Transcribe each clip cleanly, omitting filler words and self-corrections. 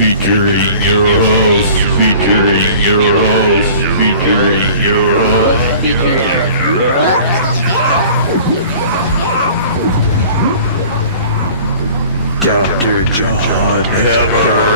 featuring your host, featuring your host, featuring your host, featuring your host. Dr. John Hammer.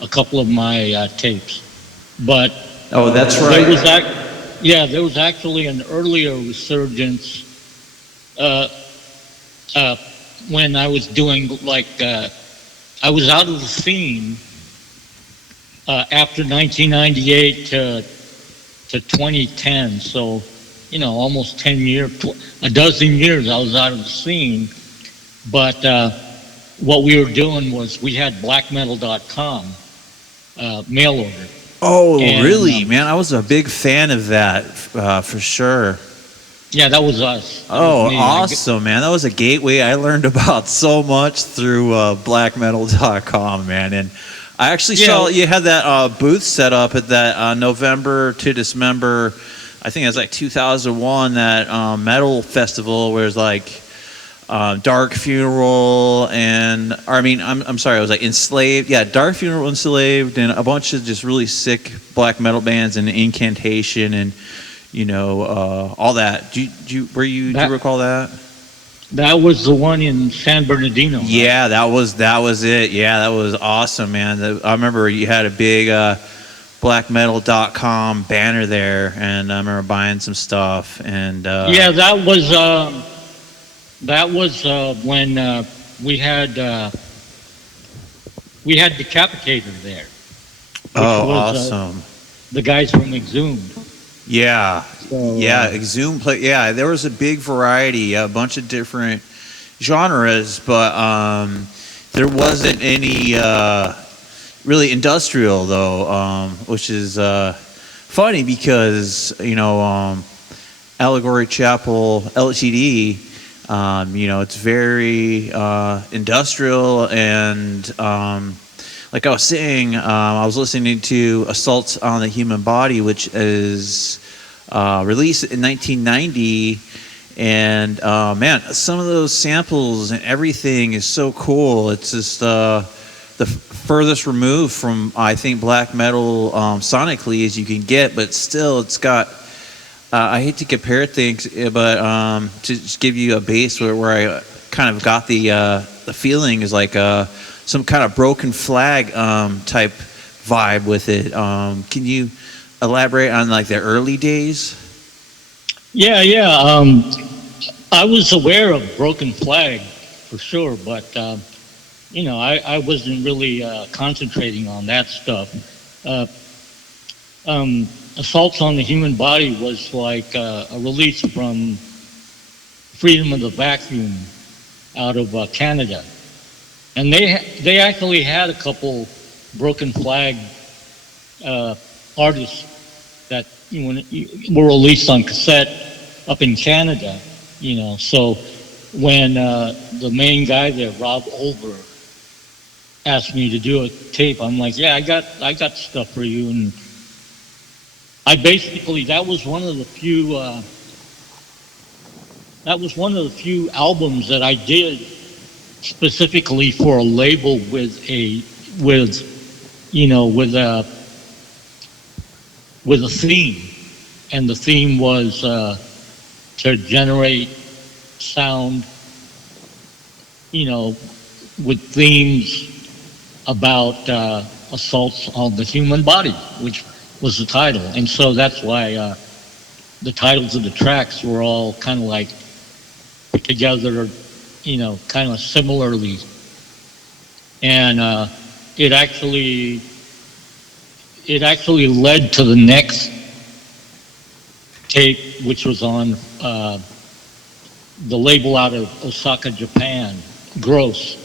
A couple of my tapes, but oh, that's right. There was actually an earlier resurgence when I was doing I was out of the scene after 1998 to 2010, so almost 10 years, a dozen years I was out of the scene, but what we were doing was we had blackmetal.com mail order. Oh, really, man? I was a big fan of that for sure. Yeah, that was us. Oh, awesome, man. That was a gateway. I learned about so much through blackmetal.com, man. And I actually saw you had that booth set up at that November to Dismember, I think it was like 2001, that metal festival where it was Dark Funeral I'm sorry, it was Enslaved. Yeah, Dark Funeral, Enslaved, and a bunch of just really sick black metal bands and Incantation and all that. Do you recall that? That was the one in San Bernardino. Right? Yeah, that was it. Yeah, that was awesome, man. I remember you had a big blackmetal.com banner there, and I remember buying some stuff. And yeah, that was when we had Decapitator there. Oh, awesome! The guys from Exhumed. Yeah, Exhumed play. Yeah, there was a big variety, a bunch of different genres, but there wasn't any really industrial though, which is funny because Allegory Chapel Ltd. It's very industrial, and like I was saying, I was listening to Assault on the Human Body, which is released in 1990, and man, some of those samples and everything is so cool. It's just the furthest removed from, I think, black metal sonically as you can get, but still it's got I hate to compare things, but to just give you a base where I kind of got the feeling is like some kind of Broken Flag type vibe with it. Can you elaborate on the early days? Yeah. I was aware of Broken Flag for sure, but I wasn't really concentrating on that stuff. Assaults on the Human Body was like a release from Freedom of the Vacuum out of Canada. And they actually had a couple Broken Flag artists that were released on cassette up in Canada, So when the main guy there, Rob Olver, asked me to do a tape, I'm like, yeah, I got stuff for you. And I basically, that was one of the few albums that I did specifically for a label with a theme, and the theme was to generate sound, with themes about assaults on the human body, which was the title, and so that's why the titles of the tracks were all kind of like put together, kind of similarly, and it actually led to the next tape, which was on the label out of Osaka, Japan, Gross.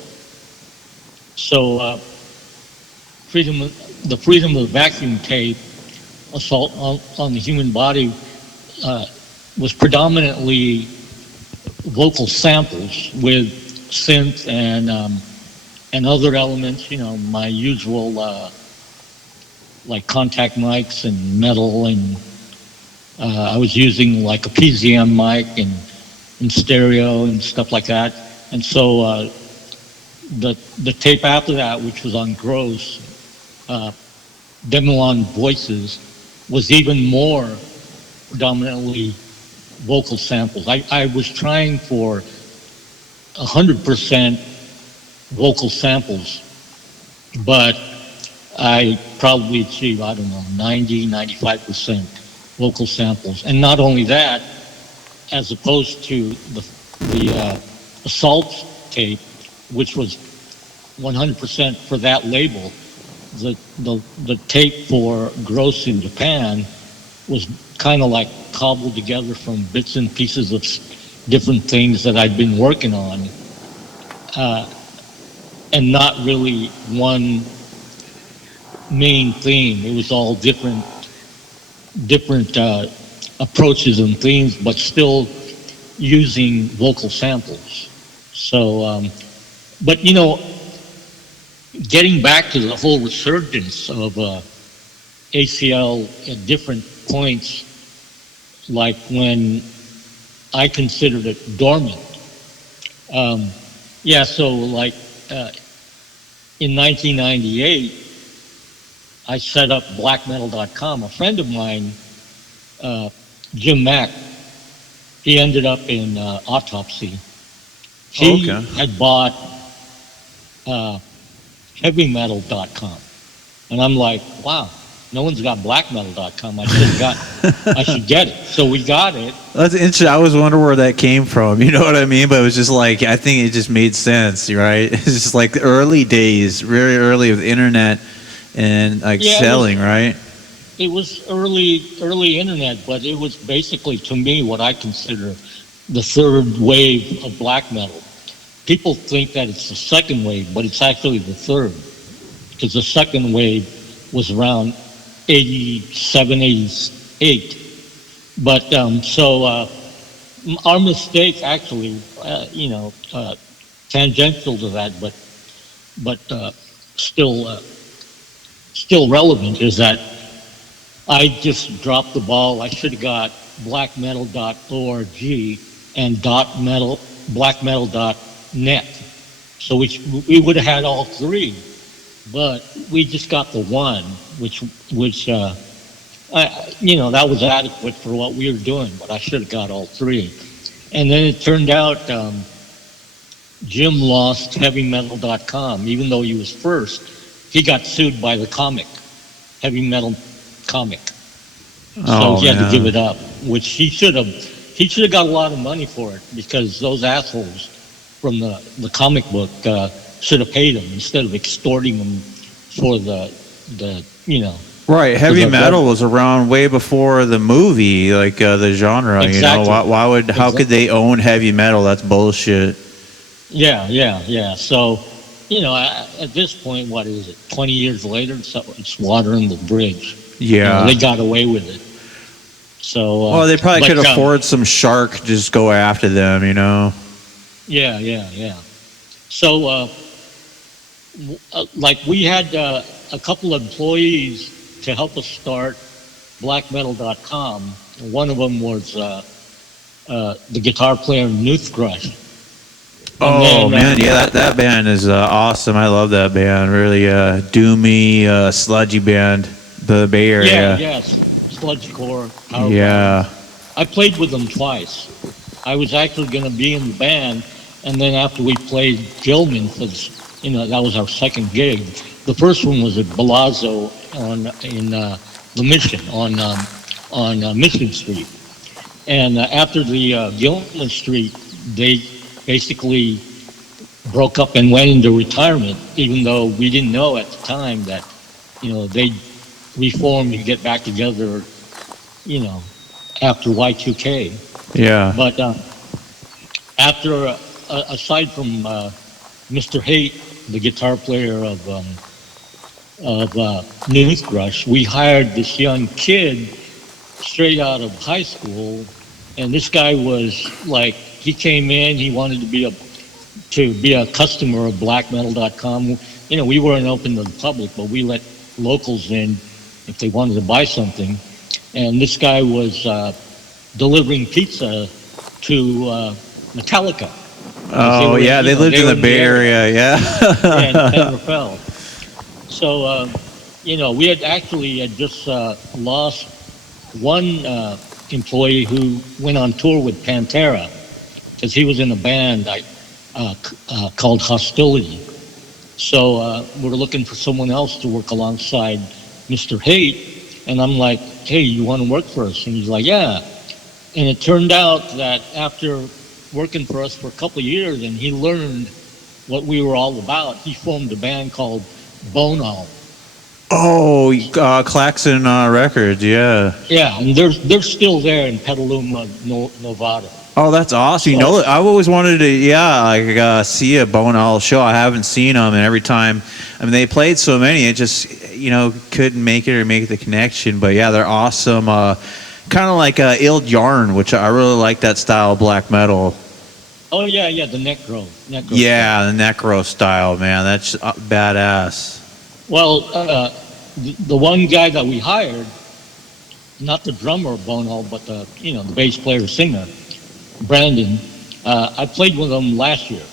So the Freedom of the Vacuum tape, Assault on the Human Body, was predominantly vocal samples with synth and other elements, my usual like contact mics and metal, and I was using like a PZM mic and stereo and stuff like that. And so the tape after that, which was on Gross, Demolon Voices, was even more predominantly vocal samples. I was trying for 100% vocal samples, but I probably achieved, 90-95% vocal samples. And not only that, as opposed to the Assault tape, which was 100% for that label, the tape for Gross in Japan was kind of like cobbled together from bits and pieces of different things that I'd been working on, and not really one main theme. It was all different approaches and themes, but still using vocal samples. So, but getting back to the whole resurgence of ACL at different points, like when I considered it dormant. So like in 1998, I set up blackmetal.com. A friend of mine, Jim Mack, he ended up in autopsy. He had bought heavymetal.com. And I'm like, wow, no one's got blackmetal.com. I should get it. So we got it. That's interesting. I was wondering where that came from. You know what I mean? But it was just like, I think it just made sense, right? It's just like the early days, very early of the internet and like selling, right? It was early internet, but it was basically, to me, what I consider the third wave of black metal. People think that it's the second wave, but it's actually the third, because the second wave was around 87, 88. But our mistake, actually, tangential to that, but still relevant, is that I just dropped the ball. I should have got blackmetal.org and blackmetal.net. So we would have had all three, but we just got the one, which that was adequate for what we were doing, but I should have got all three. And then it turned out Jim lost heavymetal.com. Even though he was first, he got sued by the comic, Heavy Metal comic. So he had to give it up, which he should have got a lot of money for it, because those assholes from the comic book should have paid him instead of extorting him for the. Right, heavy metal was around way before the movie, like the genre. Exactly. How could they own heavy metal? That's bullshit. Yeah. So, at this point, what is it? 20 years later, so it's water in the bridge. Yeah, they got away with it. So. Well, they probably could afford some shark to just go after them, Yeah. So, like we had a couple of employees to help us start blackmetal.com. One of them was the guitar player Nuthgrush. That band is awesome. I love that band. Really doomy, sludgy band. The Bay Area. Yes, sludgecore. Yeah. I played with them twice. I was actually going to be in the band, and then after we played Gilman, that was our second gig. The first one was at Palazzo in the Mission on Mission Street. And after the Gilman Street, they basically broke up and went into retirement, even though we didn't know at the time that, they reform and get back together, after Y2K. Yeah. But after, aside from Mr. Haight, the guitar player of Newthrush, we hired this young kid straight out of high school, and this guy was like, he came in, he wanted to be a customer of blackmetal.com. We weren't open to the public, but we let locals in if they wanted to buy something. And this guy was delivering pizza to Metallica. Oh, yeah, they lived in the Bay Area, yeah. And San Rafael. So, we had just lost one employee who went on tour with Pantera, because he was in a band called Hostility. So we're looking for someone else to work alongside Mr. Haight, and I'm like, hey, you want to work for us? And he's like, yeah. And it turned out that after working for us for a couple of years and he learned what we were all about, he formed a band called Bonal. Oh, Claxon Records, yeah. Yeah, and they're still there in Petaluma, Nevada. Oh, that's awesome. I've always wanted to, see a Bonal show. I haven't seen them, and every time, they played so many, it just, couldn't make it or make the connection. But yeah, they're awesome. Kind of like Ild Yarn, which I really like that style of black metal. Oh, yeah, the Necro yeah, style. The Necro style, man. That's badass. Well, the one guy that we hired, not the drummer of Bonal, but the bass player singer, Brandon, I played with him last year,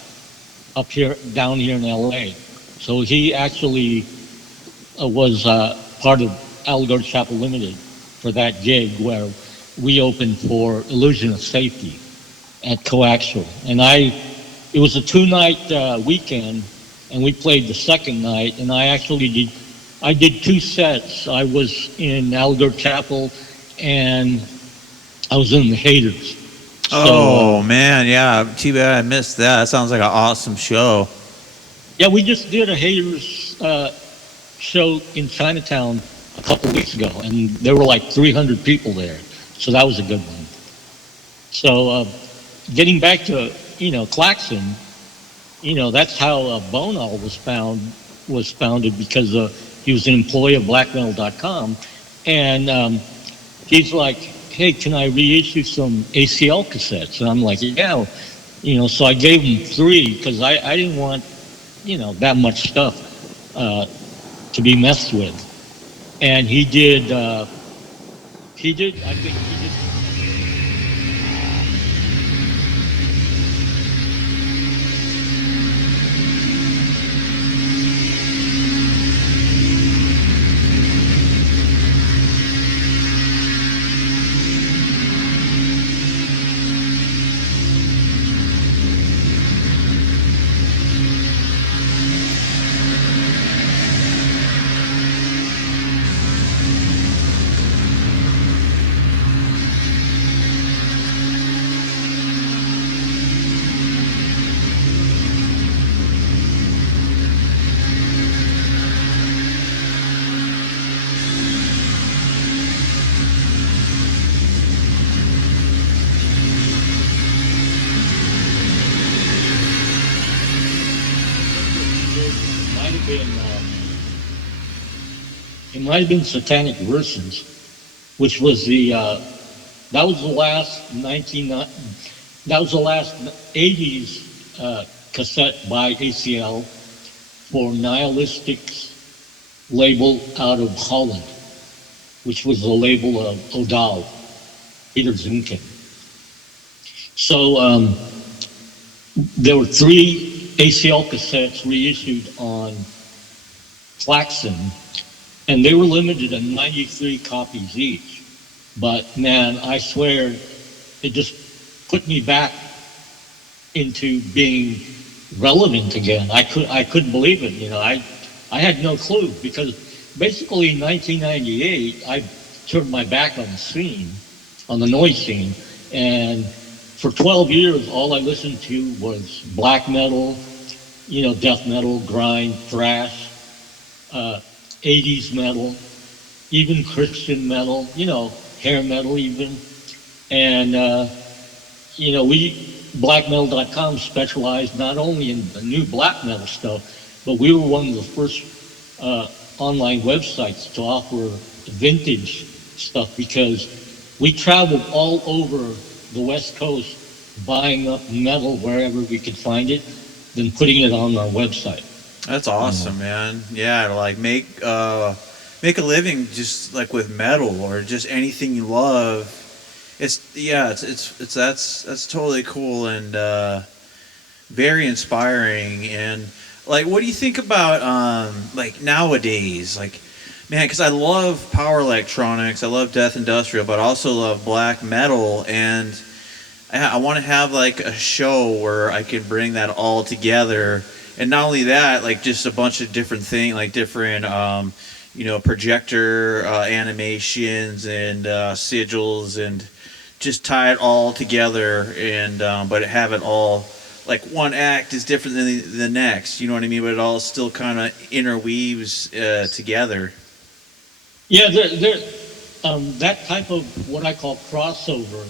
down here in LA. So he actually was part of Allegory Chapel Ltd. For that gig where we opened for Illusion of Safety at Coaxial. And it was a 2-night weekend, and we played the second night, and I did 2 sets. I was in Allegory Chapel, and I was in the Haters. So, man, yeah, too bad I missed that. That sounds like an awesome show. Yeah, we just did a Haters show in Chinatown a couple weeks ago, and there were like 300 people there. So that was a good one. So getting back to, Claxon, that's how Bonal was founded, because he was an employee of blackmetal.com, and he's like, hey, can I reissue some ACL cassettes? And I'm like, yeah. So I gave him 3, because I didn't want, that much stuff to be messed with. And he did, I think he did. It might have been Satanic Verses, which was that was the last 80s cassette by ACL for Nihilistics label out of Holland, which was the label of Odal, Peter Zimkin. So there were 3 ACL cassettes reissued on Claxon, and they were limited to 93 copies each. But man, I swear, it just put me back into being relevant again. I couldn't believe it. I had no clue, because basically in 1998, I turned my back on the scene, on the noise scene, and for 12 years, all I listened to was black metal, death metal, grind, thrash, 80s metal, even Christian metal, hair metal even. And, blackmetal.com specialized not only in the new black metal stuff, but we were one of the first online websites to offer vintage stuff because we traveled all over the West Coast buying up metal wherever we could find it, then putting it on our website. That's awesome, man. Yeah, to like make a living just like with metal or just anything you love. That's totally cool and very inspiring. And like, what do you think about like nowadays? Like, man, because I love power electronics, I love death industrial, but I also love black metal, and I want to have like a show where I can bring that all together. And not only that, like just a bunch of different things, like different, projector animations and sigils, and just tie it all together. And but have it all like one act is different than the next. You know what I mean? But it all still kind of interweaves together. Yeah, that type of what I call crossover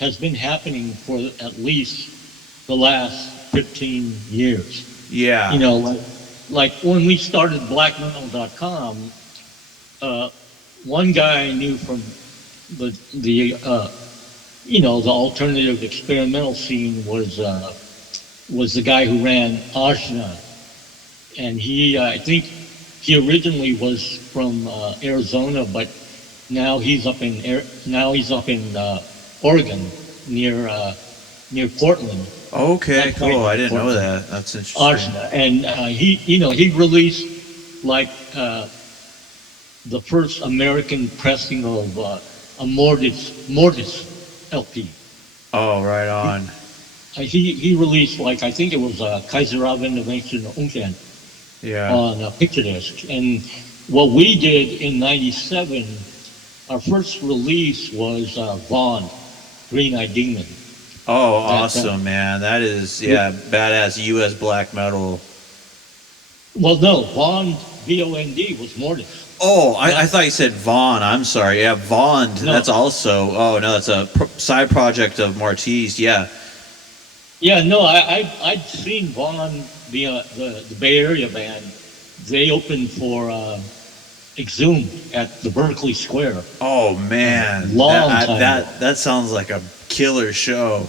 has been happening for at least the last 15 years. Yeah. Like when we started blackmetal.com, one guy I knew from the alternative experimental scene was the guy who ran Archon, and I think he originally was from Arizona, but now he's up in Oregon near Portland. Okay, cool. I didn't know that. That's interesting. Archon, and he released like the first American pressing of a Mortis LP. Oh, right on. He released, like, I think it was Kaiser auf Innovation Unken on a picture disc. And what we did in 97, our first release was Vaughn, Green Eye Demon. Oh, awesome, man. That is, badass U.S. black metal. Well, no, Vaughn, V-O-N-D, was Mortis. Oh, I thought you said Vaughn. I'm sorry. Yeah, Vaughn. No. That's also. Oh no, that's a side project of Marty's. Yeah. Yeah, no, I'd seen Vaughn, the Bay Area band. They opened for Exhumed at the Berkeley Square. Oh man, that sounds like a killer show.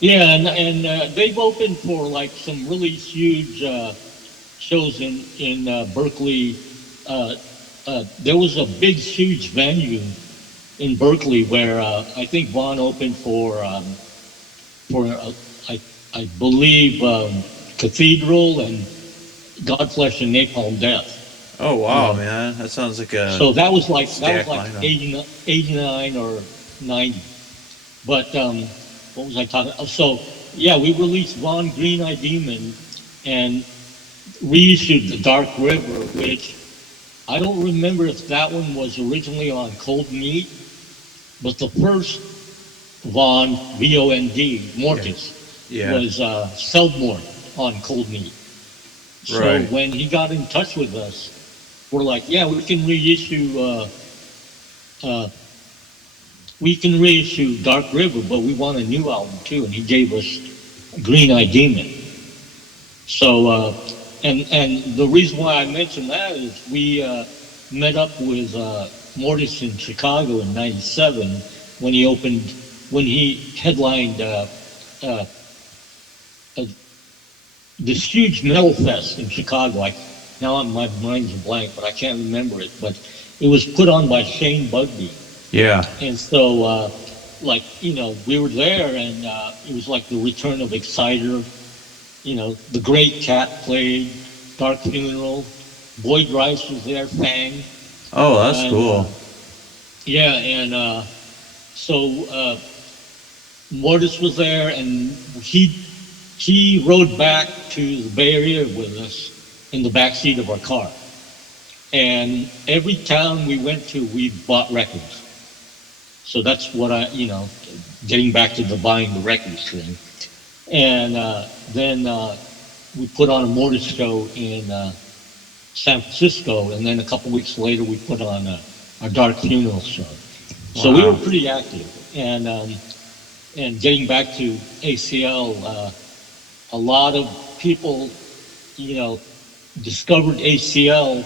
Yeah, and they've opened for like some really huge shows in Berkeley. There was a big, huge venue in Berkeley where I think Vaughn opened for I believe Cathedral and Godflesh and Napalm Death. Oh wow, man, that sounds like a. So that was like 89 or 90. But what was I talking about? So yeah, we released Vaughn, Green Eye Demon, and reissued The Dark River, which I don't remember if that one was originally on Cold Meat, but the first Vaughn, V-O-N-D, Mortis, was Seldmore on Cold Meat. So when he got in touch with us, we're like, yeah, we can reissue Dark River, but we want a new album too. And he gave us Green Eye Demon. So, and the reason why I mentioned that is we met up with Mortis in Chicago in '97 when he headlined this huge metal fest in Chicago. Now my mind's a blank, but I can't remember it. But it was put on by Shane Bugby. Yeah. And so, we were there, and it was like the return of Exciter. The Great Cat played, Dark Funeral, Boyd Rice was there, Fang. Oh, that's cool. So Mortis was there, and he rode back to the Bay Area with us in the back seat of our car. And every town we went to, we bought records. So that's what getting back to the buying the records thing. And then we put on a mortar show in San Francisco, and then a couple weeks later we put on our Dark Funeral show. So we were pretty active. And getting back to ACL, a lot of people, discovered ACL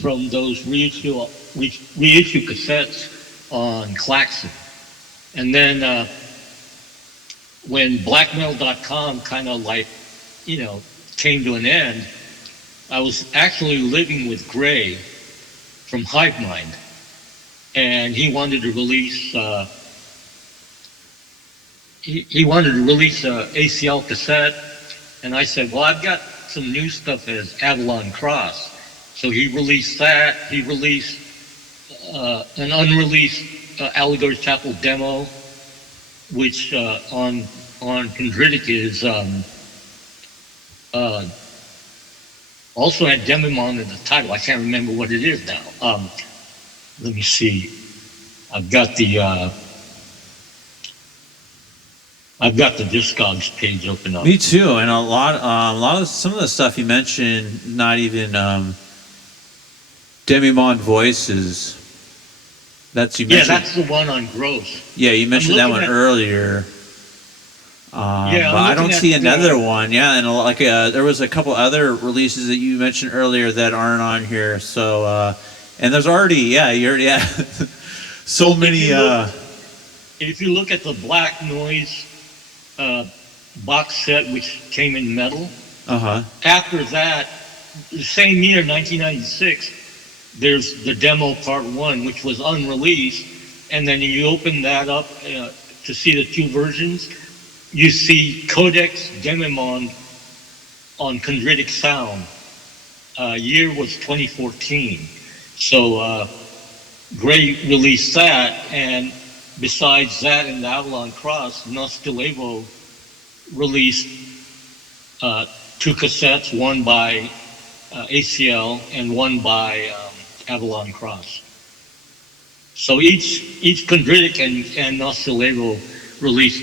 from those reissue cassettes on Klaxon. And then when blackmail.com kind of came to an end, I was actually living with Gray from Hive Mind, and he wanted to release he wanted to release a ACL cassette, and I said, well, I've got some new stuff as Avalon Cross. So he released that. He released an unreleased Allegory Chapel demo, which on Chondritic is also had Demimon in the title. I can't remember what it is now. Let me see. I've got the Discogs page open up. Me too, and a lot of some of the stuff you mentioned, not even Demimon voices. That's you mentioned. Yeah, that's the one on Gross. Yeah, you mentioned that one earlier. But I don't see another one. Yeah, and there was a couple other releases that you mentioned earlier that aren't on here. So, and there's already, so many. If you look at the Black Noise box set, which came in metal, after that, the same year, 1996, there's the demo part 1, which was unreleased, and then you open that up to see the 2 versions. You see Codex Demimon on Chondritic Sound. Year was 2014. So Gray released that, and besides that, in the Avalon Cross, Nostilevo released 2 cassettes, one by ACL and one by Avalon Cross. So each Chondritic and Nostilevo released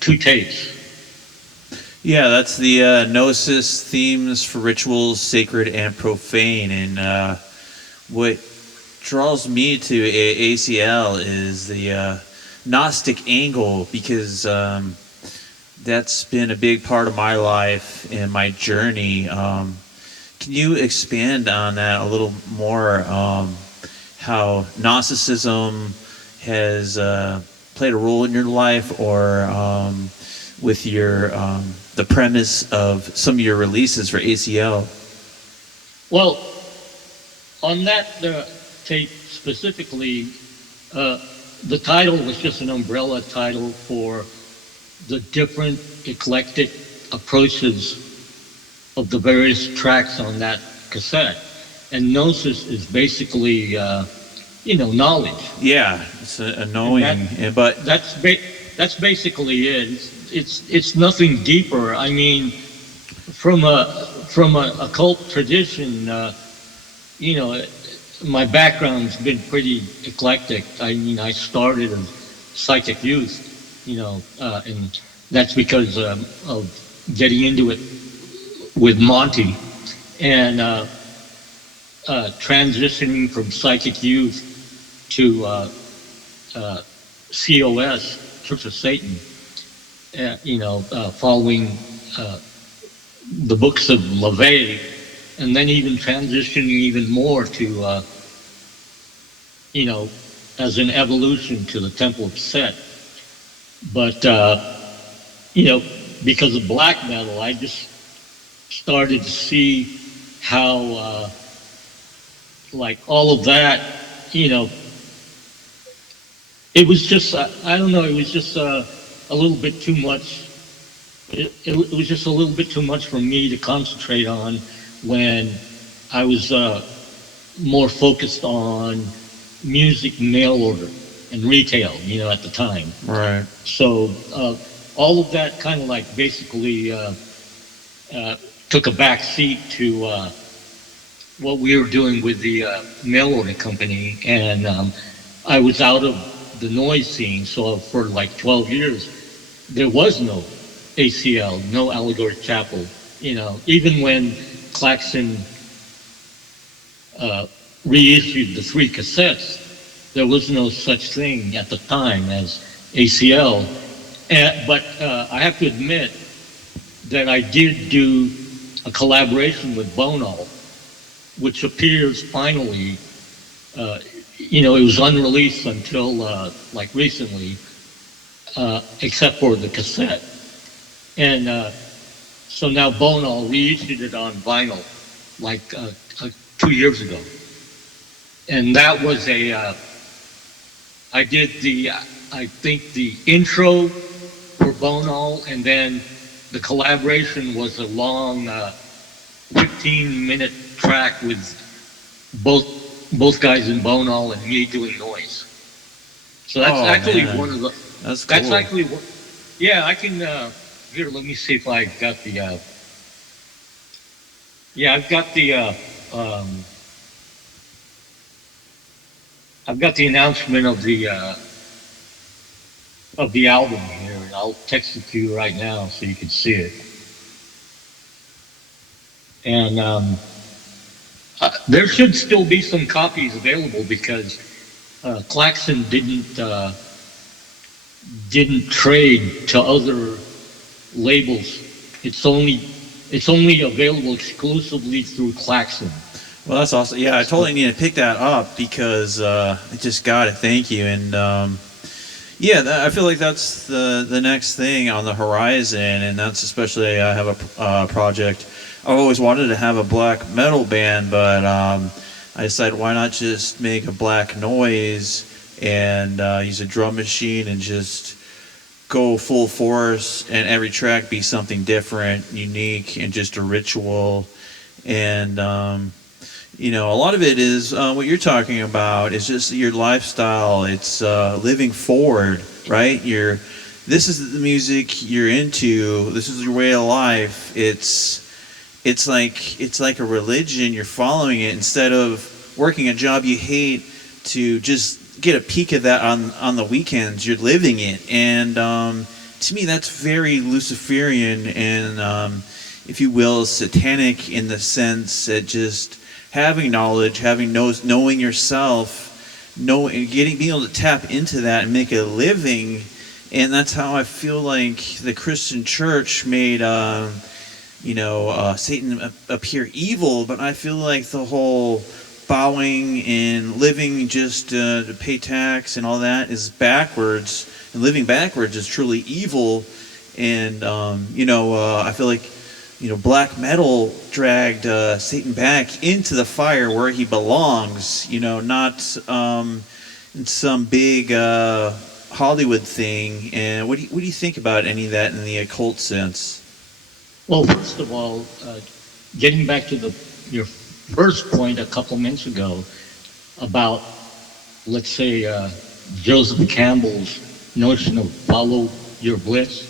2 tapes. Yeah, that's the Gnosis themes for rituals, sacred and profane. And what draws me to ACL is the Gnostic angle, because that's been a big part of my life and my journey. Can you expand on that a little more? How Gnosticism has played a role in your life, or with your the premise of some of your releases for ACL? Well, on that tape specifically, the title was just an umbrella title for the different eclectic approaches of the various tracks on that cassette. And Gnosis is basically, knowledge. Yeah, it's a knowing, but that's basically it. It's nothing deeper. I mean, from a occult tradition, my background's been pretty eclectic. I mean, I started as psychic youth, and that's because of getting into it with Monty, and transitioning from psychic youth to COS, Church of Satan, following the books of LaVey, and then even transitioning even more to, as an evolution to the Temple of Set. But, because of black metal, I just started to see how, all of that, it was just, I don't know, it was just a little bit too much. It was just a little bit too much for me to concentrate on when I was more focused on music mail order and retail, at the time. Right. So all of that kind of basically took a back seat to what we were doing with the mail order company, and I was out of the noise scene. So for like 12 years, there was no ACL, no Allegory Chapel. Even when Claxon reissued the 3 cassettes, there was no such thing at the time as ACL. But I have to admit that I did do a collaboration with Bono, which appears finally. It was unreleased until like recently, except for the cassette. And so now Bono reissued it on vinyl like 2 years ago. And that was I did I think the intro for Bono, and then the collaboration was a long 15-minute track with both guys in Bono and me doing noise. So that's actually man. one of the. That's cool. That's actually what. Yeah, I can. Here, let me see if I got the. Yeah, I've got the. I've got the announcement of the album here, and I'll text it to you right now so you can see it. And there should still be some copies available because Claxon didn't trade to other labels. It's only available exclusively through Claxon. Well, that's awesome. Yeah, I totally need to pick that up because I just got it. Thank you. And I feel like that's the next thing on the horizon, and that's especially I have a project. I've always wanted to have a black metal band, but I decided why not just make a black noise and use a drum machine and just go full force, and every track be something different, unique, and just a ritual. And a lot of it is what you're talking about is just your lifestyle. It's living forward, right? This is the music you're into. This is your way of life. It's like a religion. You're following it instead of working a job you hate to just get a peek of that on the weekends. You're living it, and to me, that's very Luciferian and, if you will, satanic in the sense that just having knowledge, knowing yourself, being able to tap into that and make a living. And that's how I feel like the Christian church made Satan appear evil, but I feel like the whole bowing and living just to pay tax and all that is backwards, and living backwards is truly evil. And I feel like black metal dragged Satan back into the fire where he belongs, not in some big Hollywood thing. And what do you think about any of that in the occult sense? Well, first of all, getting back to your first point a couple minutes ago about, let's say, Joseph Campbell's notion of follow your bliss,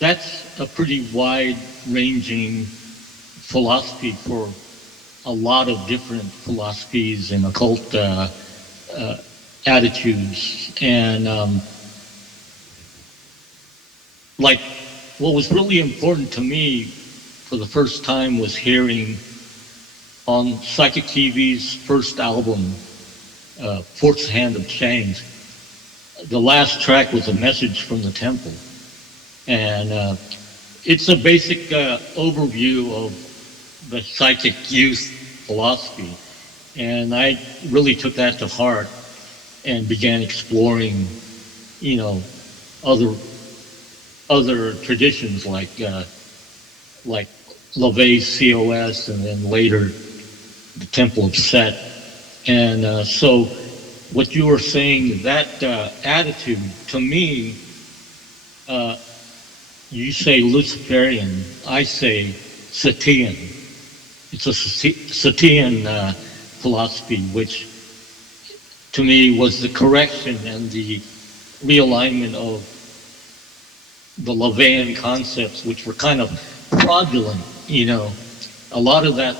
that's a pretty wide-ranging philosophy for a lot of different philosophies and occult attitudes. And what was really important to me for the first time was hearing on Psychic TV's first album, Fourth Hand of Change, the last track was a message from the temple. And it's a basic overview of the psychic youth philosophy. And I really took that to heart and began exploring, other traditions like LaVey's COS, and then later the Temple of Set. And so what you were saying, that attitude, to me, you say Luciferian, I say Satian. It's a Satian philosophy, which to me was the correction and the realignment of the LaVeyan concepts, which were kind of fraudulent. A lot of that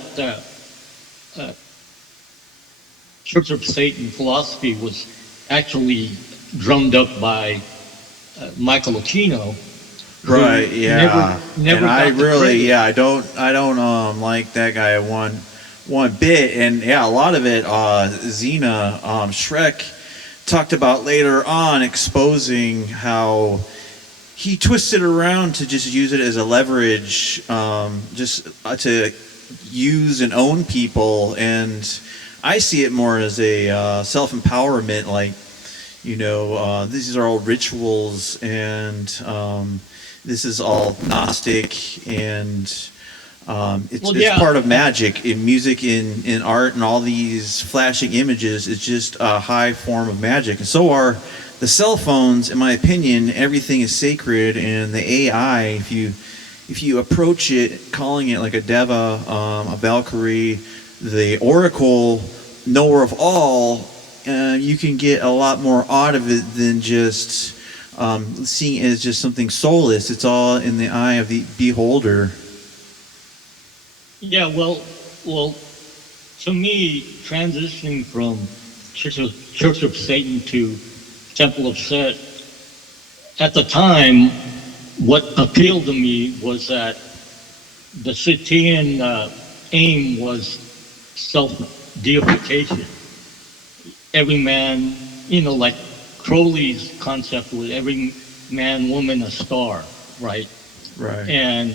uh, Church of Satan philosophy was actually drummed up by Michael Aquino, who Right, yeah. never And I got the really, credit. yeah, I don't like that guy one bit. And yeah, a lot of it, Xena, Shrek talked about later on, exposing how he twisted around to just use it as a leverage, just to use and own people. And I see it more as a self-empowerment, like, these are all rituals, and this is all Gnostic, and it's part of magic in music, in art, and all these flashing images. It's just a high form of magic, and so are the cell phones. In my opinion, everything is sacred, and the AI, if you approach it, calling it like a Deva, a Valkyrie, the Oracle, knower of all, you can get a lot more out of it than just seeing it as just something soulless. It's all in the eye of the beholder. Yeah, well, to me, transitioning from Church of Satan to Temple of Set, at the time, what appealed to me was that the Setian aim was self-deification. Every man, like Crowley's concept was every man, woman, a star, right? Right. And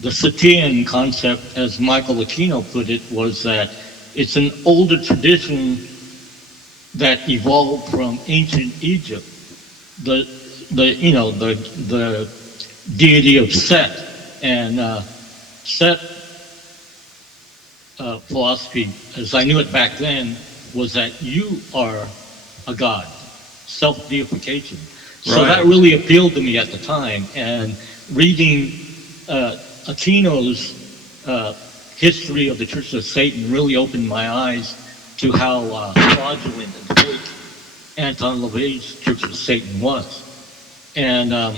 the Setian concept, as Michael Aquino put it, was that it's an older tradition that evolved from ancient Egypt. The deity of Set, and Set philosophy, as I knew it back then, was that you are a god, self-deification. So that really appealed to me at the time, and reading Aquino's history of the Church of Satan really opened my eyes to how fraudulent and fake Anton LaVey's Church of Satan was. And, I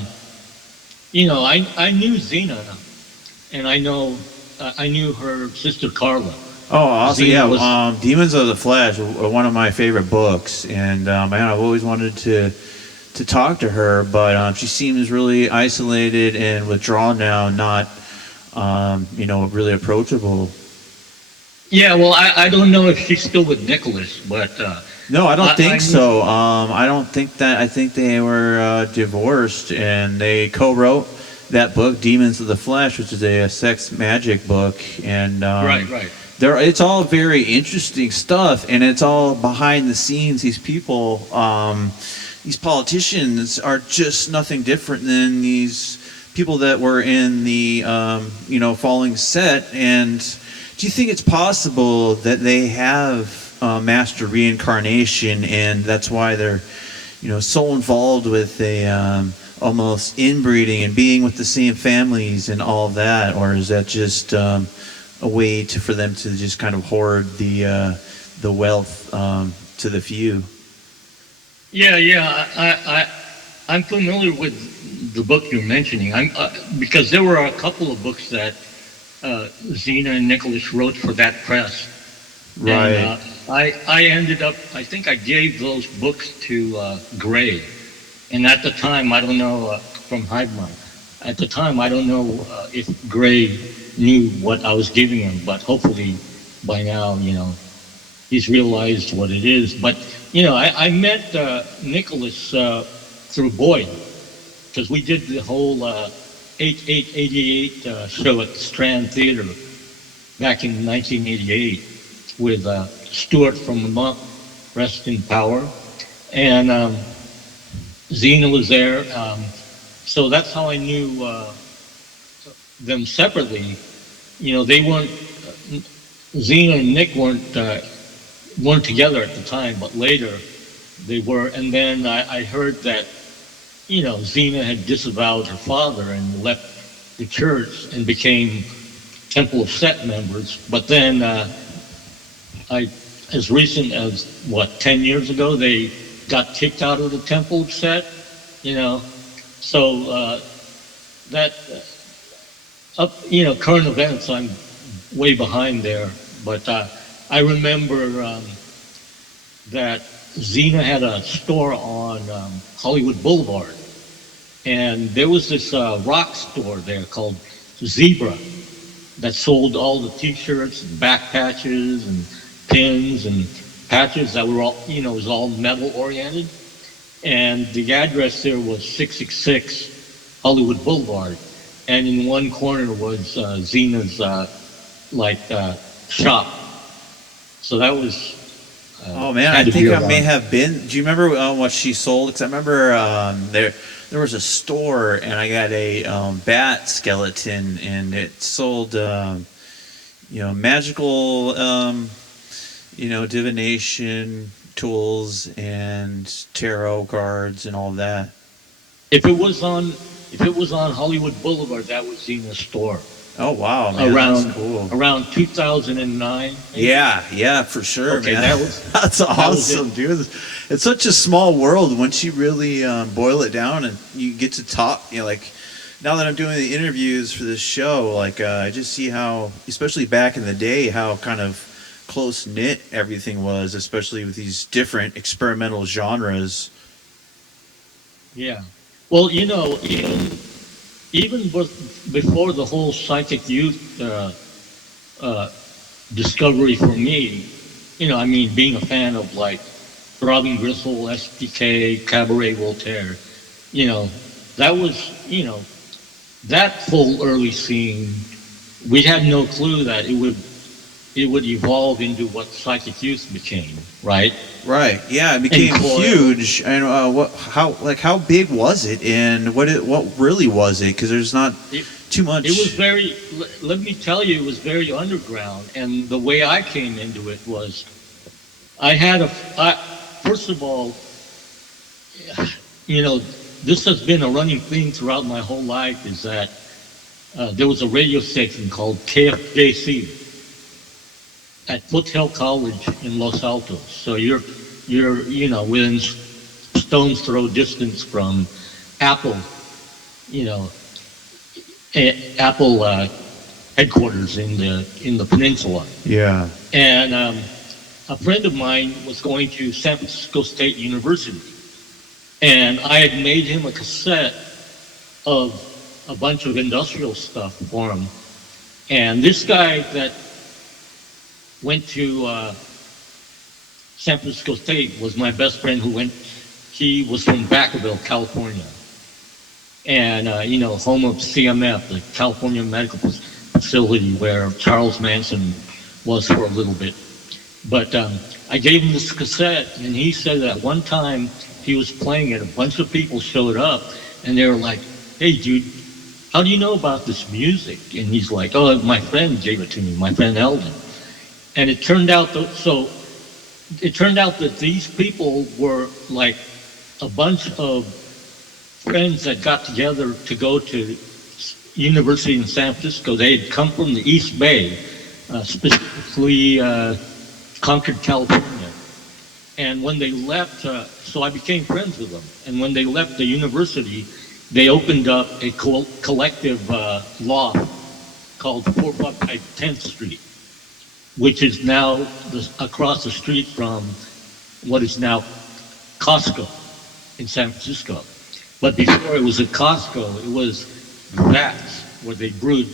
knew Xena, and I knew her sister Carla. Oh, also, Xena was, Demons of the Flesh, one of my favorite books, and man, I've always wanted to talk to her, but she seems really isolated and withdrawn now, not really approachable. Yeah, well, I don't know if she's still with Nicholas, but no, I don't think so. I don't think that. I think they were divorced, and they co-wrote that book, Demons of the Flesh, which is a sex magic book, and right. It's all very interesting stuff, and it's all behind the scenes. These people, these politicians, are just nothing different than these people that were in the falling set. And do you think it's possible that they have master reincarnation, and that's why they're so involved with a almost inbreeding and being with the same families and all that? Or is that just a way for them to just kind of hoard the wealth to the few? Yeah. I'm familiar with the book you're mentioning. Because there were a couple of books that Xena and Nicholas wrote for that press. Right. And, I ended up, I think I gave those books to Gray. And at the time, I don't know, from Hive Mind, at the time, I don't know if Gray knew what I was giving him, but hopefully by now, he's realized what it is. But, I met Nicholas through Boyd, because we did the whole 88 show at the Strand Theater back in 1988 with Stuart from Vermont, rest in power, and Xena was there. So that's how I knew them separately. They weren't, Xena and Nick weren't together at the time, but later they were. And then I heard that, Xena had disavowed her father and left the church and became Temple of Set members. But then as recent as 10 years ago, they got kicked out of the Temple of Set, so that current events, I'm way behind there, but I remember that Xena had a store on Hollywood Boulevard, and there was this rock store there called Zebra that sold all the T-shirts and back patches and pins and patches that were all, it was all metal oriented. And the address there was 666 Hollywood Boulevard, and in one corner was Xena's shop. So that was. Oh man, I think I may have been. Do you remember what she sold? Because I remember there was a store, and I got a bat skeleton, and it sold magical divination tools and tarot cards and all that. If it was on Hollywood Boulevard, that was Xena's store. Oh wow, man, that's cool. Around 2009. Maybe? Yeah, for sure, okay, man. That's awesome, dude. It's such a small world once you really boil it down and you get to talk. Like now that I'm doing the interviews for this show, I just see how, especially back in the day, how kind of close knit everything was, especially with these different experimental genres. Yeah. Well, even before the whole psychic youth discovery for me, being a fan of Throbbing Gristle, SDK, Cabaret Voltaire, that was, that whole early scene, we had no clue that it would evolve into what psychic youth became, right? Right. Yeah, it became huge. And how big was it, and what really was it? Because there's not too much. It was very. Let me tell you, it was very underground. And the way I came into it was, first of all, this has been a running theme throughout my whole life. Is that there was a radio station called KFJC at Foothill College in Los Altos. So you're within stone's throw distance from Apple, Apple headquarters in the peninsula. Yeah. And a friend of mine was going to San Francisco State University, and I had made him a cassette of a bunch of industrial stuff for him. And this guy that went to San Francisco State was my best friend he was from Vacaville, California. And, home of CMF, the California Medical Facility where Charles Manson was for a little bit. But I gave him this cassette, and he said that one time he was playing it, a bunch of people showed up, and they were like, "Hey, dude, how do you know about this music?" And he's like, "Oh, my friend gave it to me, my friend Eldon." And it turned out that these people were like a bunch of friends that got together to go to university in San Francisco. They had come from the East Bay, specifically Concord, California. And when they left, so I became friends with them. And when they left the university, they opened up a collective loft called 455 10th Street, which is now across the street from what is now Costco in San Francisco. But before it was at Costco, it was vats where they brewed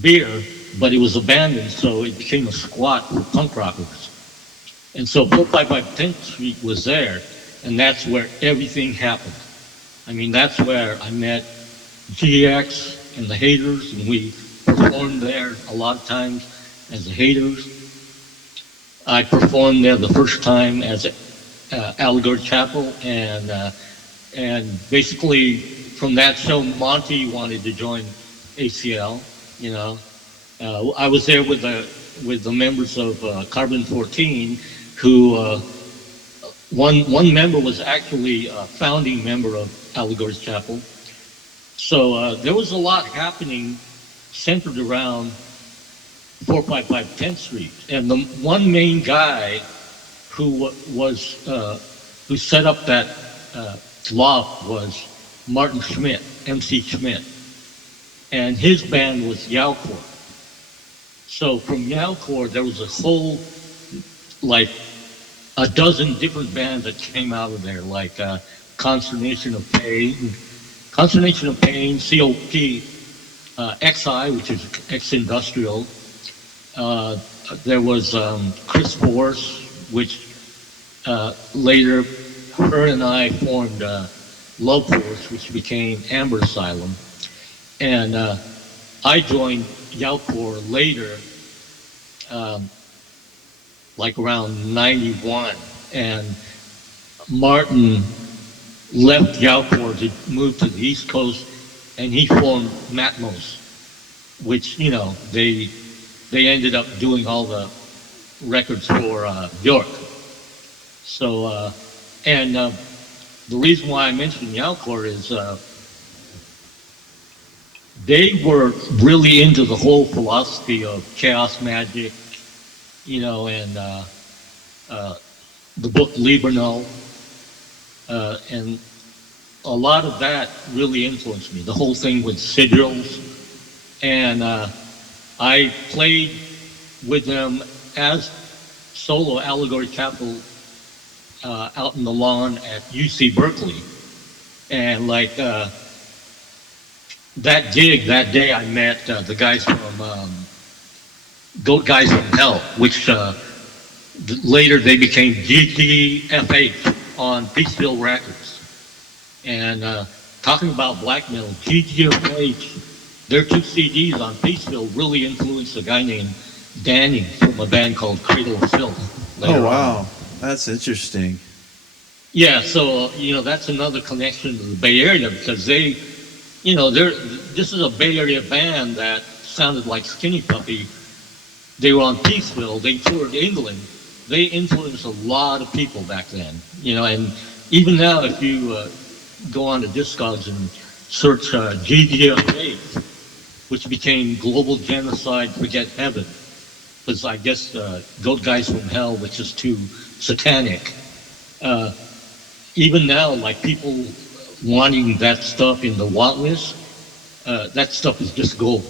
beer, but it was abandoned, so it became a squat for punk rockers. And so 455 10th Street was there, and that's where everything happened. I mean, that's where I met GX and the Haters, and we performed there a lot of times as the Haters. I performed there the first time as Allegory Chapel, and basically from that show, Monty wanted to join ACL. I was there with the members of Carbon 14, who one member was actually a founding member of Allegory Chapel. So there was a lot happening centered around 455 10th Street, and the one main guy who set up that loft was Martin Schmidt, MC Schmidt, and his band was Yowcore. So from Yalcor, there was a whole, like, a dozen different bands that came out of there, like Consternation of Pain, COP, XI, which is ex-industrial. There was Chris Force, which later her and I formed Love Force, which became Amber Asylum. And I joined Yalcor later, like around 91. And Martin left Yalcor to move to the East Coast, and he formed Matmos, which, they ended up doing all the records for York. So, and the reason why I mentioned Yalcor is they were really into the whole philosophy of chaos magic, and the book Libernal, and a lot of that really influenced me. The whole thing with sigils, and I played with them as solo Allegory Chapel out in the lawn at UC Berkeley, and like that gig that day, I met the guys from Goat Guys from Hell, which later they became GGFH on Peaceville Records. And talking about black metal, GGFH, their 2 CDs on Peaceville really influenced a guy named Danny from a band called Cradle of Filth. Oh, wow. That's interesting. Yeah, so, that's another connection to the Bay Area, because they, this is a Bay Area band that sounded like Skinny Puppy. They were on Peaceville. They toured England. They influenced a lot of people back then, and even now, if you go on to Discogs and search GGFH, which became Global Genocide Forget Heaven, because I guess Goat Guys from Hell, which is too satanic. Even now, like people wanting that stuff in the want list, that stuff is just gold,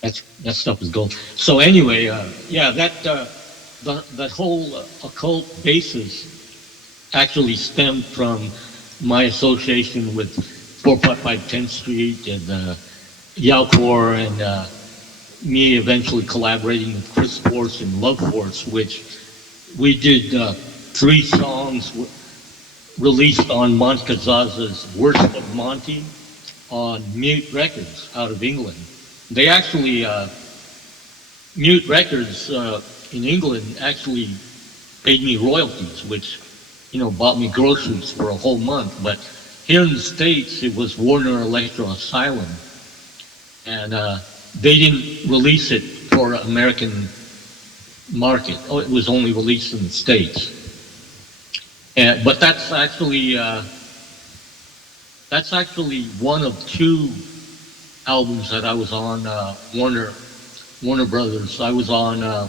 That stuff is gold. So anyway, that whole occult basis actually stemmed from my association with 455 10th Street and Yalcor, and me eventually collaborating with Chris Force and Love Force, which we did 3 songs released on Monica Zaza's Worst of Monty on Mute Records out of England. They actually, Mute Records in England actually paid me royalties, which, bought me groceries for a whole month. But here in the States, it was Warner Electro Asylum. And they didn't release it for American market. Oh, it was only released in the States. But that's actually one of 2 albums that I was on Warner Brothers. I was on a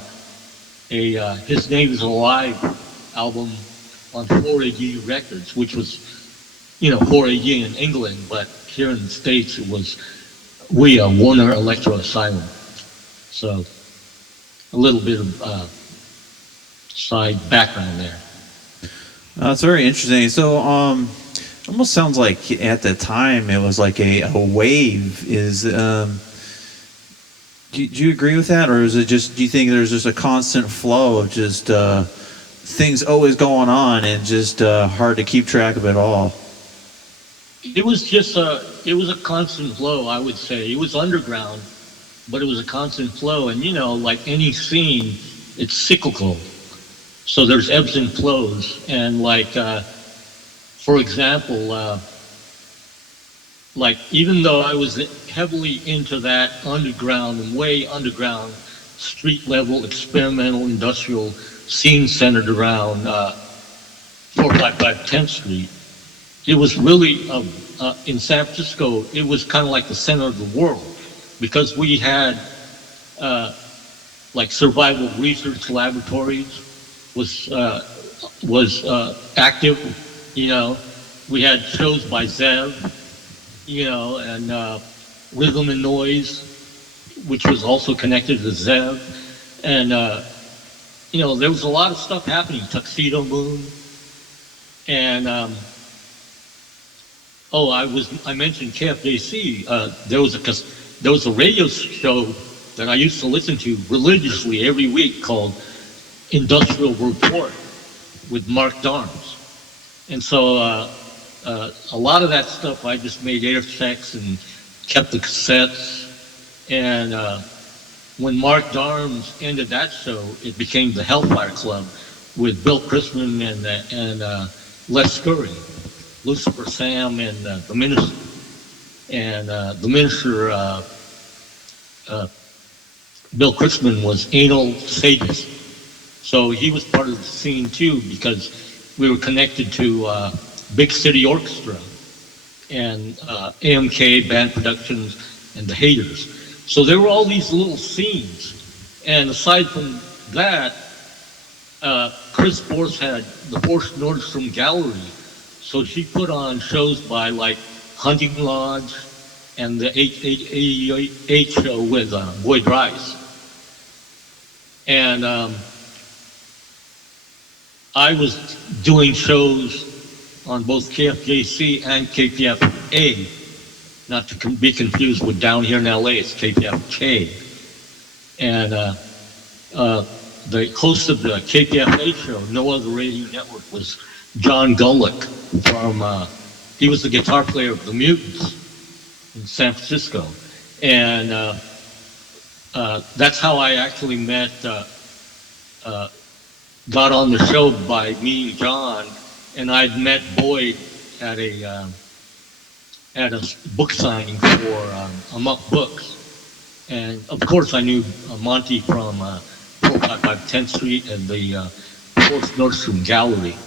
His Name Is Alive album on 4AD Records, which was 4AD in England, but here in the States it was Warner Electro Asylum. So a little bit of side background there. That's very interesting. So, almost sounds like at the time it was like a wave. Do you agree with that, or is it just? Do you think there's just a constant flow of just things always going on and just hard to keep track of it all? It was just a constant flow, I would say. It was underground, but it was a constant flow, and like any scene, it's cyclical. So there's ebbs and flows, and like, for example, like even though I was heavily into that underground and way underground, street level, experimental, industrial scene centered around 455 10th Street, it was really in San Francisco. It was kind of like the center of the world, because we had like survival research laboratories was active. We had shows by Zev, and Rhythm and Noise which was also connected to Zev. And, there was a lot of stuff happening, Tuxedo Moon. And, I mentioned KFJC. There was a radio show that I used to listen to religiously every week called Industrial Report with Mark Darms. And so a lot of that stuff I just made air checks and kept the cassettes. And when Mark Darms ended that show, it became the Hellfire Club with Bill Christman and Les Scurry, Lucifer Sam, and the minister. And the minister, Bill Christman, was anal sadist. So he was part of the scene too, because we were connected to Big City Orchestra and AMK Band Productions and the Haters. So there were all these little scenes. And aside from that, Chris Force had the Force Nordstrom Gallery. So she put on shows by like Hunting Lodge and the 888 show with Boyd Rice. And I was doing shows on both KFJC and KPFA, not to be confused with down here in LA, it's KPFK. And the host of the KPFA show, No Other Radio Network, was John Gullick from, he was the guitar player of the Mutants in San Francisco. And that's how I actually met, got on the show by meeting John, and I'd met Boyd at a book signing for Amok Books. And of course I knew Monty from 455 10th Street and the Fourth Nordstrom Gallery.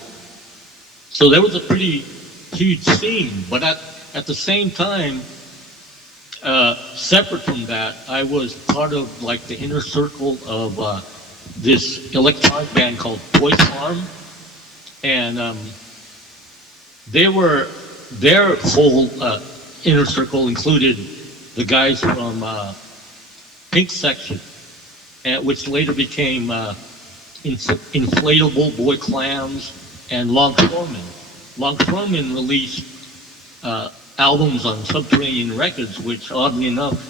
So there was a pretty huge scene, but at the same time, separate from that, I was part of like the inner circle of this electronic band called Boys Farm, and their whole inner circle included the guys from Pink Section, which later became Inflatable Boy Clams and Longshoremen. Longshoremen released albums on Subterranean Records, which oddly enough,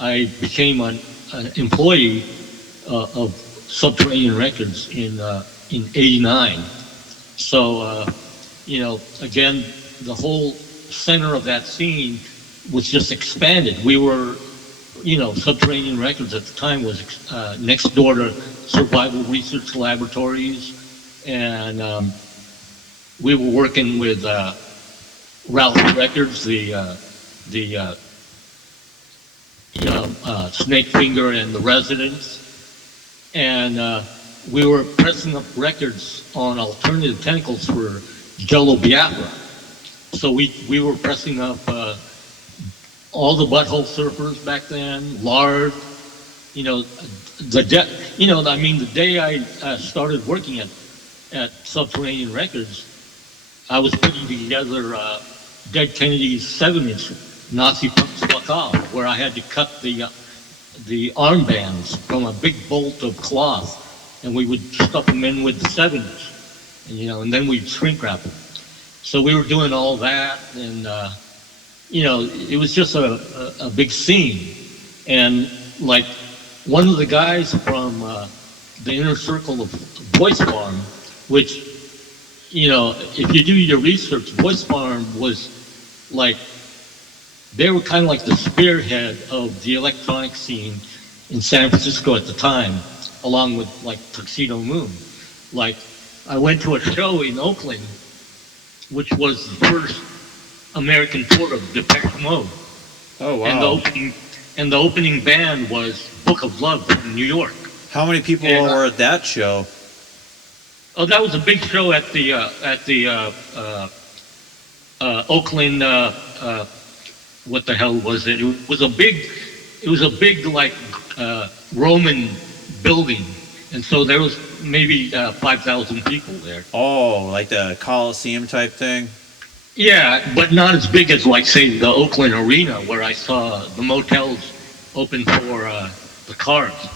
I became an employee of Subterranean Records in '89. So, again, the whole center of that scene was just expanded. We were, Subterranean Records at the time was next door to Survival Research Laboratories, and we were working with Ralph Records, the Snake Finger and the Residents, and we were pressing up records on Alternative Tentacles for Jello Biafra. So we were pressing up all the Butthole Surfers back then, Lard, the day I started working at Subterranean Records, I was putting together Dead Kennedy's 7-inch Nazi Punks Fuck Off, where I had to cut the armbands from a big bolt of cloth, and we would stuff them in with the 7-inch, and then we'd shrink wrap them. So we were doing all that, and it was just a big scene. And like one of the guys from the inner circle of Voice Farm, which, if you do your research, Voice Farm was like, they were kind of like the spearhead of the electronic scene in San Francisco at the time, along with like Tuxedo Moon. Like, I went to a show in Oakland, which was the first American tour of Depeche Mode. Oh, wow. And the opening band was Book of Love from New York. How many people were at that show? Oh, that was a big show at the Oakland. What the hell was it? It was a big like Roman building, and so there was maybe 5,000 people there. Oh, like the Coliseum type thing? Yeah, but not as big as like say the Oakland Arena, where I saw the Motels open for the Cards.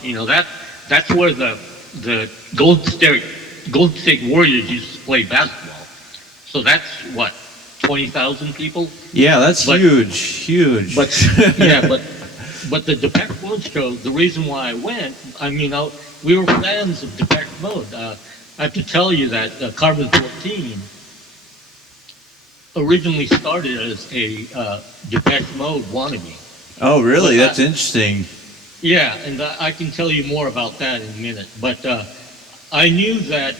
That's where the Golden State Warriors used to play basketball. So that's what, 20,000 people. Yeah, that's huge. But but the Depeche Mode show, the reason why I went, we were fans of Depeche Mode. I have to tell you that Carbon 14 originally started as a Depeche Mode wannabe. Oh, really? That's interesting. Yeah, and I can tell you more about that in a minute. But I knew that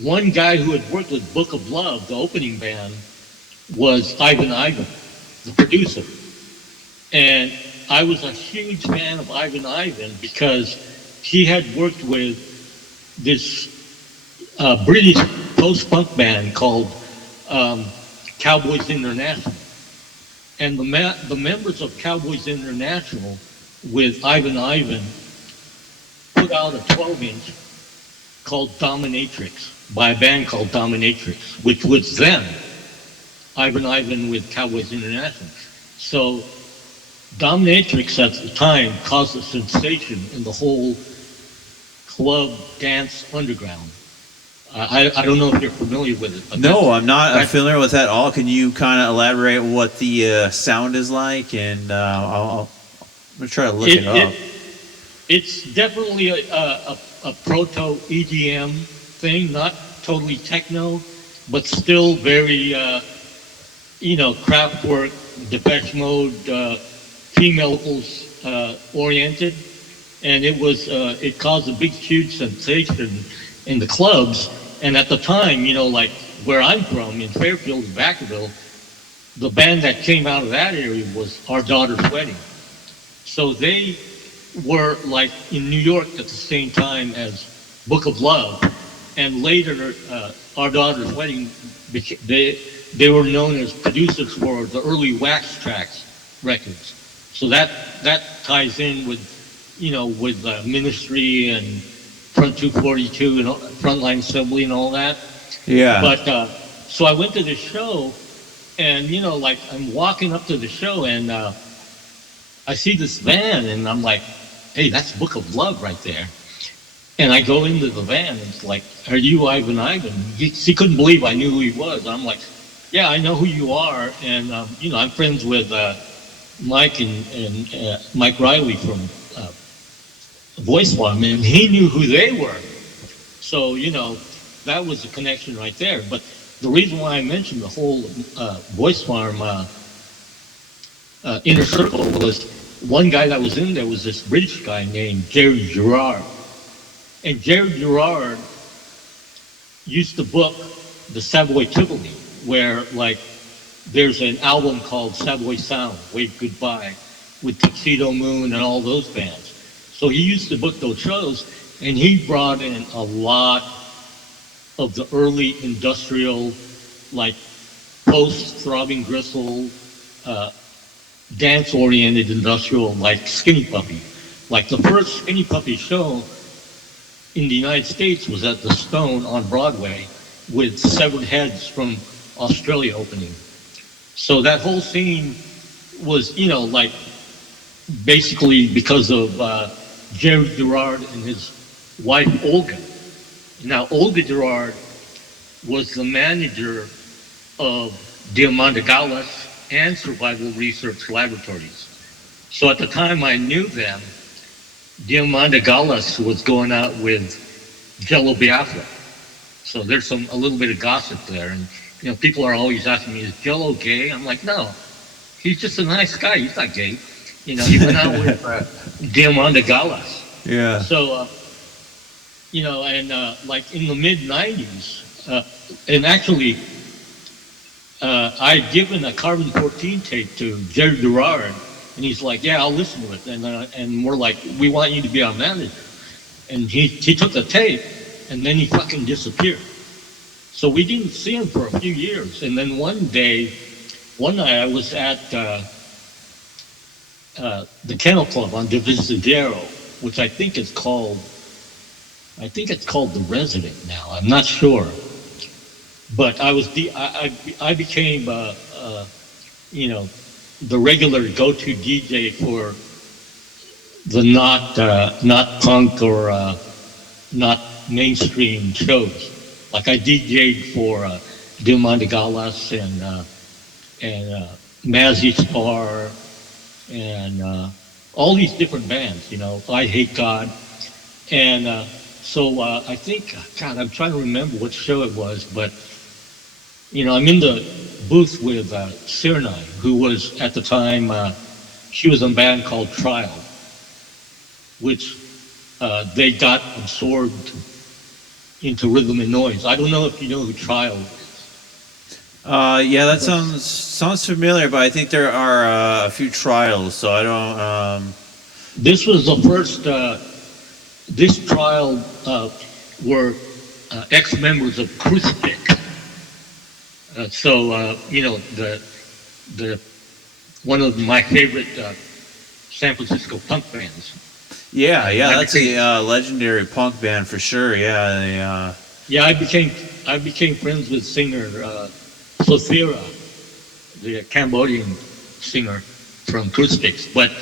one guy who had worked with Book of Love, the opening band, was Ivan, the producer. And I was a huge fan of Ivan because he had worked with this British post-punk band called Cowboys International. And the members of Cowboys International with Ivan put out a 12-inch called Dominatrix by a band called Dominatrix, which was then Ivan with Cowboys International. So Dominatrix at the time caused a sensation in the whole club dance underground. I don't know if you're familiar with it. But no, I'm not familiar with that at all. Can you kind of elaborate what the sound is like? And I'm going to try to look it up. It's definitely a proto EDM thing, not totally techno, but still very, Kraftwerk, Depeche Mode, female vocals oriented. And it caused a big, huge sensation in the clubs. And at the time, like where I'm from, in Fairfield, Vacaville, the band that came out of that area was Our Daughter's Wedding. So they were like in New York at the same time as Book of Love. And later, Our Daughter's Wedding, they were known as producers for the early Wax Trax records. So that ties in with, with Ministry and Front 242 and Frontline Assembly and all that. Yeah. But so I went to the show, and I'm walking up to the show, and I see this van, and I'm like, "Hey, that's Book of Love right there." And I go into the van, and it's like, "Are you Ivan?" He couldn't believe I knew who he was. I'm like, "Yeah, I know who you are," and I'm friends with Mike and Mike Riley from Voice Farm, and he knew who they were. So, that was the connection right there. But the reason why I mentioned the whole Voice Farm inner circle was one guy that was in there was this British guy named Jerry Gerard. And Jerry Gerard used to book the Savoy Tivoli, where, there's an album called Savoy Sound, Wave Goodbye, with Tuxedo Moon and all those bands. So he used to book those shows, and he brought in a lot of the early industrial, post-Throbbing Gristle, dance-oriented industrial, like Skinny Puppy. The first Skinny Puppy show in the United States was at the Stone on Broadway with Severed Heads from Australia opening. So that whole scene was, basically because of Jerry Gerard and his wife, Olga. Now, Olga Gerard was the manager of Diamanda Galas and Survival Research Laboratories. So at the time I knew them, Diamanda Galas was going out with Jello Biafra. So there's a little bit of gossip there. And, people are always asking me, is Jello gay? I'm like, no, he's just a nice guy. He's not gay. He went out with Diamanda Galas. Yeah. So, and in the mid-90s, and actually, I'd given a Carbon 14 tape to Jerry Gerard, and he's like, yeah, I'll listen to it. And we're like, we want you to be our manager. And he took the tape, and then he fucking disappeared. So we didn't see him for a few years. And then one night I was at the Kennel Club on Divisadero, which I think it's called The Resident now. I'm not sure. But I became, the regular go-to DJ for not punk or not mainstream shows. Like I DJ'd for Diamante Galas and Magikal and all these different bands. I Hate God, and so I think, God, I'm trying to remember what show it was, but I'm in the booth with Cyrenai, who was at the time she was in a band called Trial, which they got absorbed into rhythm and noise. I don't know if you know who Trial is. Yeah, that sounds familiar, but I think there are a few trials, so I don't. This was the first. This trial were ex-members of Crucifix. The one of my favorite San Francisco punk bands. Yeah, that's a legendary punk band for sure. Yeah, Yeah, I became friends with singer Sothera, the Cambodian singer from Crucifix. But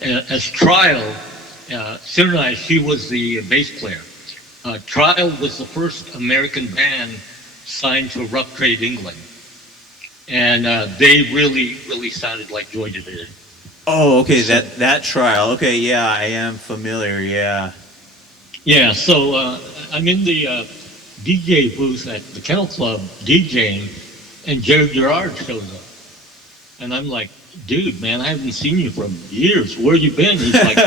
as Trial, Cyrenai, she was the bass player. Trial was the first American band signed to Rough Trade England, and they really sounded like Joy Division. Oh, okay, that Trial. Okay, yeah, I am familiar. Yeah. Yeah, so I'm in the DJ booth at the Kennel Club DJing, and Jared Gerard shows up. And I'm like, dude, man, I haven't seen you for years. Where you been? He's like,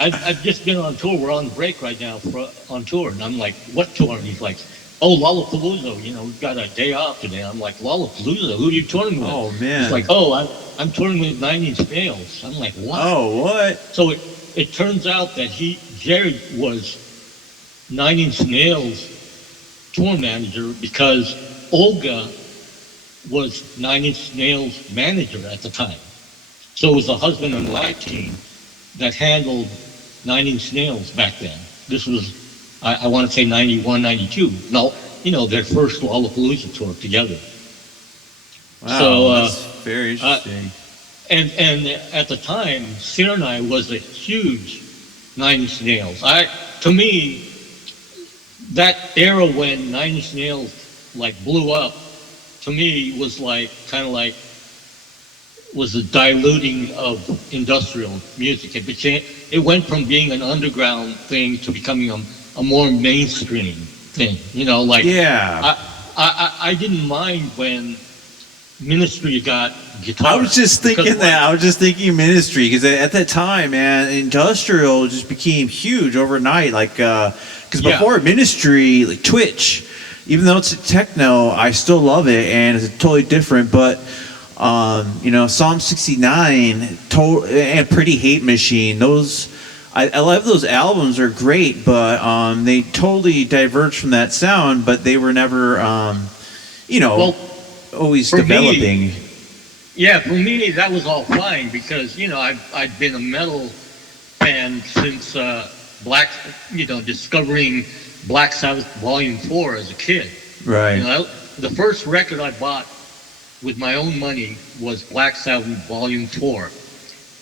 I've just been on tour. We're on break right now on tour. And I'm like, what tour? And he's like, oh, Lollapalooza. We've got a day off today. I'm like, Lollapalooza? Who are you touring with? Oh, man. He's like, oh, I'm touring with 9 Inch Nails. I'm like, what? Oh, what? So it turns out that Jared was 9 Inch Nails tour manager because Olga was 9 Inch Nails manager at the time. So it was a husband and wife team that handled 9 Inch Nails back then. This was, I want to say 91, 92. No, their first Lollapalooza tour together. Wow, so, that's very interesting. And at the time, Cyrenai was a huge 9 Inch Nails. To me, that era when 9 Inch Nails blew up, to me was was a diluting of industrial music. It went from being an underground thing to becoming a more mainstream thing. Yeah. I didn't mind when Ministry got guitar. I was just thinking that. I was just thinking Ministry because at that time, man, industrial just became huge overnight. Because before Ministry, Twitch, even though it's techno, I still love it and it's totally different. But Psalm 69 and Pretty Hate Machine, those I love those albums. Are great, but they totally diverged from that sound. But they were never, always developing. For me, that was all fine because I'd been a metal fan since discovering Black Sabbath Volume 4 as a kid. Right. The first record I bought with my own money was Black Sabbath Volume 4,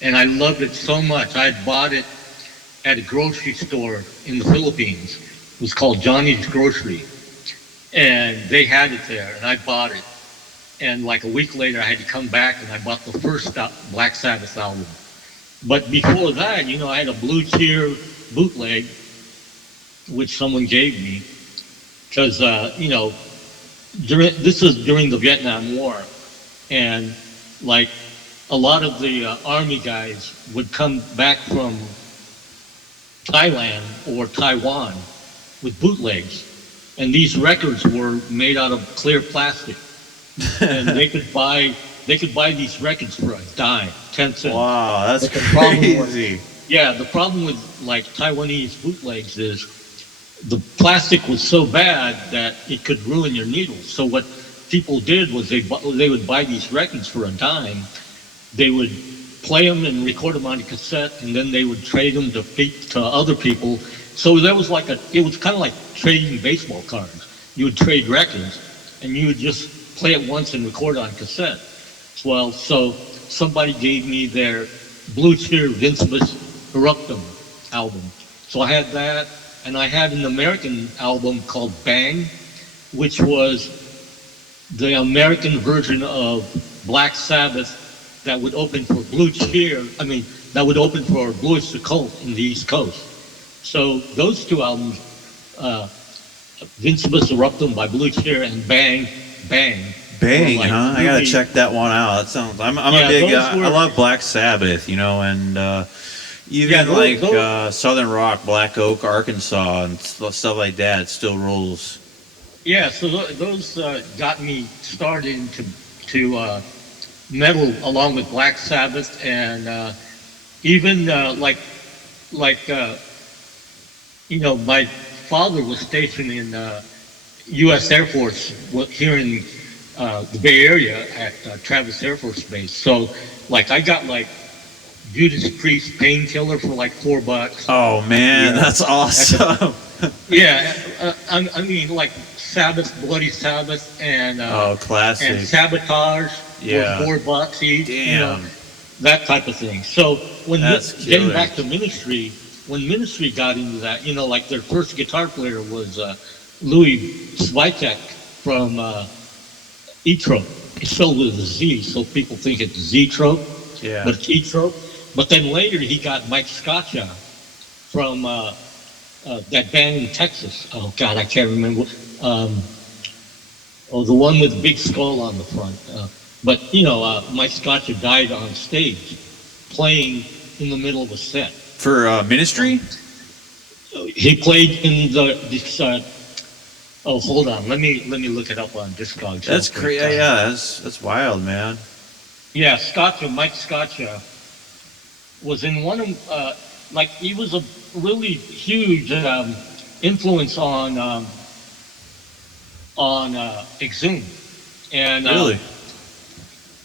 and I loved it so much. I had bought it at a grocery store in the Philippines. It was called Johnny's Grocery, and they had it there, and I bought it. And a week later, I had to come back, and I bought the first Black Sabbath album. But before that, I had a Blue Cheer bootleg, which someone gave me, because this was during the Vietnam War, and a lot of the army guys would come back from Thailand or Taiwan with bootlegs, and these records were made out of clear plastic, and they could buy these records for a dime, 10 cents. Wow, that's crazy. The problem with Taiwanese bootlegs is the plastic was so bad that it could ruin your needles. So what people did was they would buy these records for a dime. They would play them and record them on a cassette, and then they would trade them to other people. So there was it was kind of like trading baseball cards. You would trade records, and you would just play it once and record it on cassette. Well, so somebody gave me their Blue Cheer Vincimus Eruptum album. So I had that, and I had an American album called Bang, which was the American version of Black Sabbath that would open for Blue Cheer. I mean, that would open for Blue Oyster Cult in the East Coast. So those two albums, Vincibus Eruptum by Blue Cheer and Bang, Bang, like, huh? I gotta check that one out. That sounds. I'm a big. I love Black Sabbath, and even Southern Rock, Black Oak, Arkansas, and stuff like that. It still rules. Yeah, so those got me started to metal along with Black Sabbath, and even my father was stationed in U.S. Air Force here in the Bay Area at Travis Air Force Base. So, I got Judas Priest Painkiller for $4. Oh man, that's awesome. I mean, Sabbath, Bloody Sabbath, and classic, and Sabotage for $4 each. Damn. That type of thing. So getting back to Ministry, when Ministry got into that, their first guitar player was Louis Switek from E-Trope. It's spelled with a Z, so people think it's Z-Trope, but it's E-Trope. But then later he got Mike Scotcha from that band in Texas. Oh God, I can't remember. The one with the big skull on the front. But Mike Scotcha died on stage playing in the middle of a set. For Ministry? He played in hold on. Let me look it up on Discogs. That's crazy. Yeah, that's wild, man. Yeah, Mike Scotcha was in one of he was a really huge influence on Exhumed and really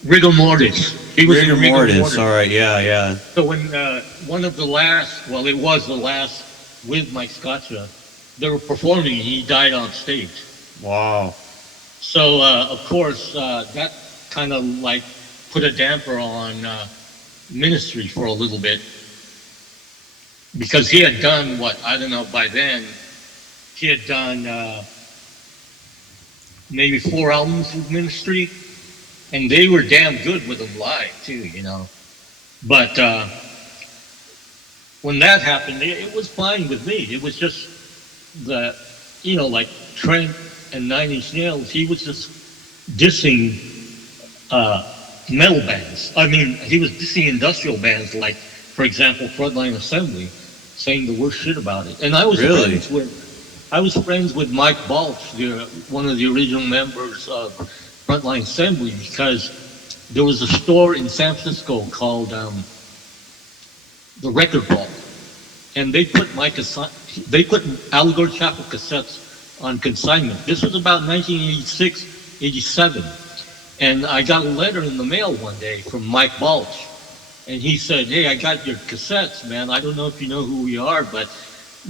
Rigor Mortis. He was Rigor in Rigor Mortis. All right, yeah. So when one of the last, it was the last with Mike Scotcha, they were performing and he died on stage. Wow. So of course that kind of put a damper on Ministry for a little bit, because he had done by then he had done maybe 4 albums with Ministry, and they were damn good with them live too, But when that happened, it was fine with me. It was just the, Trent and Nine Inch Nails, he was just dissing metal bands. I mean, he was dissing industrial bands, for example, Frontline Assembly, saying the worst shit about it. And I was friends with Mike Balch, one of the original members of Frontline Assembly, because there was a store in San Francisco called the Record Vault, and they put Allegory Chapel cassettes on consignment. This was about 1986, 87. And I got a letter in the mail one day from Mike Balch, and he said, "Hey, I got your cassettes, man. I don't know if you know who we are, but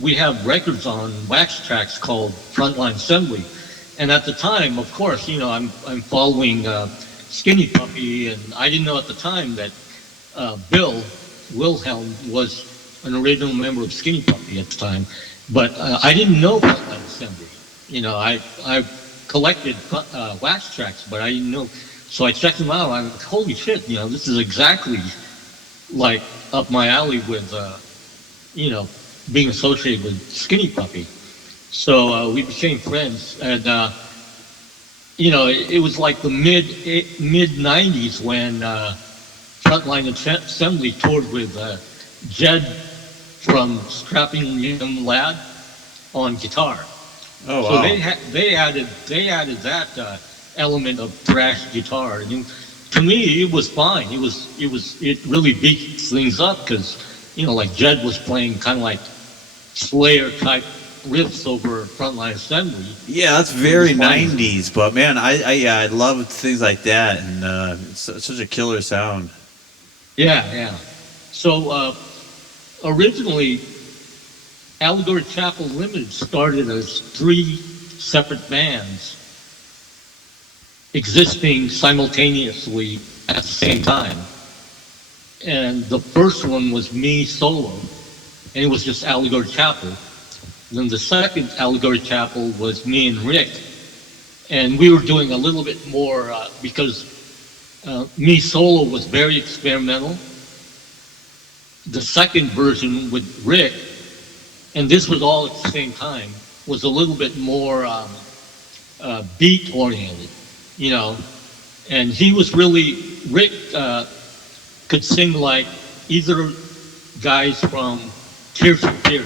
we have records on wax tracks called Frontline Assembly." And at the time, of course, I'm following Skinny Puppy, and I didn't know at the time that Bill Wilhelm was an original member of Skinny Puppy at the time. But I didn't know Frontline Assembly. I collected wax tracks, but I didn't know. So I checked them out. I'm like, holy shit, this is exactly up my alley with, being associated with Skinny Puppy. So we became friends, and it was the mid '90s when Frontline Assembly toured with Jed from Strapping Young Lad on guitar. Oh wow! So they added that element of thrash guitar. And to me, it was fine. It really beat things up because Jed was playing kind of Slayer type riffs over Frontline Assembly. Yeah, that's very '90s. But man, I love things like that, and it's such a killer sound. Yeah. So originally, Allegory Chapel Ltd. started as 3 separate bands existing simultaneously at the same time. And the first one was me solo, and it was just Allegory Chapel. Then the second Allegory Chapel was me and Rick, and we were doing a little bit more because me solo was very experimental. The second version with Rick, and this was all at the same time, was a little bit more beat oriented, you know. And he was really, Rick could sing like either guys from Tears for Fears.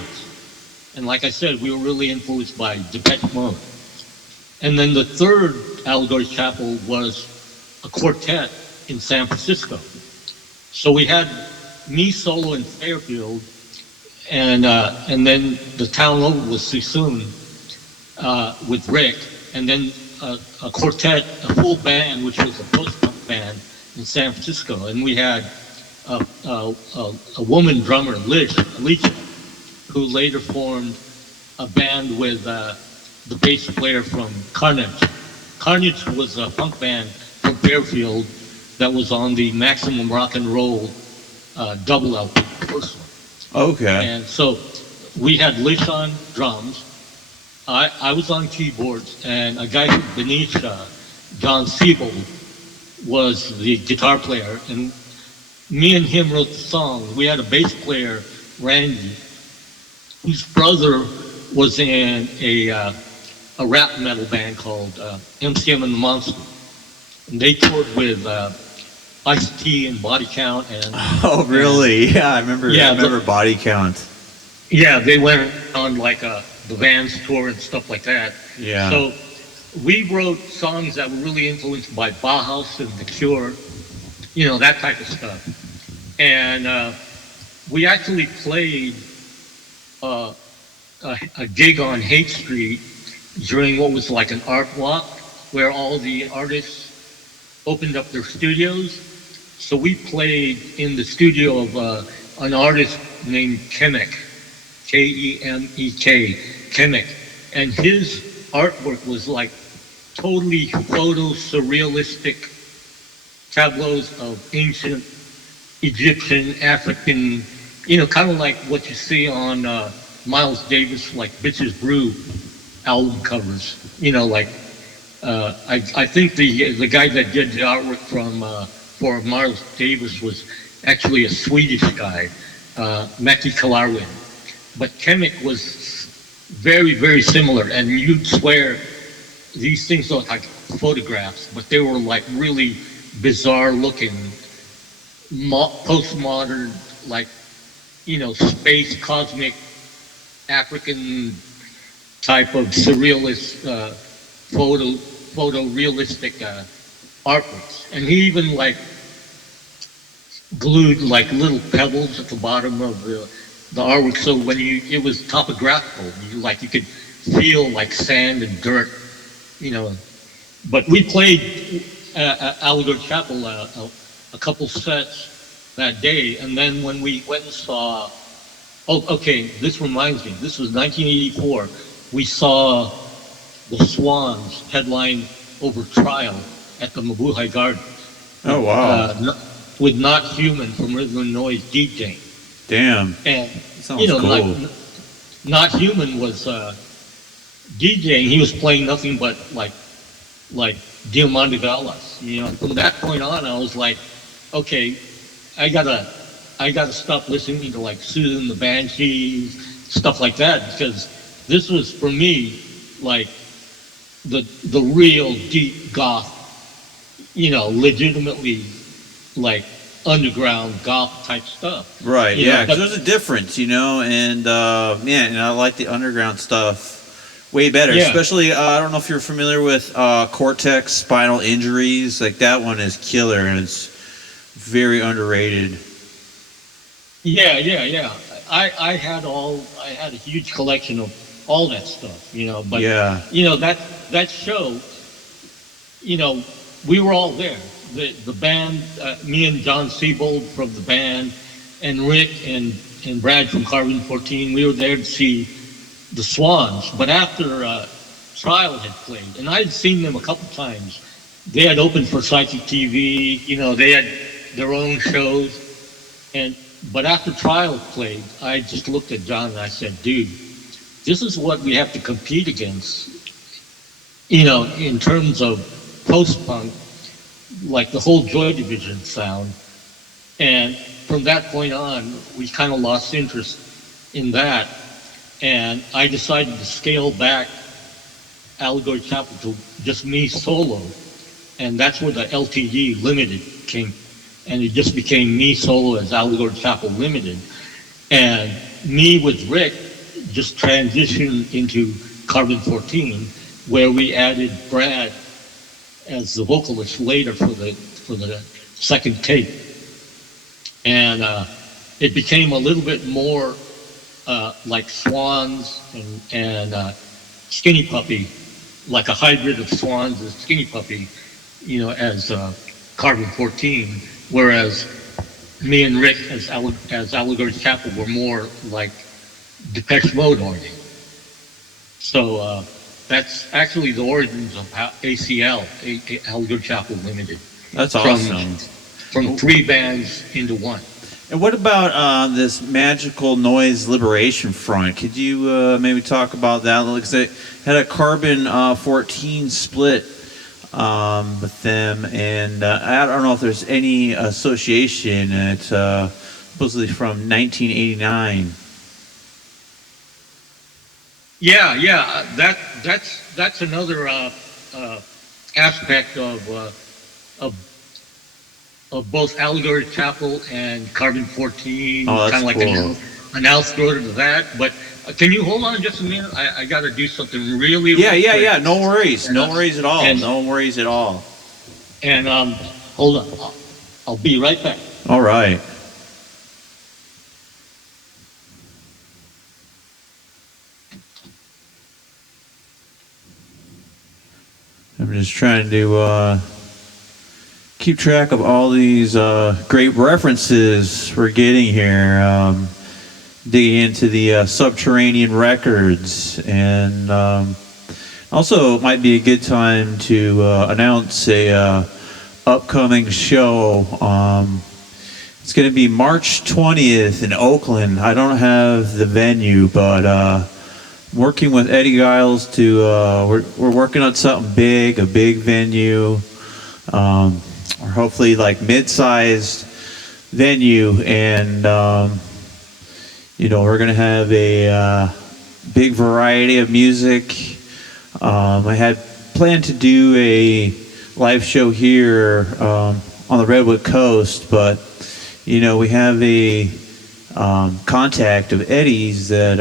And like I said, we were really influenced by Depeche Mode. And then the third Allegory Chapel was a quartet in San Francisco. So we had me solo in Fairfield, and then the town over was Suisun with Rick, and then a quartet, a full band, which was a post-punk band in San Francisco, and we had a woman drummer, Alicia, who later formed a band with the bass player from Carnage. Carnage was a punk band from Fairfield that was on the Maximum Rock and Roll double LP, first one. Okay. And so we had Lish on drums, I was on keyboards, and a guy from Benicia, John Siebold, was the guitar player, and me and him wrote the song. We had a bass player, Randy, whose brother was in a rap metal band called MCM and the Monster. And they toured with Ice-T and Body Count. And oh, really? Yeah, I remember Body Count. Yeah, they went on like the Vans tour and stuff like that. Yeah. So we wrote songs that were really influenced by Bauhaus and The Cure, you know, that type of stuff. And we actually played a gig on Haight Street during what was like an art walk, where all the artists opened up their studios. So we played in the studio of an artist named Kemek, K-E-M-E-K, Kemek. And his artwork was like totally photo surrealistic tableaus of ancient Egyptian, African, you know, kind of like what you see on Miles Davis, like Bitches Brew album covers. You know, like I think the guy that did the artwork for Miles Davis was actually a Swedish guy, Magikal. But Kemek was very, very similar, and you'd swear these things look like photographs, but they were like really bizarre looking, postmodern, like, you know, space, cosmic, African type of surrealist, photorealistic artworks. And he even like glued like little pebbles at the bottom of the artwork, so when it was topographical, you could feel like sand and dirt, you know. But we played Allegory Chapel a couple sets that day, and then when we went and saw, this reminds me, this was 1984, we saw the Swans headline over Trial at the Mabuhay Garden. Oh, wow. With Not Human from Rhythm and Noise DJing. Damn. And, sounds cool. like, Not Human was DJing. He was playing nothing but like Diamante Galas. You know, from that point on, I was like, okay, I gotta stop listening to like Susan the Banshees, stuff like that, because this was for me like the real deep goth, you know, legitimately like underground goth type stuff. Right, you yeah, know, because there's a difference, you know, and and I like the underground stuff way better, Yeah. especially, I don't know if you're familiar with Cortex Spinal Injuries, like that one is killer, and it's very underrated. Yeah. I had a huge collection of all that stuff, you know, but Yeah. you know, that show, you know, we were all there. The band, me and John Siebold from the band, and Rick and Brad from Carbon 14, we were there to see the Swans. But after Trial had played, and I had seen them a couple times, they had opened for Psychic TV, you know, they had their own shows, But after trial played, I just looked at John and I said, dude, this is what we have to compete against, in terms of post-punk, like the whole Joy Division sound. And from that point on, we kind of lost interest in that. And I decided to scale back Allegory Chapel to just me solo. And that's where the LTD Limited came. And it just became me solo as Allegory Chapel Limited. And me with Rick just transitioned into Carbon 14, where we added Brad as the vocalist later for the second tape. And it became a little bit more like Swans and Skinny Puppy, like a hybrid of Swans and Skinny Puppy, as Carbon 14, whereas me and Rick as Allegory Chapel were more like Depeche Mode oriented. So that's actually the origins of ACL, Allegory Chapel Limited. That's awesome. From 3 bands into 1. And what about this Magikal Noise Liberation Front? Could you maybe talk about that? Because they had a Carbon 14 split with them, and I don't know if there's any association. It's supposedly from 1989. Yeah. That's another aspect of both Allegory Chapel and Carbon 14. Oh, that's kind of like cool. an outgrowth of that. But can you hold on just a minute? I got to do something really Yeah. quick. No worries. And, No worries at all. No worries at all. And hold on. I'll be right back. All right. I'm just trying to keep track of all these great references we're getting here. Digging into the subterranean records, and also it might be a good time to announce a upcoming show. It's going to be March 20th in Oakland. I don't have the venue, but working with Eddie Giles to we're working on something big, a big venue, or hopefully like mid-sized venue, and we're gonna have a big variety of music. I had planned to do a live show here on the Redwood Coast, but we have a contact of Eddie's that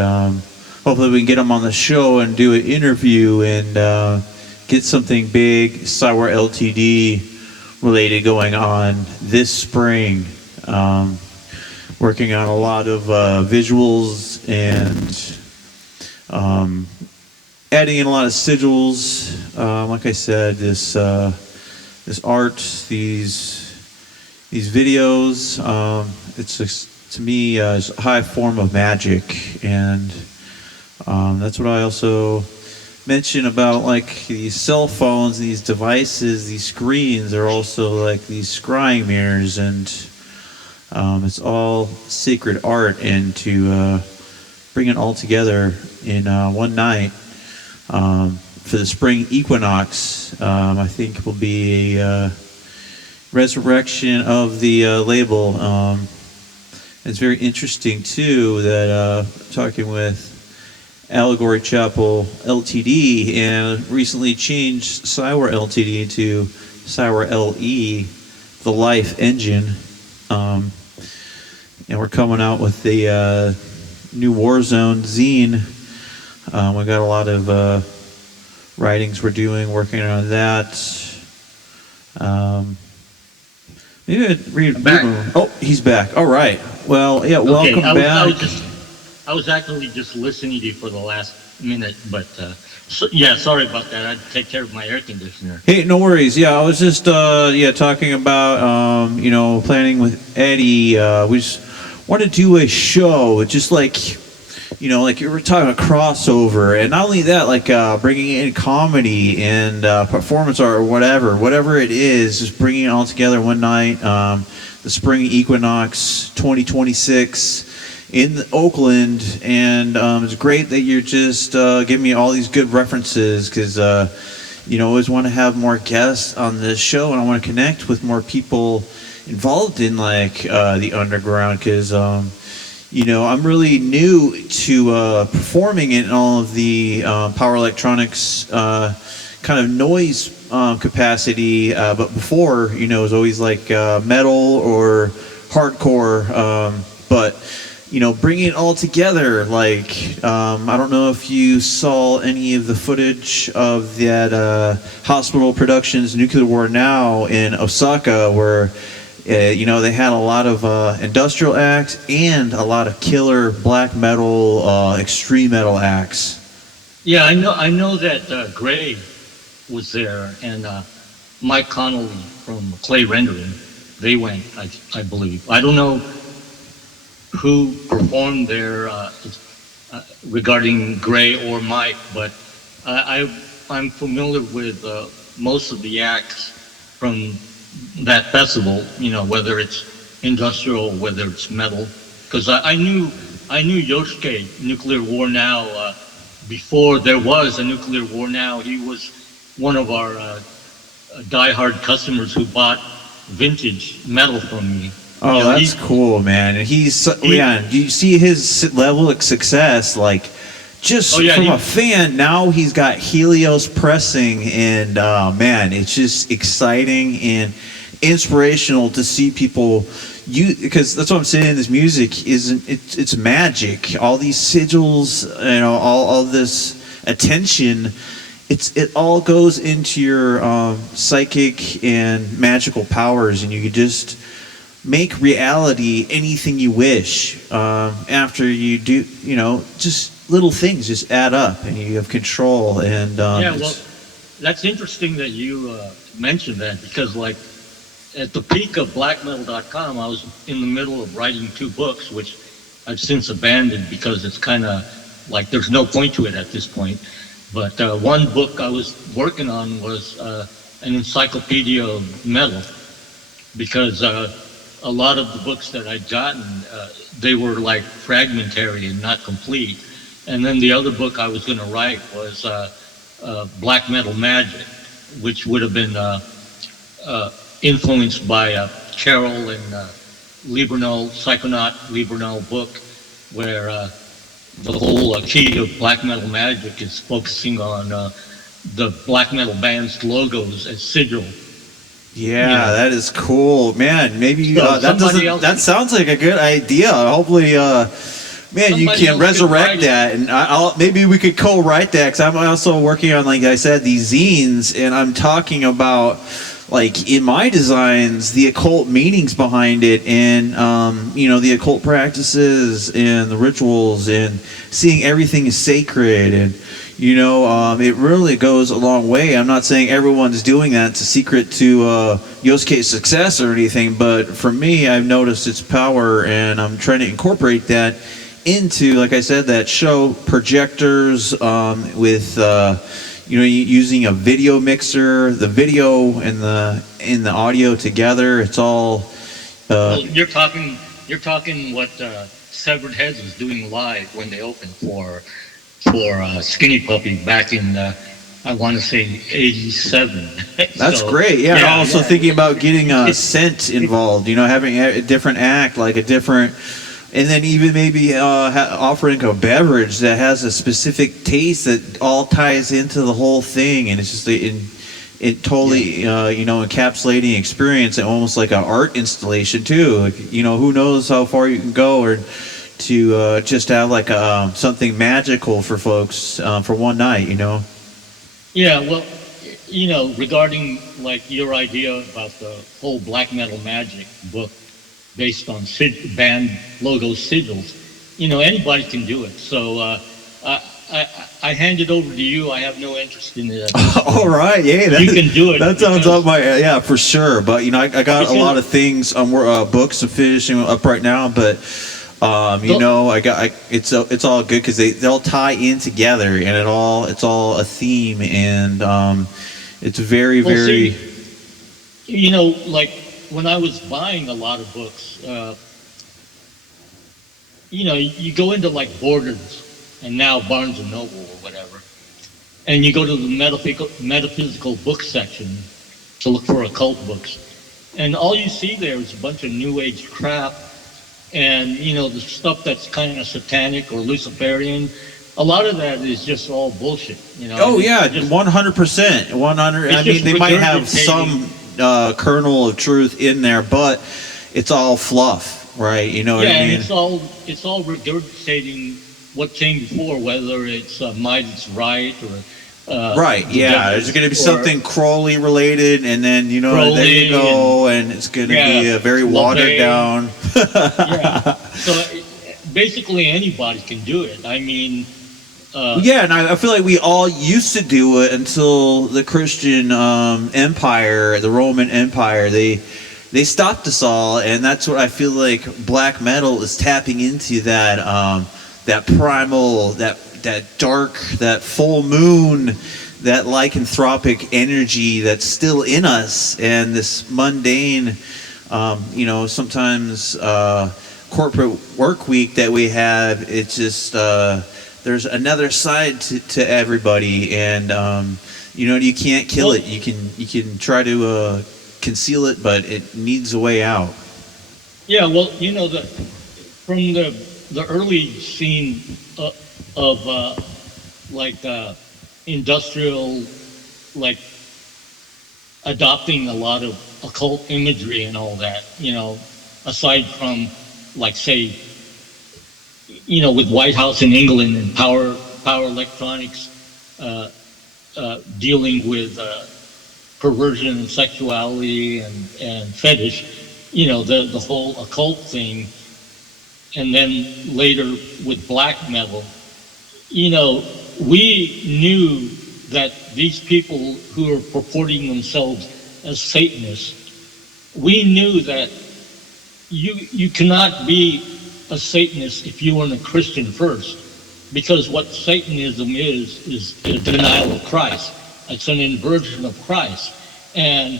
hopefully we can get him on the show and do an interview and get something big Sour LTD related going on this spring. Working on a lot of visuals and adding in a lot of sigils. Like I said, this art, these videos, it's just, to me, is a high form of magic, and that's what I also mention about like these cell phones, these devices, these screens are also like these scrying mirrors, and it's all sacred art, and to bring it all together in one night for the spring equinox, I think will be a resurrection of the label. It's very interesting too that talking with Allegory Chapel Ltd. and recently changed Sour Ltd. to Sour LE, the Life Engine. And we're coming out with the new Warzone zine. We got a lot of writings we're doing, working on that. Maybe I'd read. Oh, he's back. All right. Well, yeah. Okay, welcome back. I was actually just listening to you for the last minute, but sorry about that. I'd take care of my air conditioner. Hey, no worries. Yeah, I was just talking about planning with Eddie. We just want to do a show, just like like you were talking about crossover, and not only that, like bringing in comedy and performance art or whatever it is, just bringing it all together one night. the spring equinox 2026 in Oakland, and it's great that you're just giving me all these good references, because I always want to have more guests on this show, and I want to connect with more people involved in the underground, because I'm really new to performing in all of the power electronics kind of noise capacity, but before, it was always metal or hardcore, but bringing it all together, I don't know if you saw any of the footage of that Hospital Productions Nuclear War Now in Osaka, where they had a lot of industrial acts and a lot of killer black metal, extreme metal acts. Yeah, I know that Gray was there, and Mike Connolly from Clay Rendering. They went, I believe. I don't know who performed there regarding Gray or Mike, but I'm familiar with most of the acts from that festival, whether it's industrial, whether it's metal, because I knew Yosuke Nuclear War Now before there was a Nuclear War Now. He was one of our diehard customers who bought vintage metal from me. Oh, that's cool, man. And you see his level of success, from a fan. Now he's got Helios pressing, and man, it's just exciting and inspirational to see people because that's what I'm saying. This music it's magic. All these sigils, all this attention. It all goes into your psychic and magical powers, and you can just make reality anything you wish. After you do, just little things just add up, and you have control. And that's interesting that you mentioned that, because at the peak of blackmetal.com, I was in the middle of writing 2 books, which I've since abandoned because it's kind of there's no point to it at this point. But one book I was working on was an encyclopedia of metal, because a lot of the books that I'd gotten, they were fragmentary and not complete. And then the other book I was going to write was Black Metal Magic, which would have been influenced by Carol and Libernal, Psychonaut Libernal book, where the whole key of black metal magic is focusing on the black metal band's logos as sigil. Yeah, that is cool, man. Maybe that sounds like a good idea. Hopefully, you can resurrect that, and maybe we could co-write that, because I'm also working on, like I said, these zines, and I'm talking about in my designs the occult meanings behind it, and the occult practices and the rituals, and seeing everything is sacred, and it really goes a long way. I'm not saying everyone's doing that. It's a secret to Yosuke's success or anything, but for me, I've noticed its power, and I'm trying to incorporate that into, like I said, that show projectors with using a video mixer, the video and the audio together. It's all. You're talking what Severed Heads was doing live when they opened for Skinny Puppy back in I want to say 87. That's great. Yeah, I'm also thinking about getting a scent involved. Having a different act, a different. And then even maybe offering a beverage that has a specific taste that all ties into the whole thing, and it's just it totally encapsulating experience, and almost like an art installation too. Who knows how far you can go, or to just have something magical for folks for one night. Yeah, well, regarding your idea about the whole black metal magic book, based on band logo sigils, anybody can do it. So I hand it over to you. I have no interest in it. All right, yeah, you can do it. That sounds up my for sure. But I got a lot of things on books I'm finishing up right now. But it's all good, because they'll tie in together, and it's all a theme, and it's very very. when I was buying a lot of books, you go into like Borders and now Barnes and Noble or whatever, and you go to the metaphysical book section to look for occult books, and all you see there is a bunch of New Age crap, and the stuff that's kind of satanic or Luciferian. A lot of that is just all bullshit. Oh yeah, 100%. 100. I mean, they might have some kernel of truth in there, but it's all fluff, right? You know what I mean? Yeah, it's all regurgitating what came before, whether it's might is right or right. Yeah, there's going to be something Crowley related, and then there you go, and it's going to be a very watered down. Yeah. So basically, anybody can do it. I mean. Yeah, and I feel like we all used to do it until the Christian Empire, the Roman Empire, they stopped us all, and that's what I feel like black metal is tapping into, that primal, that dark, that full moon, that lycanthropic energy that's still in us, and this mundane, sometimes corporate work week that we have. It's just there's another side to everybody, and you can't kill it. You can try to conceal it, but it needs a way out. Yeah, well, from the early scene of industrial, adopting a lot of occult imagery and all that, aside from say, with White House in England and power electronics dealing with perversion and sexuality and fetish, the whole occult thing, and then later with black metal, we knew that these people who are purporting themselves as Satanists, we knew that you cannot be a Satanist if you weren't a Christian first, because what Satanism is a denial of Christ. It's an inversion of Christ, and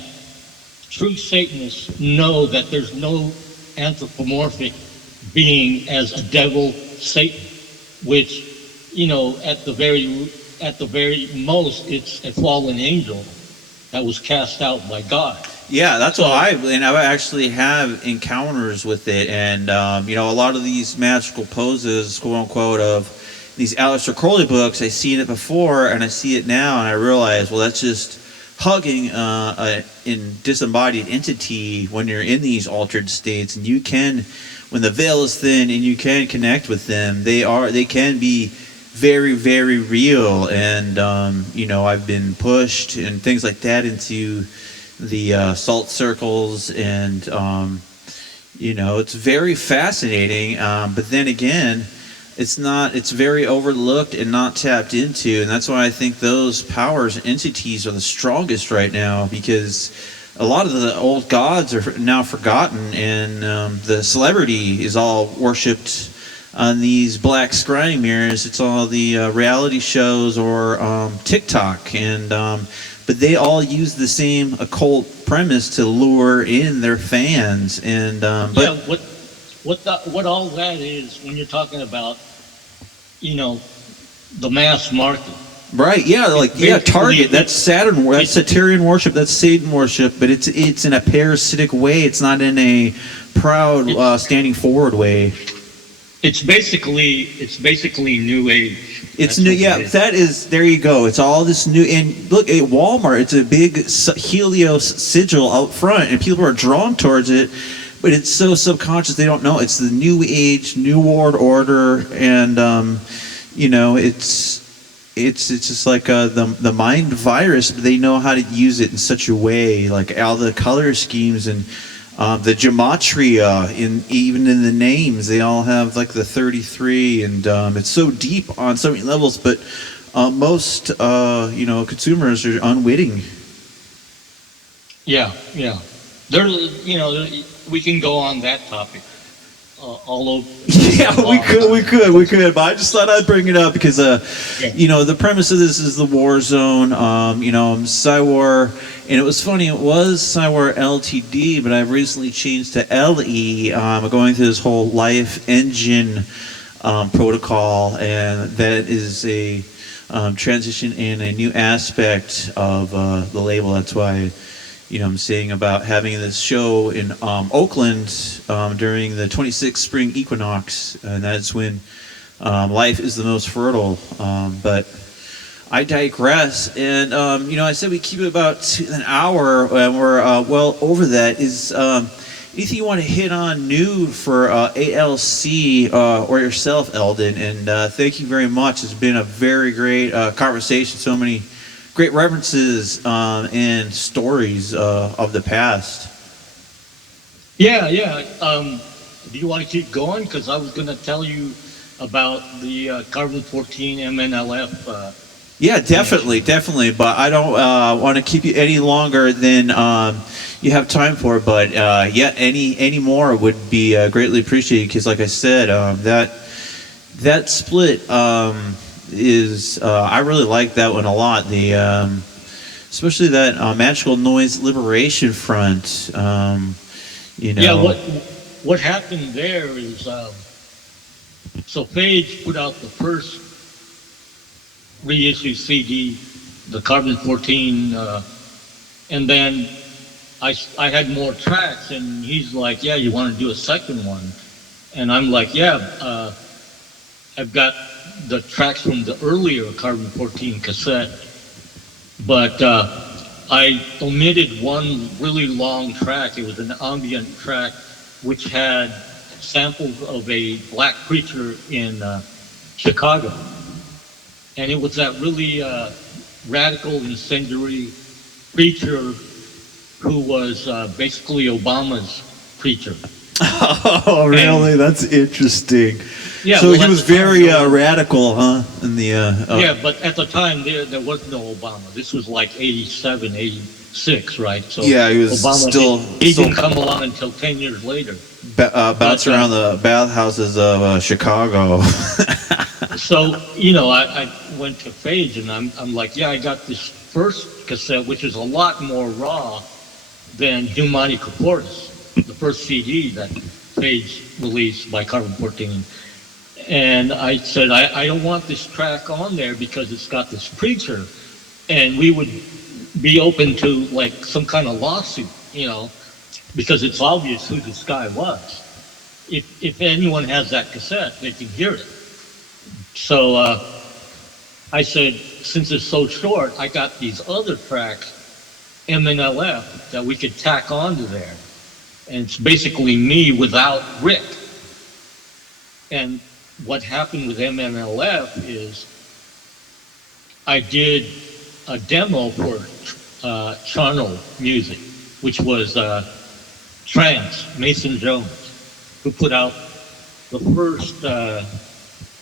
true Satanists know that there's no anthropomorphic being as a devil, Satan, which at the very most it's a fallen angel that was cast out by God. Yeah, that's what I actually have encounters with it, and a lot of these magical poses, quote unquote, of these Aleister Crowley books, I've seen it before and I see it now, and I realize, well, that's just hugging in disembodied entity when you're in these altered states, and you can, when the veil is thin and you can connect with them, they can be very, very real, and I've been pushed and things like that into the salt circles, and it's very fascinating, but then again, it's very overlooked and not tapped into, and that's why I think those powers and entities are the strongest right now, because a lot of the old gods are now forgotten, and the celebrity is all worshipped on these black scrying mirrors. It's all the reality shows or TikTok, and but they all use the same occult premise to lure in their fans, and what all that is when you're talking about the mass market. Right, Target, that's Saturn, that's Saturnian worship, that's Satan worship, but it's in a parasitic way. It's not in a proud standing forward way. It's basically New Age. It's new, that is, there you go. It's all this new, and look at Walmart, it's a big Helios sigil out front, and people are drawn towards it, but it's so subconscious they don't know. It's the New Age, New World Order, and it's just like the mind virus, but they know how to use it in such a way, like all the color schemes and the gematria even in the names, they all have like the 33, and it's so deep on so many levels, but most consumers are unwitting. Yeah. We can go on that topic. all over. Yeah, we could. But I just thought I'd bring it up because, Yeah. the premise of this is the Warzone. Cywar, and it was funny. It was Cywar Ltd, but I've recently changed to LE. I'm going through this whole life engine protocol, and that is a transition and a new aspect of the label. That's why. I'm saying about having this show in Oakland during the 26th spring equinox, and that's when life is the most fertile. But I digress, and I said we keep it about an hour, and we're well over that. Is anything you want to hit on new for ALC or yourself, Eldon? And thank you very much. It's been a very great conversation. So many great references and stories of the past. Yeah. Do you want to keep going? Because I was going to tell you about the carbon 14 MNLF. Yeah, definitely. But I don't want to keep you any longer than you have time for. But any more would be greatly appreciated. Because, like I said, that split. Is I really like that one a lot. The especially that Magikal Noise Liberation Front. Yeah, what happened there is so Phage put out the first reissue CD, the Carbon 14, and then I had more tracks, and he's like, "Yeah, you want to do a second one?" And I'm like, "Yeah, I've got the tracks from the earlier Carbon 14 cassette, but I omitted one really long track. It was an ambient track which had samples of a black preacher in Chicago. And it was that really radical, incendiary preacher who was basically Obama's preacher. Oh, really? And that's interesting. Yeah, so he was very radical, huh? In the Yeah, but at the time there was no Obama. This was like 87, 86, right? So yeah, he was Obama didn't come along until 10 years later. Bouncing around the bathhouses of Chicago. So I went to Phage, and I'm like, yeah, I got this first cassette, which is a lot more raw than Humani Corporis, the first CD that Phage released by Carbon 14. And I said, I don't want this track on there because it's got this preacher, and we would be open to like some kind of lawsuit, because it's obvious who this guy was. If anyone has that cassette, they can hear it. So I said, since it's so short, I got these other tracks, MNLF, that we could tack onto there. And it's basically me without Rick. And what happened with MNLF is I did a demo for Charnel Music, which was Trance, Mason Jones, who put out the first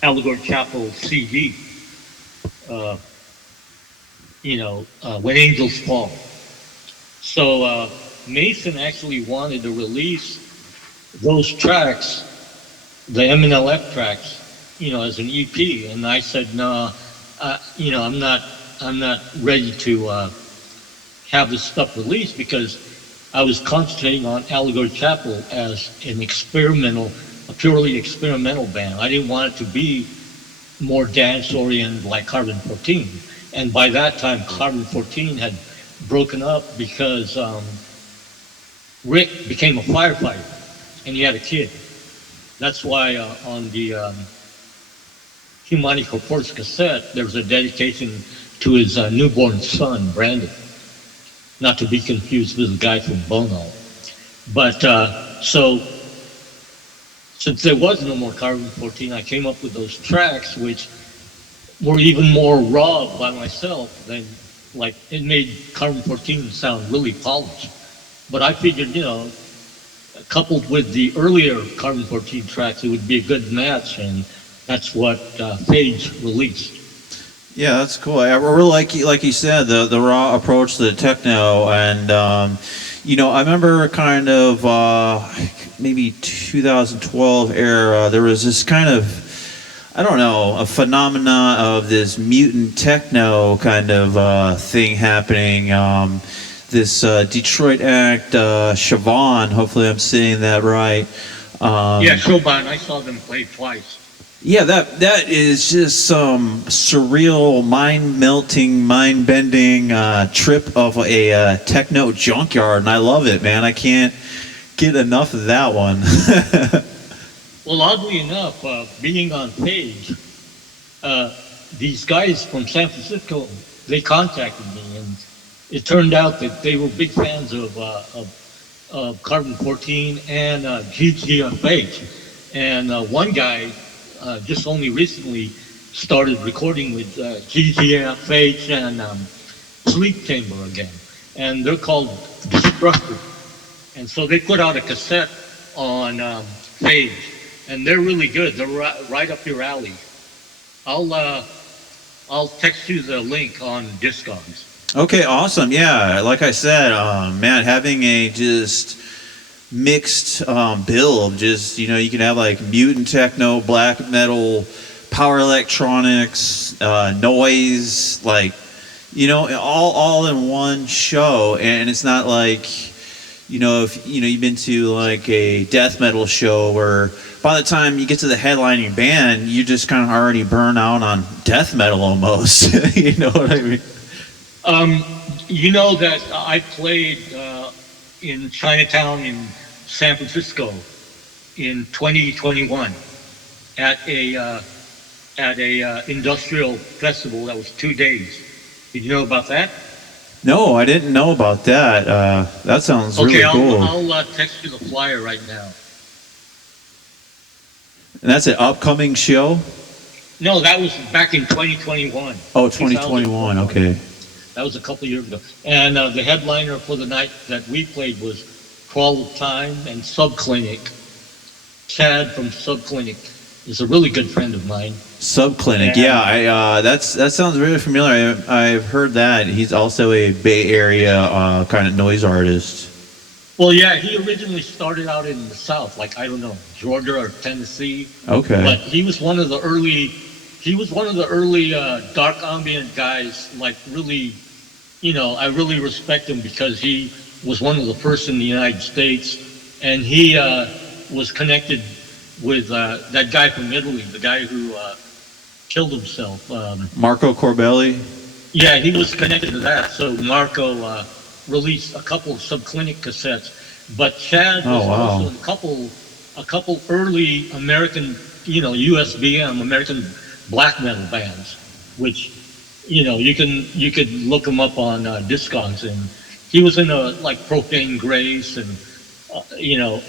Allegory Chapel CD, When Angels Fall. So Mason actually wanted to release those tracks, the MNLF tracks, as an EP, and I said no, I'm not ready to have this stuff released because I was concentrating on Allegory Chapel as a purely experimental band. I didn't want it to be more dance oriented like Carbon 14, and by that time Carbon 14 had broken up because Rick became a firefighter and he had a kid. That's why on the Humani Corporis cassette, there was a dedication to his newborn son, Brandon. Not to be confused with the guy from Bono. But so, since there was no more Carbon 14, I came up with those tracks, which were even more raw by myself than, like, it made Carbon 14 sound really polished. But I figured, coupled with the earlier Carbon 14 tracks, it would be a good match, and that's what Phage released. Yeah, that's cool. I really like you said, the raw approach to the techno, and I remember kind of maybe 2012 era. There was this kind of, I don't know, a phenomena of this mutant techno kind of thing happening. This Detroit act, Siobhan, hopefully I'm saying that right. Yeah, Showban, I saw them play twice. Yeah, that is just some surreal, mind-melting, mind-bending trip of a techno junkyard, and I love it, man. I can't get enough of that one. Well, oddly enough, being on page, these guys from San Francisco, they contacted me, and it turned out that they were big fans of Carbon 14 and GTFH. And one guy just only recently started recording with GTFH and Sleep Chamber again. And they're called Destructive. And so they put out a cassette on Page, and they're really good. They're right up your alley. I'll text you the link on Discogs. Okay, awesome. Yeah, like I said, man, having a just mixed build, just, you can have like mutant techno, black metal, power electronics, noise, like, all in one show. And it's not like, if you've been to like a death metal show where by the time you get to the headlining band, you just kind of already burn out on death metal almost. You know what I mean? You know that I played in Chinatown in San Francisco in 2021 at a industrial festival that was 2 days. Did you know about that? No, I didn't know about that. That sounds really cool. I'll text you the flyer right now. And that's an upcoming show? No, that was back in 2021. Oh, 2021, okay. That was a couple of years ago. And the headliner for the night that we played was Crawl of Time and Subclinic. Chad from Subclinic is a really good friend of mine. Subclinic, yeah. That sounds really familiar. I've heard that. He's also a Bay Area kind of noise artist. Well, yeah, he originally started out in the South, like, I don't know, Georgia or Tennessee. Okay. But he was one of the early dark ambient guys, like really, I really respect him because he was one of the first in the United States, and he was connected with that guy from Italy, the guy who killed himself. Marco Corbelli? Yeah, he was connected to that. So Marco released a couple of Subclinic cassettes, but Chad was also a couple early American, USBM, American black metal bands, which, you could look him up on Discogs, and he was in like Profane Grace and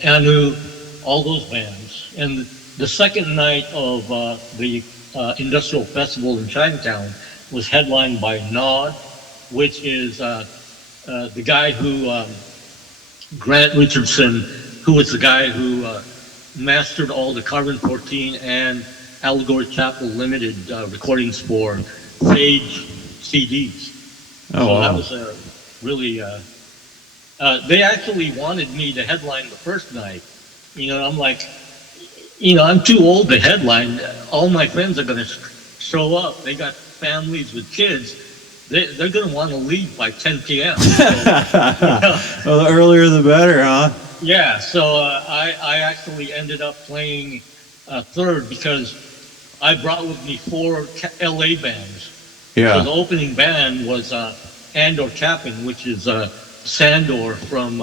Anu, all those bands. And the second night of the Industrial Festival in Chinatown was headlined by Nod, which is the guy who Grant Richardson, who was the guy who mastered all the Carbon 14 and Allegory Chapel Limited recordings for Sage CDs. That was a really. They actually wanted me to headline the first night. I'm like, I'm too old to headline. All my friends are going to show up. They got families with kids. They're going to want to leave by 10 p.m. So, well, the earlier the better, huh? Yeah, so I actually ended up playing third because I brought with me 4 LA bands. Yeah. So the opening band was Andor Chapin, which is Sandor from,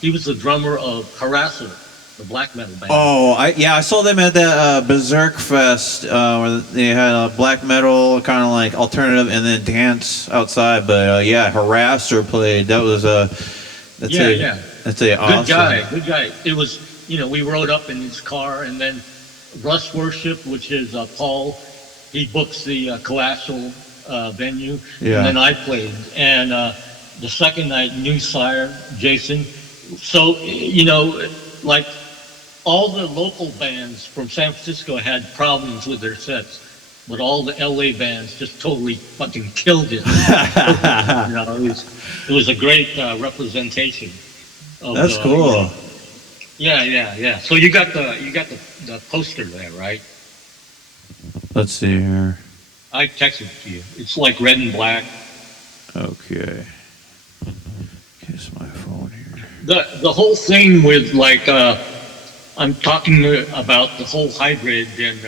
he was the drummer of Harasser, the black metal band. Oh, I saw them at the Berserk Fest where they had black metal, kind of like alternative, and then dance outside. But Harasser played. That was that's awesome. Good guy. It was, we rode up in his car, and then Rush Worship, which is Paul, he books the Coastal venue, and then I played. And the second night, New Sire, Jason. So, like all the local bands from San Francisco had problems with their sets, but all the LA bands just totally fucking killed it. It was a great representation. Of That's the, cool. yeah. So you got the poster there, right? Let's see here. I texted it to you. It's like red and black. Okay. Kiss my phone here. The whole thing with like I'm talking about the whole hybrid and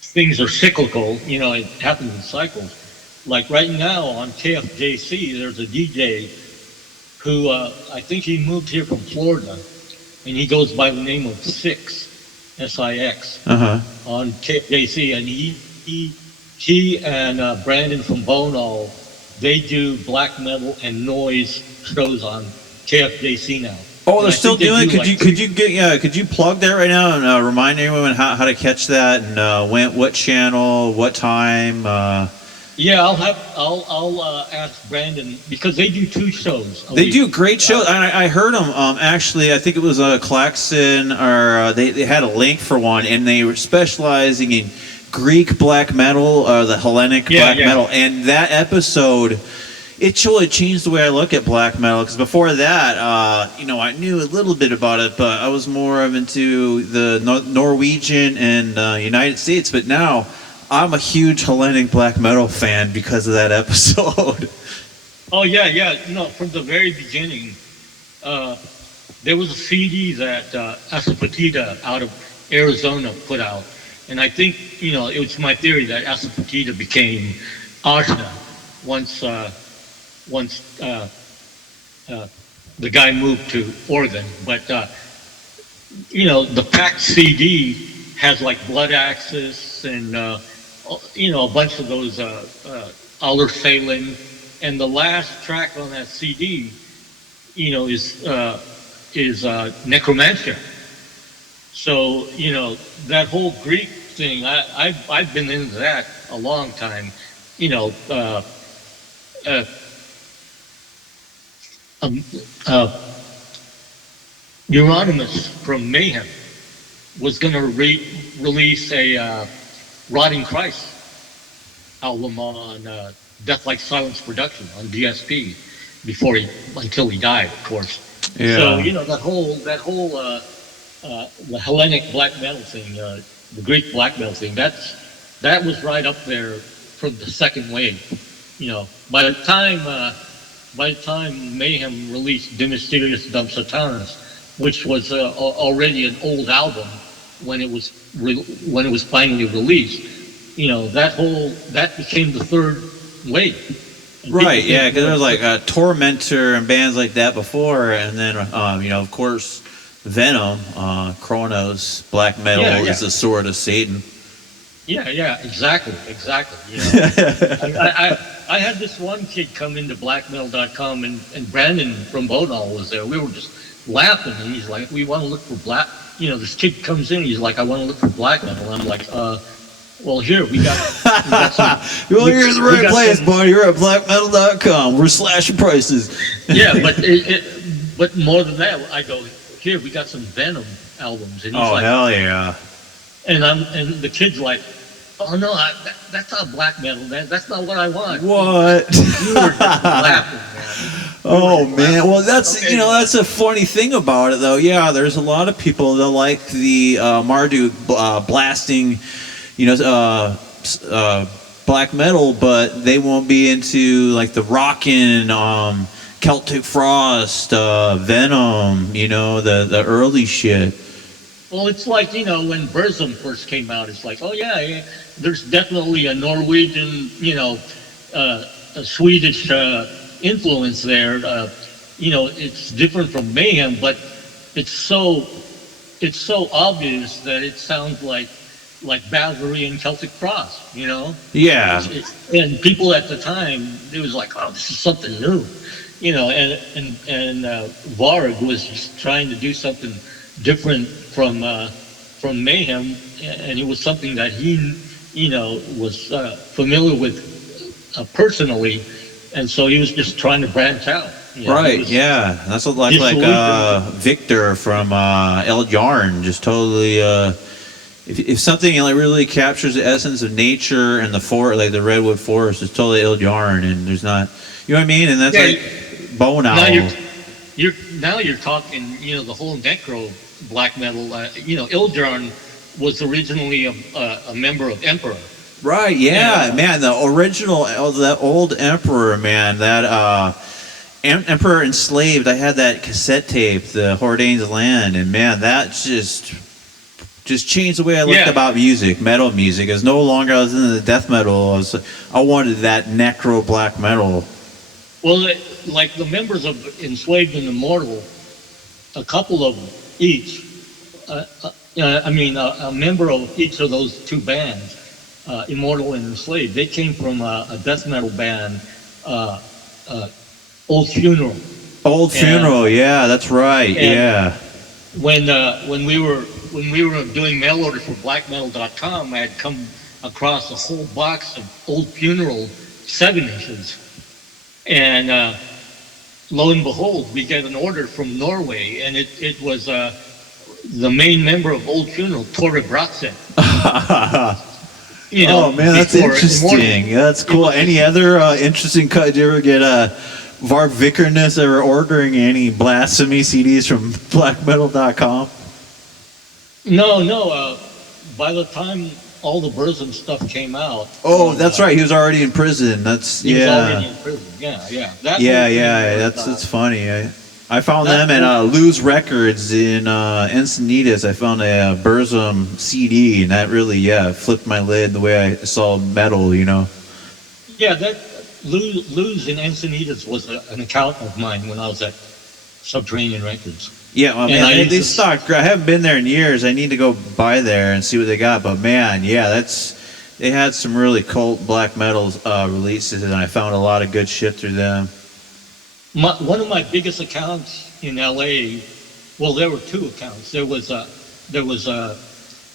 things are cyclical. It happens in cycles. Like right now on KFJC, there's a DJ who I think he moved here from Florida, and he goes by the name of Six, SIX, on KFJC, and he and Brandon from Bono, they do black metal and noise shows on KFJC now. Oh, And they're I still think they doing. do, Could you plug that right now and remind everyone how to catch that and what channel, what time? Yeah, I'll ask Brandon because they do 2 shows. They do great shows. I heard them. Actually, I think it was Claxon, or they had a link for one, and they were specializing in Greek black metal, the Hellenic black metal, and that episode, it totally changed the way I look at black metal. Because before that, I knew a little bit about it, but I was more into the Norwegian and United States. But now, I'm a huge Hellenic black metal fan because of that episode. Oh yeah. From the very beginning, there was a CD that Asafoetida out of Arizona put out, and I think it was my theory that Asafoetida became Archon once the guy moved to Oregon. But the packed CD has like Blood Axis and a bunch of those Aller Sailing, and the last track on that CD, is Necromancer. So that whole Greek thing, I've been into that a long time. Euronymous from Mayhem was going to release a Rotting Christ album on Death Like Silence production on DSP until he died, of course. Yeah. So that whole the Hellenic black metal thing, the Greek black metal thing, that was right up there from the second wave. By the time Mayhem released De Mysteriis Dum Satanas, which was already an old album when it was finally released, that became the third wave. And Right, yeah, because there was like Tormentor and bands like that before, and then of course Venom, Kronos, black metal is the sword of Satan. Yeah, exactly. I had this one kid come into blackmetal.com, and Brandon from Bodal was there. We were just laughing, and he's like, "We want to look for black." This kid comes in, he's like, "I want to look for black metal." I'm like, well, here we got some. Well, you're the right place, boy. You're at blackmetal.com. We're slashing prices. Yeah, but more than that, I go, here we got some Venom albums, and he's like, hell yeah! And the kid's like, oh no, that's not black metal, man. That's not what I want. What? We were just laughing, man. Oh man, well that's that's a funny thing about it though. Yeah, there's a lot of people that like the Marduk blasting, black metal, but they won't be into like the rockin', Celtic Frost, Venom, the early shit. Well, it's like, when Burzum first came out, it's like, oh yeah, there's definitely a Norwegian, a Swedish influence there. It's different from Mayhem, but it's so obvious that it sounds like Bathory and Celtic Frost, Yeah. And people at the time, it was like, oh, this is something new, and Varg was just trying to do something different from Mayhem, and it was something that he, was familiar with personally, and so he was just trying to branch out. Right, yeah. That's what like Victor from El Yarn, just totally if something really captures the essence of nature and the forest, like the redwood forest, is totally El Yarn, and there's not, you know what I mean? And that's like Bone Owl. you're talking, the whole necro black metal. Ildjarn was originally a member of Emperor. Right, yeah, man, the original, that old Emperor, man, that Emperor Enslaved, I had that cassette tape, the Hordane's Land, and man, that just changed the way I looked about music, metal music. It was no longer I was into the death metal, I wanted that necro black metal. Well, like the members of Enslaved and Immortal, a couple of each, a member of each of those two bands, Immortal and Enslaved, they came from a death metal band, Old Funeral. Old Funeral, yeah, that's right, yeah. When we were doing mail orders for blackmetal.com, I had come across a whole box of Old Funeral 7-inches, and lo and behold, we get an order from Norway, and it was the main member of Old Funeral, Tore Bratseth. Oh man, that's interesting. That's cool. Any other interesting cut? Did you ever get Varg Vikernes ever ordering any blasphemy CDs from blackmetal.com? No. By the time all the Burzum stuff came out. Oh, that's right. He was already in prison. He was already in prison. Yeah. That's funny. I found them at Lose Records in Encinitas. I found a Burzum CD, and that really, flipped my lid the way I saw metal, Yeah, that Lose in Encinitas was an account of mine when I was at Subterranean Records. Yeah, well, man, they stocked. I haven't been there in years. I need to go by there and see what they got. But man, they had some really cult black metal releases, and I found a lot of good shit through them. One of my biggest accounts in LA, well, there were two accounts. There was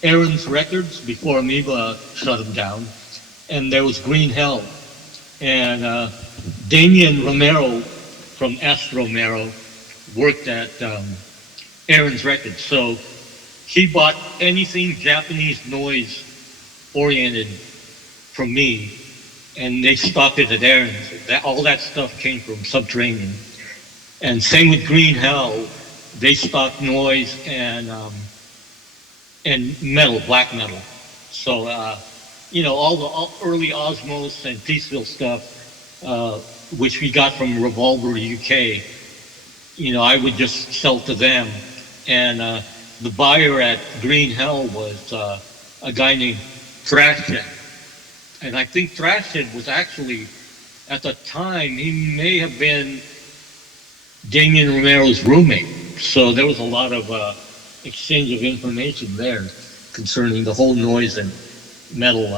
Aaron's Records before Amoeba shut them down, and there was Green Hell. And Damian Romero from Astro Romero worked at Aaron's Records. So he bought anything Japanese noise oriented from me, and they stocked it at Aaron's. All that stuff came from Subterranean. And same with Green Hell. They stocked noise and metal, black metal. So, all the early Osmos and Peaceville stuff, which we got from Revolver UK, I would just sell to them. And the buyer at Green Hell was a guy named Thrashhead. And I think Thrashhead was actually, at the time, he may have been Damian Romero's roommate. So there was a lot of exchange of information there concerning the whole noise and metal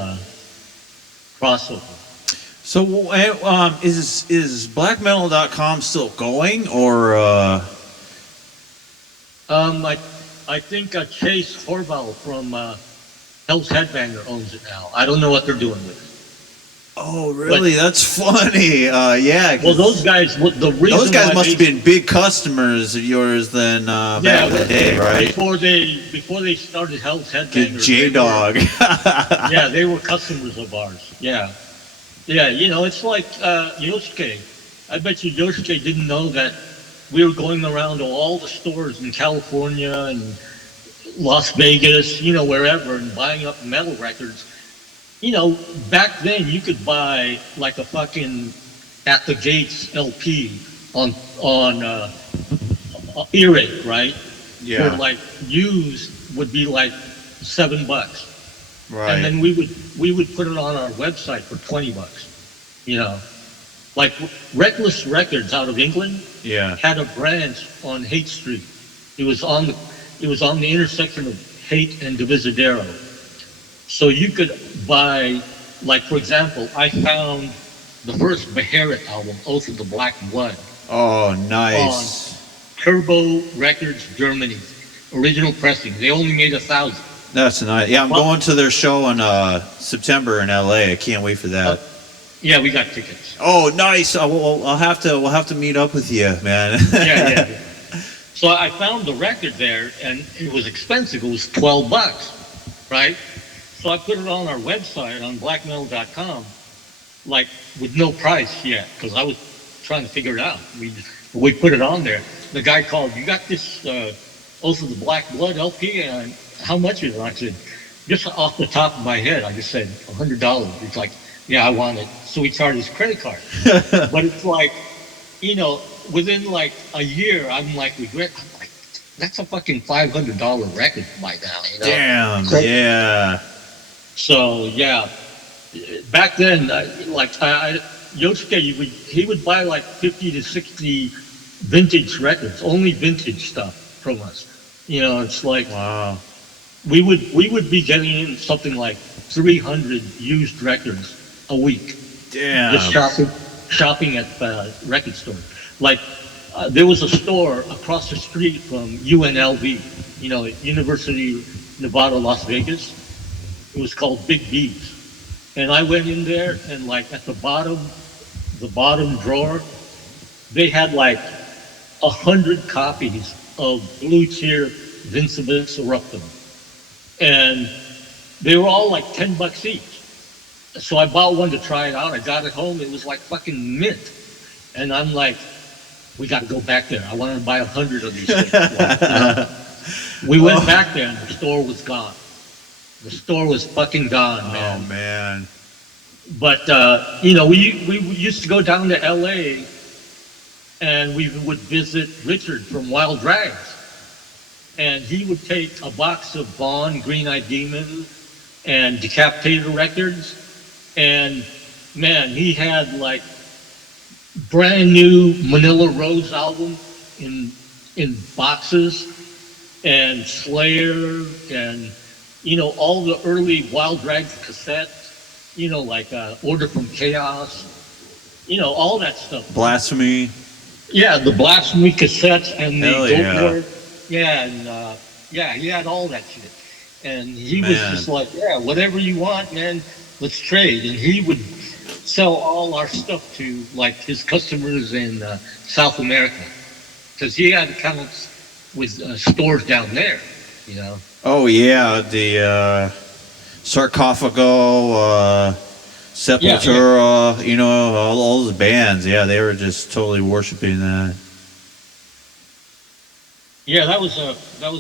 crossover. So is blackmetal.com still going, or I think Chase Horval from Hell's Headbanger owns it now. I don't know what they're doing with it. Oh, really? That's funny. Yeah. Well, those guys. Those guys must have been big customers of yours then back in the day, right? Before they started Hell's Headbanger. J-Dog. Yeah, they were customers of ours. Yeah. It's like Yosuke. I bet you Yosuke didn't know that we were going around to all the stores in California and Las Vegas, wherever, and buying up metal records. Back then you could buy like a fucking At the Gates LP on earache, right? Yeah. For like used would be like $7. Right. And then we would put it on our website for $20. Like Reckless Records out of England had a branch on Haight Street. It was on the intersection of Haight and Divisadero. So you could buy, like, for example, I found the first Beherit album, Oath of the Black Blood. Oh, nice. On Turbo Records, Germany. Original pressing. They only made 1,000. That's nice. Yeah, I'm going to their show in September in LA. I can't wait for that. Yeah, we got tickets. Oh, nice. We'll have to meet up with you, man. Yeah. So I found the record there, and it was expensive. It was $12, right? So I put it on our website on blackmetal.com, like with no price yet, because I was trying to figure it out. We put it on there. The guy called, you got this Oath of the Black Blood LP, and how much is it? I said, just off the top of my head, I just said $100. He's like, yeah, I want it. So he charged his credit card. But it's like, you know, within like a year, I'm like, that's a fucking $500 record by now. You know? Damn, So, yeah. So yeah, back then, Yosuke, he would buy like 50 to 60 vintage records, only vintage stuff from us. You know, it's like, Wow. we would be getting in something like 300 used records a week. Damn. Just shopping at record stores. Like there was a store across the street from UNLV, you know, University of Nevada, Las Vegas. It was called Big B's, and I went in there, and like at the bottom drawer, they had like 100 copies of Blue Cheer Vincivis Eruptum, and they were all like $10 each. So I bought one to try it out. I got it home. It was like fucking mint, and I'm like, we got to go back there. I wanted to buy 100 of these things. Like, you know. We went back there, and the store was gone. The store was fucking gone, man. Oh man. But you know, we used to go down to LA, and we would visit Richard from Wild Drags, and he would take a box of Vaughn, Green Eyed Demon, and Decapitator records, and man, he had like brand new Manila Rose album in boxes, and Slayer, and you know, all the early Wild Drags cassettes, you know, like Order from Chaos, you know, all that stuff. Blasphemy. Yeah, the Blasphemy cassettes and the Hell Goat yeah. Lord. Yeah, and yeah, he had all that shit. And he was Man. just like, yeah, whatever you want, man, let's trade. And he would sell all our stuff to like his customers in South America, because he had accounts with stores down there, you know. Oh yeah, the Sarcophago, Sepultura, you know, all those bands. Yeah, they were just totally worshiping that. Yeah, that was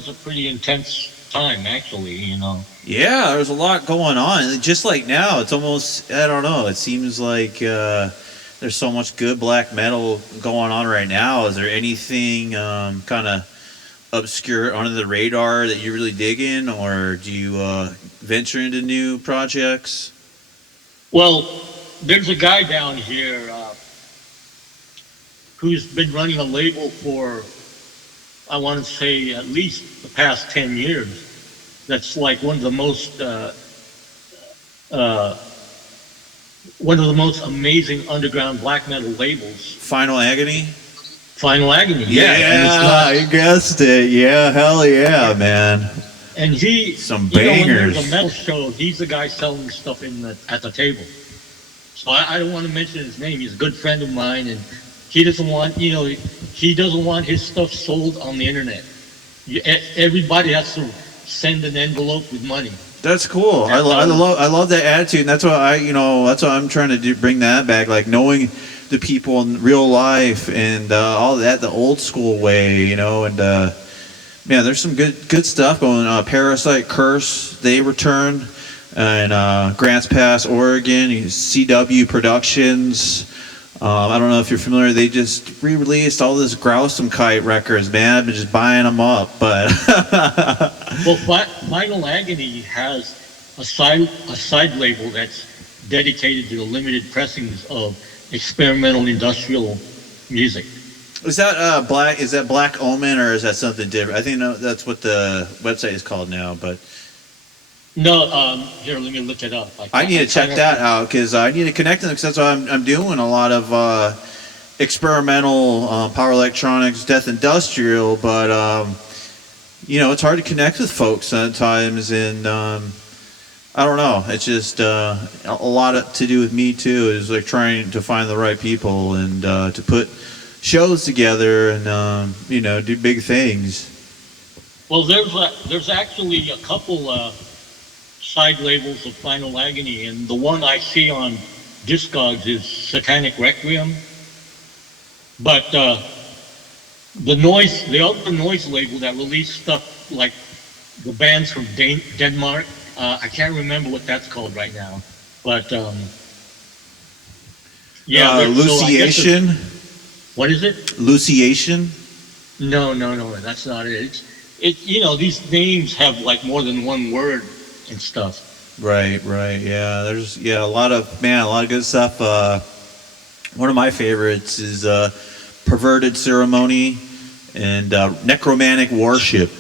a pretty intense time, actually, you know. Yeah, there's a lot going on. Just like now, it's almost, I don't know, it seems like there's so much good black metal going on right now. Is there anything kind of obscure under the radar that you really dig in, or do you venture into new projects? Well, there's a guy down here who's been running a label for, I want to say, at least the past 10 years. That's like one of the most amazing underground black metal labels. Final Agony? Final Agony, Yeah, you guessed it. Yeah, hell yeah, man. And he, Some you know, when bangers. there's a metal show, he's the guy selling stuff at the table. So I don't want to mention his name. He's a good friend of mine, and he doesn't want, you know, he doesn't want his stuff sold on the internet. Everybody has to send an envelope with money. That's cool. I love that attitude, and that's why that's why I'm trying to do, bring that back, like knowing the people in real life and all that, the old school way, you know, and man, there's some good stuff going on. Parasite Curse, they return, and Grants Pass, Oregon, CW Productions. I don't know if you're familiar. They just re-released all this Grousome Kite records, man. I've been just buying them up, but Well, Final Agony has a side label that's dedicated to the limited pressings of experimental industrial music. is that Black? Is that Black Omen, or is that something different? I think that's what the website is called now, but. No, here, let me look it up. I need to check that out because I need to connect them, because that's what I'm doing a lot of experimental power electronics, death industrial, but you know, it's hard to connect with folks sometimes, and I don't know, it's just a lot to do with me too, is like trying to find the right people and to put shows together and you know, do big things. Well, there's actually a couple side labels of Final Agony, and the one I see on Discogs is Satanic Requiem. But the other noise label that released stuff like the bands from Denmark, I can't remember what that's called right now. But yeah, Luciation. What is it? Luciation. No, that's not it. These names have like more than one word and stuff. Right. Yeah, there's a lot of good stuff. One of my favorites is Perverted Ceremony and Necromantic Worship.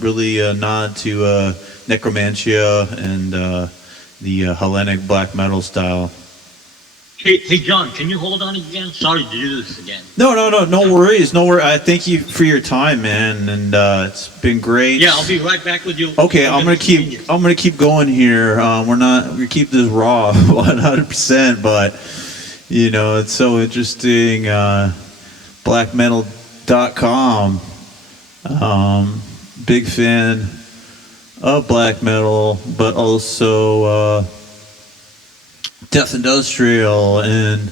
Really a nod to necromancia and the Hellenic black metal style. Hey, John, can you hold on again? Sorry to do this again. No worries. I thank you for your time, man, and it's been great. Yeah, I'll be right back with you. Okay, I'm gonna keep going here. We keep this raw 100%, but it's so interesting. Blackmetal.com. Big fan of black metal, but also Death Industrial and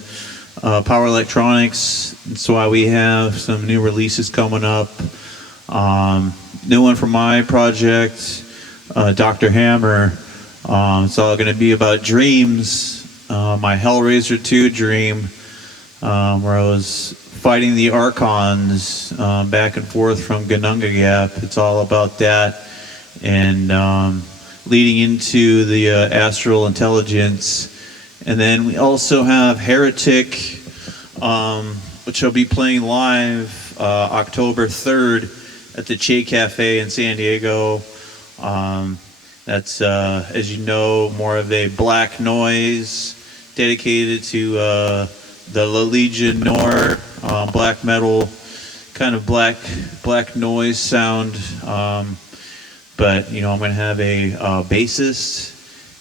Power Electronics. That's why we have some new releases coming up. New one from my project, Dr. Hammer. It's all going to be about dreams. My Hellraiser 2 dream, where I was fighting the Archons back and forth from Ganunga Gap. It's all about that. And leading into the astral intelligence. And then we also have Heretic, which I'll be playing live October 3rd at the Che Cafe in San Diego. That's, as you know, more of a black noise dedicated to the La Legion Nord, black metal, kind of black noise sound. But, I'm going to have a bassist.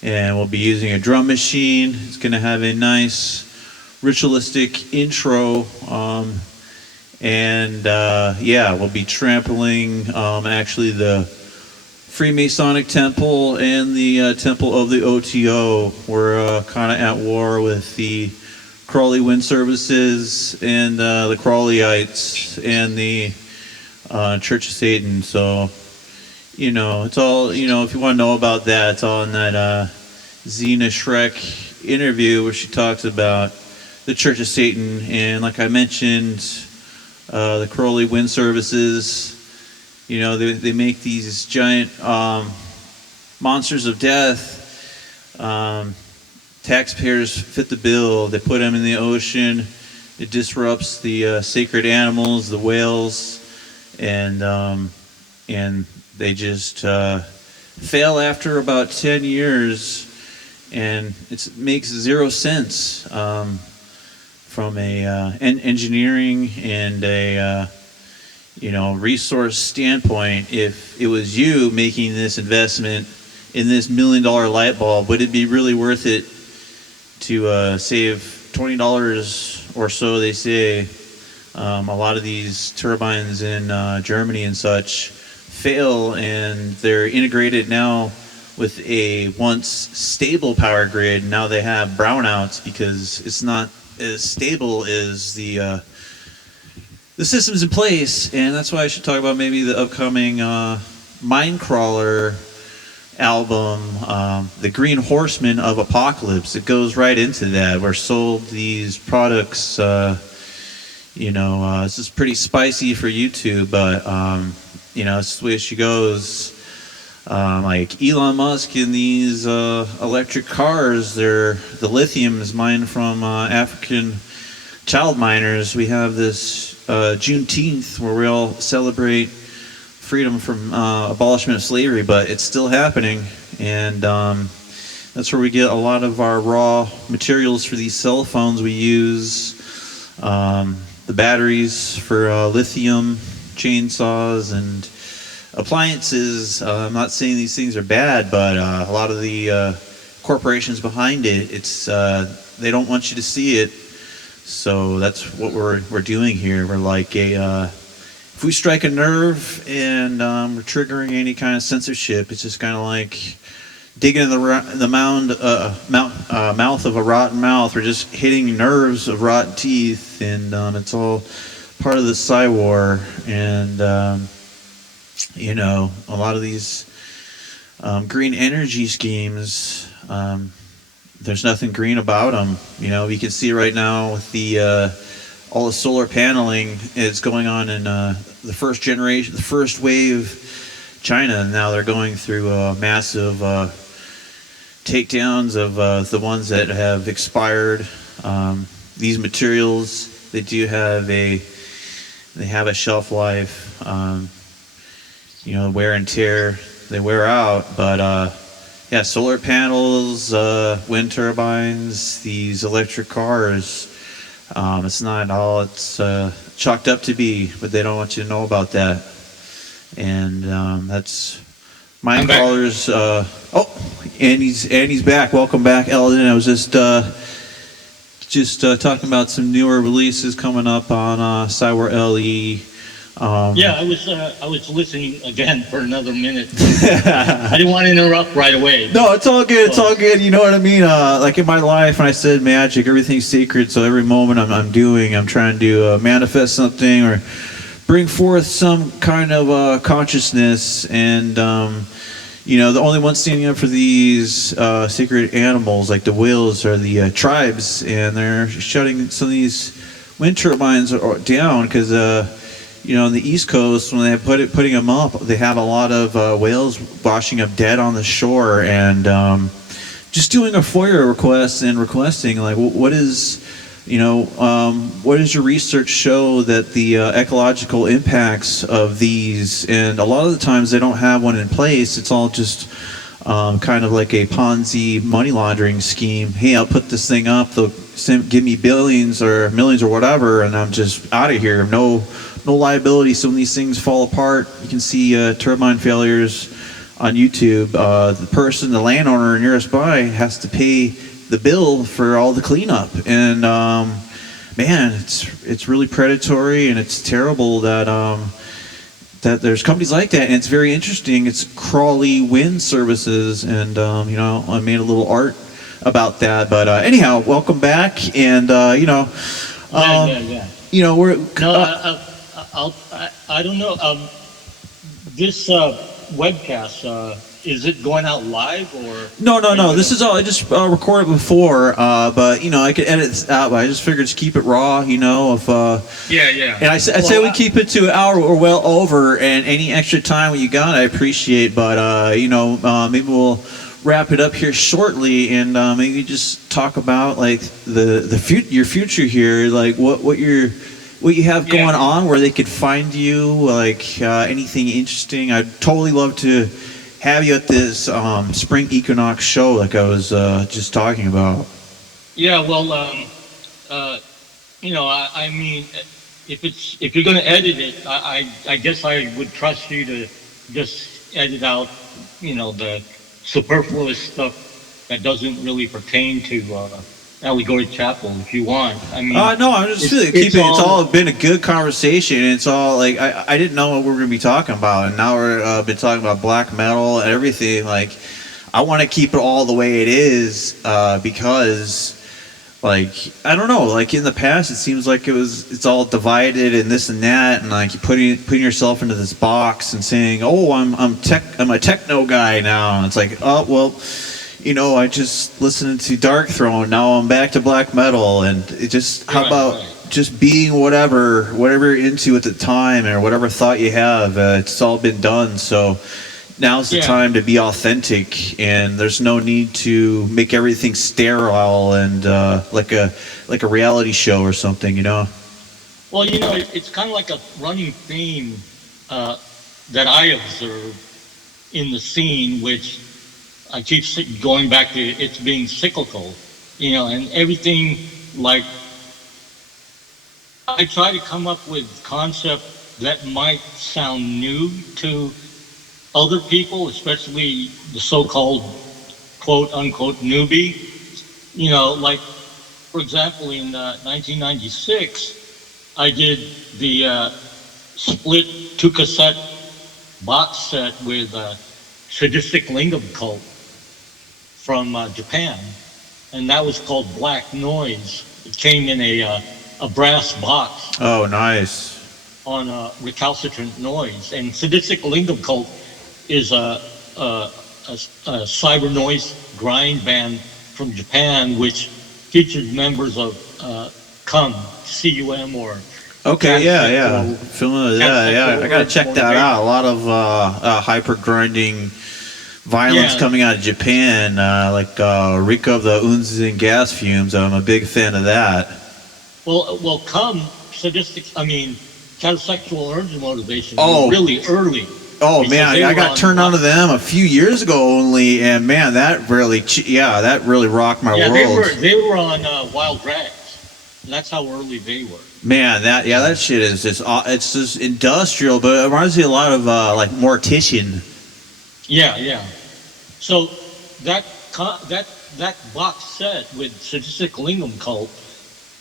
And we'll be using a drum machine. It's going to have a nice ritualistic intro. We'll be trampling actually the Freemasonic Temple and the Temple of the OTO. We're kind of at war with the Crawley Wind Services and the Crawleyites and the Church of Satan. So, it's all, if you want to know about that, it's all in that Xena Shrek interview where she talks about the Church of Satan. And like I mentioned, the Crowley Wind Services, they make these giant monsters of death. Taxpayers fit the bill. They put them in the ocean. It disrupts the sacred animals, the whales, and they just fail after about 10 years, and it makes zero sense from a engineering and a resource standpoint. If it was you making this investment in this $1 million light bulb, would it be really worth it to save $20 or so? They say a lot of these turbines in Germany and such fail, and they're integrated now with a once stable power grid. Now they have brownouts because it's not as stable as the systems in place. And that's why I should talk about maybe the upcoming Mindcrawler album, The Green Horseman of Apocalypse. It goes right into that. We're sold these products, this is pretty spicy for YouTube, but it's the way she goes. Like Elon Musk in these electric cars, the lithium is mined from African child miners. We have this Juneteenth where we all celebrate freedom from abolishment of slavery, but it's still happening, and that's where we get a lot of our raw materials for these cell phones. We use the batteries for lithium, chainsaws, and appliances. I'm not saying these things are bad, but a lot of the corporations behind it, it's they don't want you to see it. So that's what we're doing here. We're like if we strike a nerve and we're triggering any kind of censorship, it's just kind of like digging in the mouth of a rotten mouth, or just hitting nerves of rotten teeth, and it's all part of the Psy War. And a lot of these green energy schemes, there's nothing green about them. You can see right now with the all the solar paneling is going on in the first generation, the first wave China, and now they're going through massive takedowns of the ones that have expired. These materials, they have a shelf life. Wear and tear, they wear out, but solar panels, wind turbines, these electric cars, it's not all it's chalked up to be, but they don't want you to know about that. And that's Mind Callers. Andy's back. Welcome back, Elden. I was just talking about some newer releases coming up on Cywar LE. I was listening again for another minute. I didn't want to interrupt right away. No, it's all good. It's all good. You know what I mean? Like in my life, when I said magic, everything's sacred. So every moment I'm trying to manifest something or bring forth some kind of consciousness. And the only ones standing up for these sacred animals, like the whales, are the tribes, and they're shutting some of these wind turbines down because. On the East Coast, when they're putting them up, they have a lot of whales washing up dead on the shore, and just doing a FOIA request and requesting, like, what does your research show that the ecological impacts of these? And a lot of the times they don't have one in place. It's all just kind of like a Ponzi money laundering scheme. Hey, I'll put this thing up. They'll give me billions or millions or whatever, and I'm just out of here. No liability. So when these things fall apart, you can see turbine failures on YouTube. The landowner nearest by, has to pay the bill for all the cleanup. And it's really predatory, and it's terrible that there's companies like that. And it's very interesting. It's Crawley Wind Services, and I made a little art about that. But anyhow, welcome back, and we're. I don't know. This webcast, is it going out live or? No. This is all I just recorded before, but I could edit this out. But I just figured to keep it raw. If And I say we keep it to an hour or well over, and any extra time you got, I appreciate. But maybe we'll wrap it up here shortly, and maybe just talk about like your future here, like what you have going on, where they could find you, like anything interesting. I'd totally love to have you at this spring equinox show, like I was just talking about. Yeah, well, I mean, if you're going to edit it, I guess I would trust you to just edit out, the superfluous stuff that doesn't really pertain to Allegory Chapel, if you want. I mean, no, I'm just feeling it's all been a good conversation. And it's all like I didn't know what we were going to be talking about, and now we're been talking about black metal and everything. Like, I want to keep it all the way it is because, like, I don't know. Like in the past, it seems like it's all divided and this and that, and like you putting yourself into this box and saying, "Oh, I'm a techno guy now." And it's like, oh well. I just listened to Dark Throne. Now I'm back to black metal, and it just how about just being whatever you're into at the time, or whatever thought you have. It's all been done, so now's the time to be authentic, and there's no need to make everything sterile and like a reality show or something. Well, it's kind of like a running theme that I observe in the scene, which I keep going back to it's being cyclical, and everything. Like, I try to come up with concepts that might sound new to other people, especially the so-called quote unquote newbie. Like, for example, in 1996, I did the split 2-cassette box set with Sadistic Lingam Cult. from Japan, and that was called Black Noise. It came in a brass box Oh, nice. on recalcitrant noise. And sadistic lingam cult is a cyber noise grind band from Japan, which featured members of CUM, or Okay, yeah, cassette yeah. or Familiar with that, yeah. I gotta check that out. A lot of hyper grinding violence Yeah. coming out of Japan, like reek of the Unzen gas fumes. I'm a big fan of that. Well, sadistic. I mean, catasexual urge motivation. Oh. Really early. Oh Because man, they I were got on turned on to Black- them a few years ago only, and man, that really rocked my Yeah, world. they were on Wild Rags. That's how early they were. Man, that shit is just it's just industrial, but it reminds me a lot of like Mortician. Yeah. So that box set with sadistic lingam cult,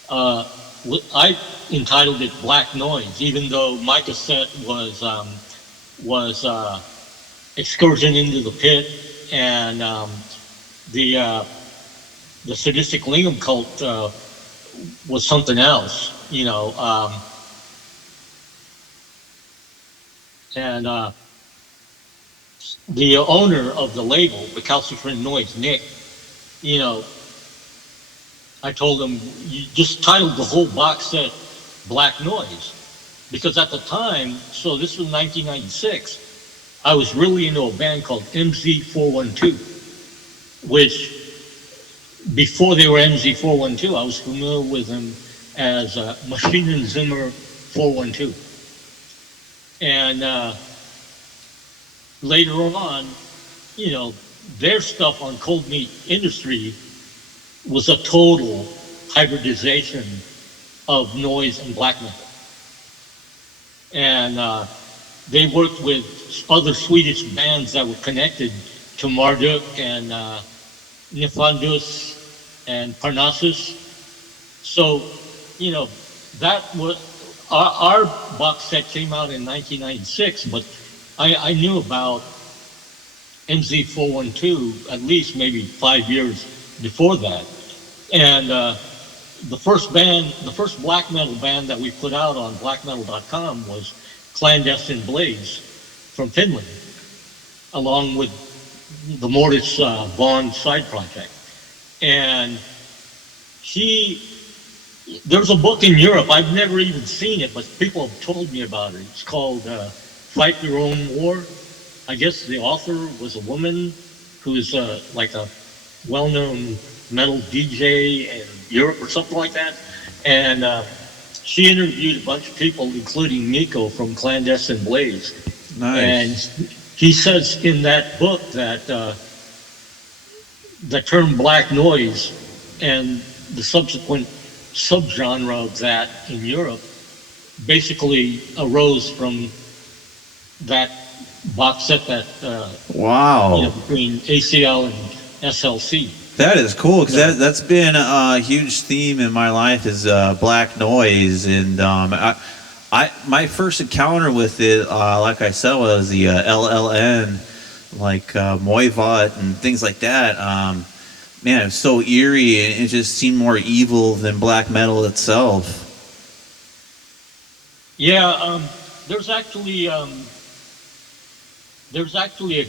I entitled it Black Noise, even though my cassette was Excursion into the Pit, and the sadistic lingam cult was something else, and the owner of the label, the Recalcitrant Noise, Nick, I told him, you just titled the whole box set Black Noise, because at the time, so this was 1996, I was really into a band called MZ412, which before they were MZ412, I was familiar with them as Machine and Zimmer 412. And later on, their stuff on Cold Meat Industry was a total hybridization of noise and black metal. And they worked with other Swedish bands that were connected to Marduk and Nifandus and Parnassus. So, that was our box set came out in 1996, but I knew about MZ412 at least maybe 5 years before that. And the first black metal band that we put out on blackmetal.com was Clandestine Blaze from Finland, along with the Mortis Vaughn side project. And there's a book in Europe, I've never even seen it, but people have told me about it. It's called Fight Your Own War. I guess the author was a woman who's like a well-known metal DJ in Europe or something like that. And she interviewed a bunch of people, including Miko from Clandestine Blaze. Nice. And he says in that book that the term black noise and the subsequent subgenre of that in Europe basically arose from that box set that Wow. between ACL and SLC. That is cool because that's been a huge theme in my life is black noise, and my first encounter with it, like I said, was the LLN, like Moivat and things like that. Man, it was so eerie, and it just seemed more evil than black metal itself. Yeah, there's actually a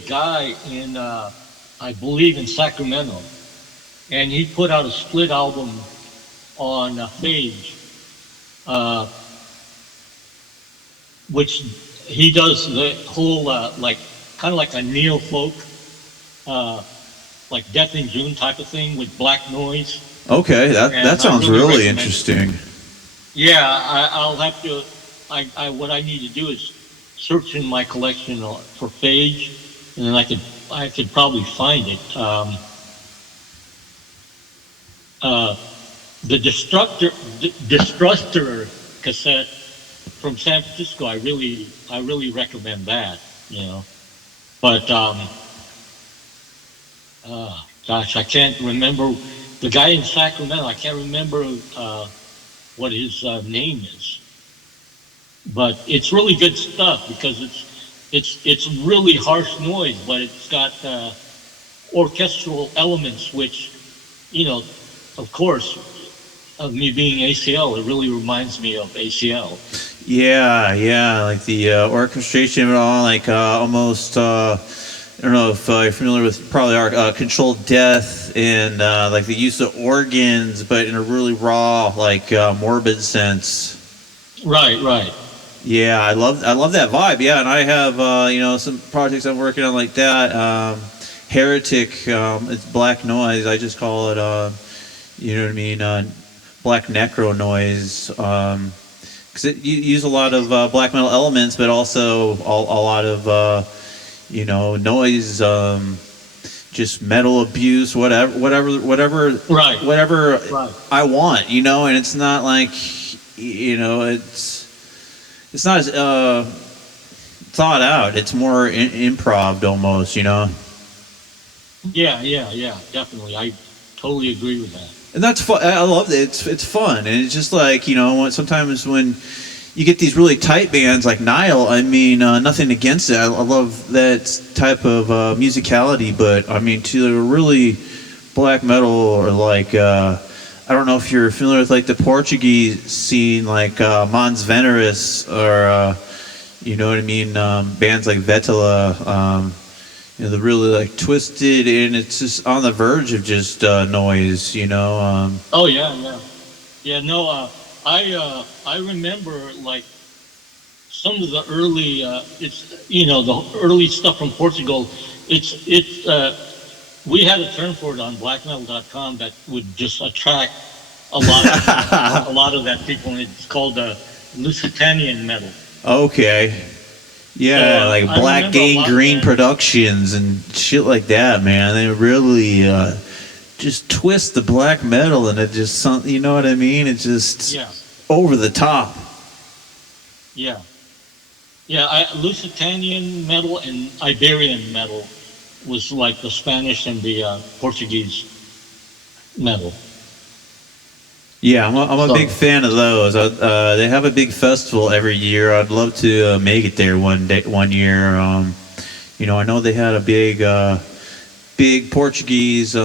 guy in I believe in Sacramento, and he put out a split album on Phage, which he does the whole like kind of like a neo folk, like Death in June type of thing with black noise. Okay, that sounds really interesting. Yeah, I'll have to. What I need to do is search in my collection for Phage, and then I could probably find it. The Destructor cassette from San Francisco, I really recommend that. But gosh, I can't remember the guy in Sacramento. I can't remember what his name is. But it's really good stuff because it's really harsh noise, but it's got orchestral elements, which, you know, of course, of me being ACL, it really reminds me of ACL. Yeah, like the orchestration of it all, like almost. I don't know if you're familiar with probably our controlled death and like the use of organs, but in a really raw, like morbid sense. Right. Yeah, I love that vibe. Yeah, and I have some projects I'm working on like that. Heretic, it's black noise. I just call it you know what I mean, black necro noise. Because you use a lot of black metal elements, but also a lot of noise, just metal abuse, whatever Right. I want, and it's not like, it's not as thought out. It's more improv almost, Yeah, definitely. I totally agree with that. And that's fun. I love it. It's fun, and it's just like sometimes when you get these really tight bands like Nile, I mean, nothing against it. I love that type of musicality, but I mean, to really black metal or like I don't know if you're familiar with like the Portuguese scene, like Mons Veneris, or you know what I mean, bands like Vetala. The really like twisted, and it's just on the verge of just noise. Oh yeah. No, I remember like some of the early the early stuff from Portugal. We had a term for it on blackmetal.com that would just attract a lot of a lot of that people, and it's called Lusitanian metal. Okay. Yeah, So, like I Black remember a lot of Gangrene that. Productions and shit like that, man. They really just twist the black metal, and it just, you know what I mean? It's just Yeah. over the top. Yeah. Lusitanian metal and Iberian metal was like the Spanish and the Portuguese metal. Yeah, I'm a So, big fan of those. They have a big festival every year. I'd love to make it there one year. I know they had a big Portuguese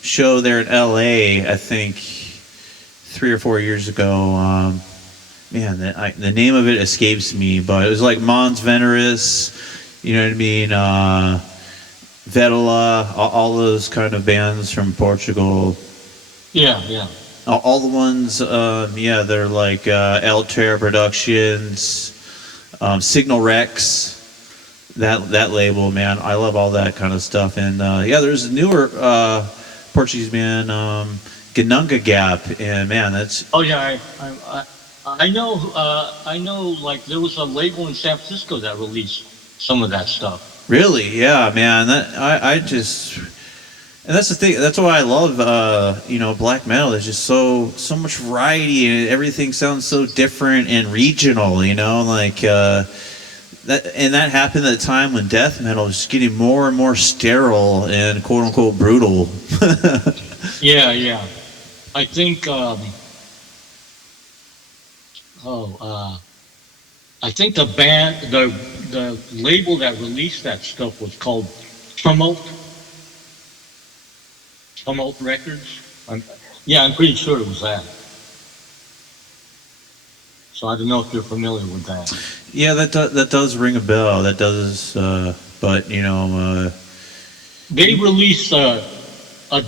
show there in L.A. I think 3 or 4 years ago. Man, the name of it escapes me, but it was like Mons Veneris. You know what I mean? Vetala, all those kind of bands from Portugal. yeah. All the ones, they're like Altair Productions, Signal Rex, that label, man. I love all that kind of stuff. And there's a newer Portuguese band, Ganunga Gap, and man, that's. Oh yeah, I know. Like there was a label in San Francisco that released some of that stuff. Really, yeah, man. That I just. And that's the thing. That's why I love, black metal. There's just so much variety, and everything sounds so different and regional. Like that happened at a time when death metal was just getting more and more sterile and quote unquote brutal. Yeah. I think. I think the band, the label that released that stuff was called Tumult Records. I'm pretty sure it was that. So I don't know if you're familiar with that. Yeah, that does ring a bell. That does, but They released a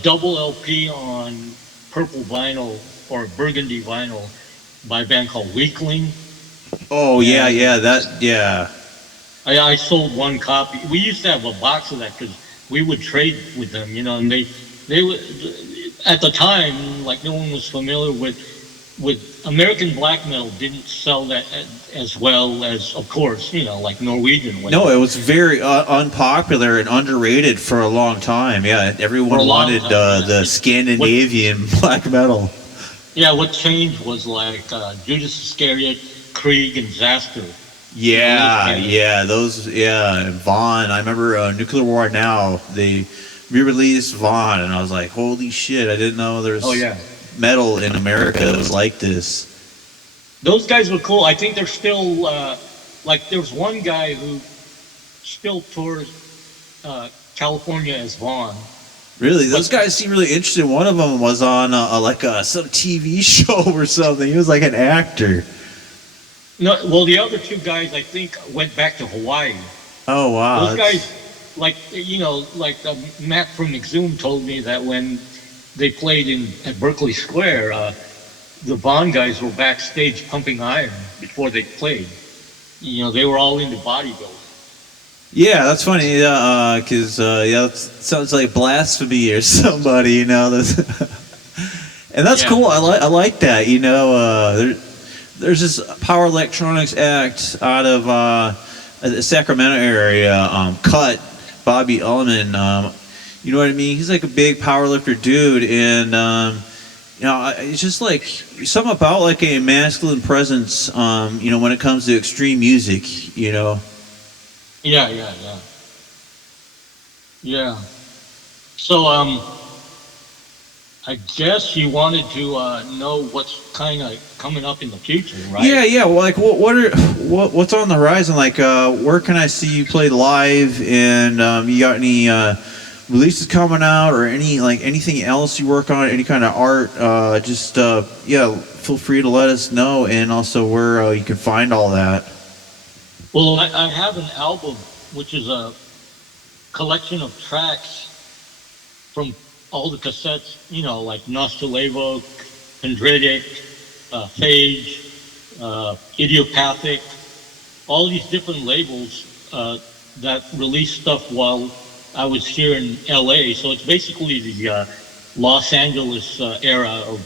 double LP on purple vinyl or burgundy vinyl by a band called Weakling. Oh yeah, I sold one copy. We used to have a box of that because we would trade with them, and they were at the time, like no one was familiar with American black metal. Didn't sell that as well as, of course, like Norwegian. No, it was very unpopular and underrated for a long time. Yeah, everyone wanted the Scandinavian black metal. Yeah, what changed was like Judas Iscariot, Krieg, and Zaster. And Vaughn. I remember Nuclear War Now. They re-released Vaughn, and I was like, holy shit! I didn't know there's metal in America that was like this. Those guys were cool. I think they're still like. There's one guy who still tours California as Vaughn. Really, those guys seem really interested. One of them was on some TV show or something. He was like an actor. No, well, the other two guys I think went back to Hawaii. Oh wow! Those guys, like Matt from Exhumed told me that when they played at Berkeley Square, the Vaughn guys were backstage pumping iron before they played. They were all into bodybuilding. Yeah, that's funny. Because that sounds like blasphemy or somebody. And that's cool. I like that. There's this power electronics act out of the Sacramento area. Cut Bobby Ullman. You know what I mean? He's like a big powerlifter dude, and it's just like something about like a masculine presence. When it comes to extreme music. Yeah. So, I guess you wanted to know what's kind of coming up in the future, right? Yeah. Well, like, what's on the horizon? Like, where can I see you play live? And you got any releases coming out, or anything else you work on? Any kind of art? Feel free to let us know, and also where you can find all that. Well, I have an album, which is a collection of tracks from all the cassettes, like Nostralevo, Pendritic, Phage, Idiopathic, all these different labels that release stuff while I was here in LA. So it's basically the Los Angeles era of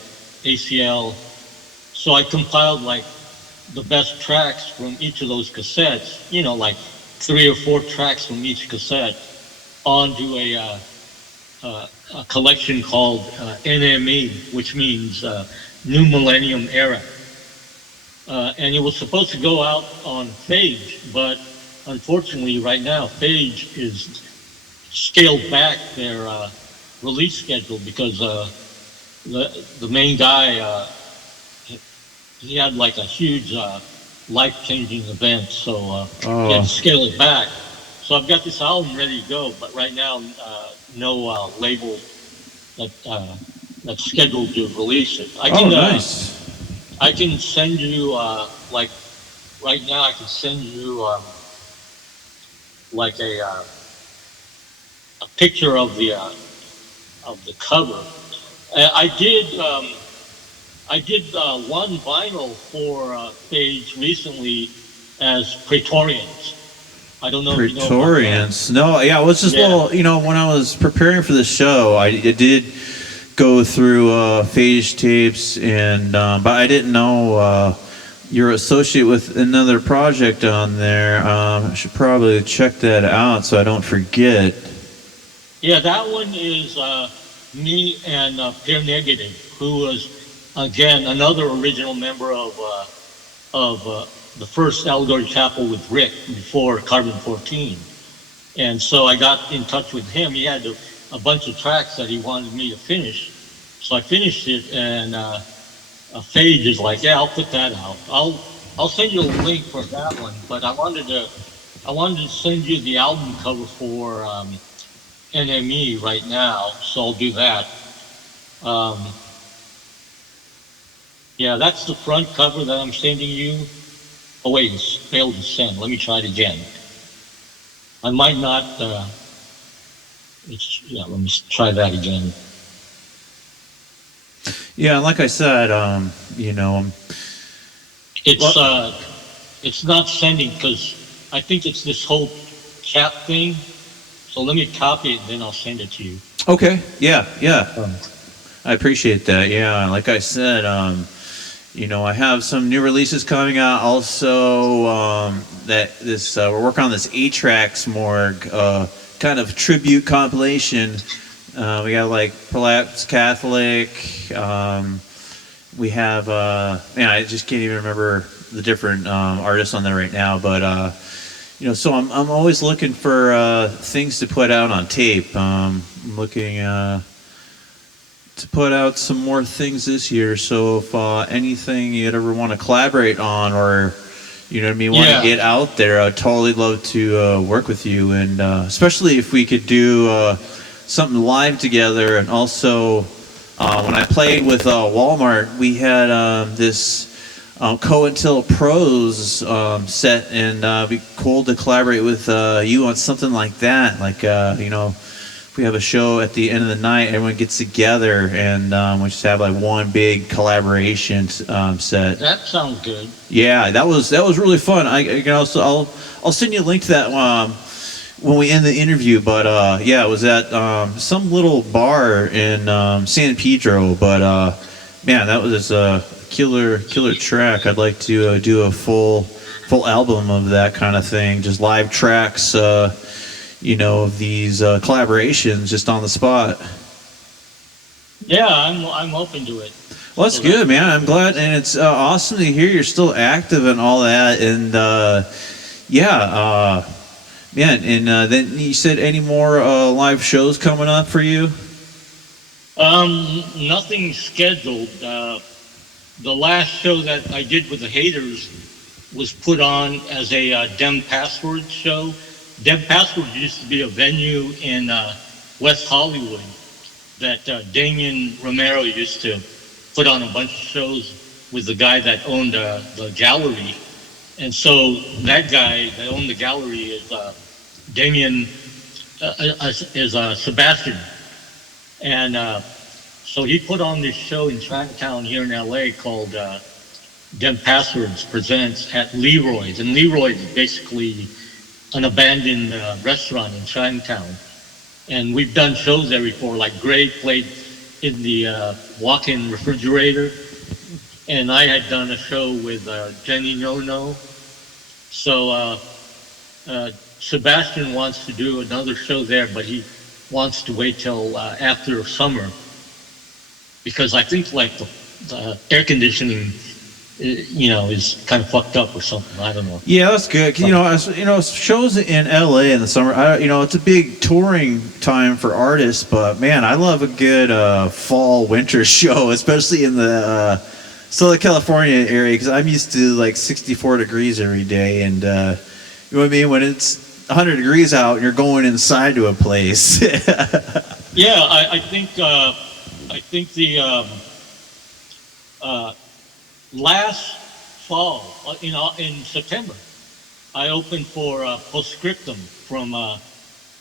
ACL. So I compiled the best tracks from each of those cassettes, like 3 or 4 tracks from each cassette onto a collection called NME, which means New Millennium Era. And it was supposed to go out on Phage, but unfortunately right now Phage is scaled back their release schedule because the main guy, he had a huge life-changing event, so he had to scale it back. So I've got this album ready to go, but right now no label that's scheduled to release it. Nice. I can send you right now. I can send you a picture of the cover. I did one vinyl for Phage recently as Praetorians. I don't know. Praetorians. No, yeah, it was just when I was preparing for the show, I did go through Phage tapes, and but I didn't know you're associated with another project on there. I should probably check that out so I don't forget. Yeah, that one is me and Peer Negative, who was again another original member of the first Allegory Chapel with Rick before Carbon 14. And so I got in touch with him. He had a bunch of tracks that he wanted me to finish. So I finished it, and Phage is like, yeah, I'll put that out. I'll send you a link for that one, but I wanted to send you the album cover for NME right now, so I'll do that. Yeah, that's the front cover that I'm sending you. Oh wait, it's failed to send. Let me try it again. I might not. Let me try that again. Yeah, like I said, it's not sending because I think it's this whole chat thing. So let me copy it, and then I'll send it to you. Okay. Yeah. I appreciate that. Yeah, like I said, I have some new releases coming out. Also, we're working on this 8-tracks morgue kind of tribute compilation. We got Prolapse Catholic. We have I just can't even remember the different artists on there right now. But so I'm always looking for things to put out on tape. I'm looking to put out some more things this year. So if anything you'd ever want to collaborate on, or You know what I mean? Want to get out there. I'd totally love to work with you, and especially if we could do something live together. And also, when I played with Walmart, we had this COINTEL Pros set, and it'd be cool to collaborate with you on something like that. Like, if we have a show at the end of the night, everyone gets together, and we just have like one big collaboration set. That sounds good. Yeah, that was really fun. I'll send you a link to that when we end the interview. But it was at some little bar in San Pedro. But man, that was a killer track. I'd like to do a full album of that kind of thing, just live tracks. Of these collaborations just on the spot. Yeah, I'm open to it. Well, that's good, man. I'm glad, and it's awesome to hear you're still active and all that. And man. And then you said any more live shows coming up for you? Nothing scheduled. The last show that I did with the Haters was put on as a Dem Password show. Dem Password used to be a venue in West Hollywood that Damien Romero used to put on a bunch of shows with the guy that owned the gallery. And so that guy that owned the gallery is Damien, is Sebastian. And so he put on this show in Chinatown here in LA called Dem Passwords Presents at Leroy's. And Leroy's is basically an abandoned restaurant in Chinatown. And we've done shows there before, like Gray played in the walk-in refrigerator. And I had done a show with Jenny No. So Sebastian wants to do another show there, but he wants to wait till after summer. Because I think like the air conditioning is kind of fucked up or something. I don't know. Yeah, that's good. Shows in LA in the summer. It's a big touring time for artists, but man, I love a good fall winter show, especially in the Southern California area, because I'm used to like 64 degrees every day, and you know what I mean. When it's 100 degrees out and you're going inside to a place. Yeah, I think the last fall, in September, I opened for Postscriptum from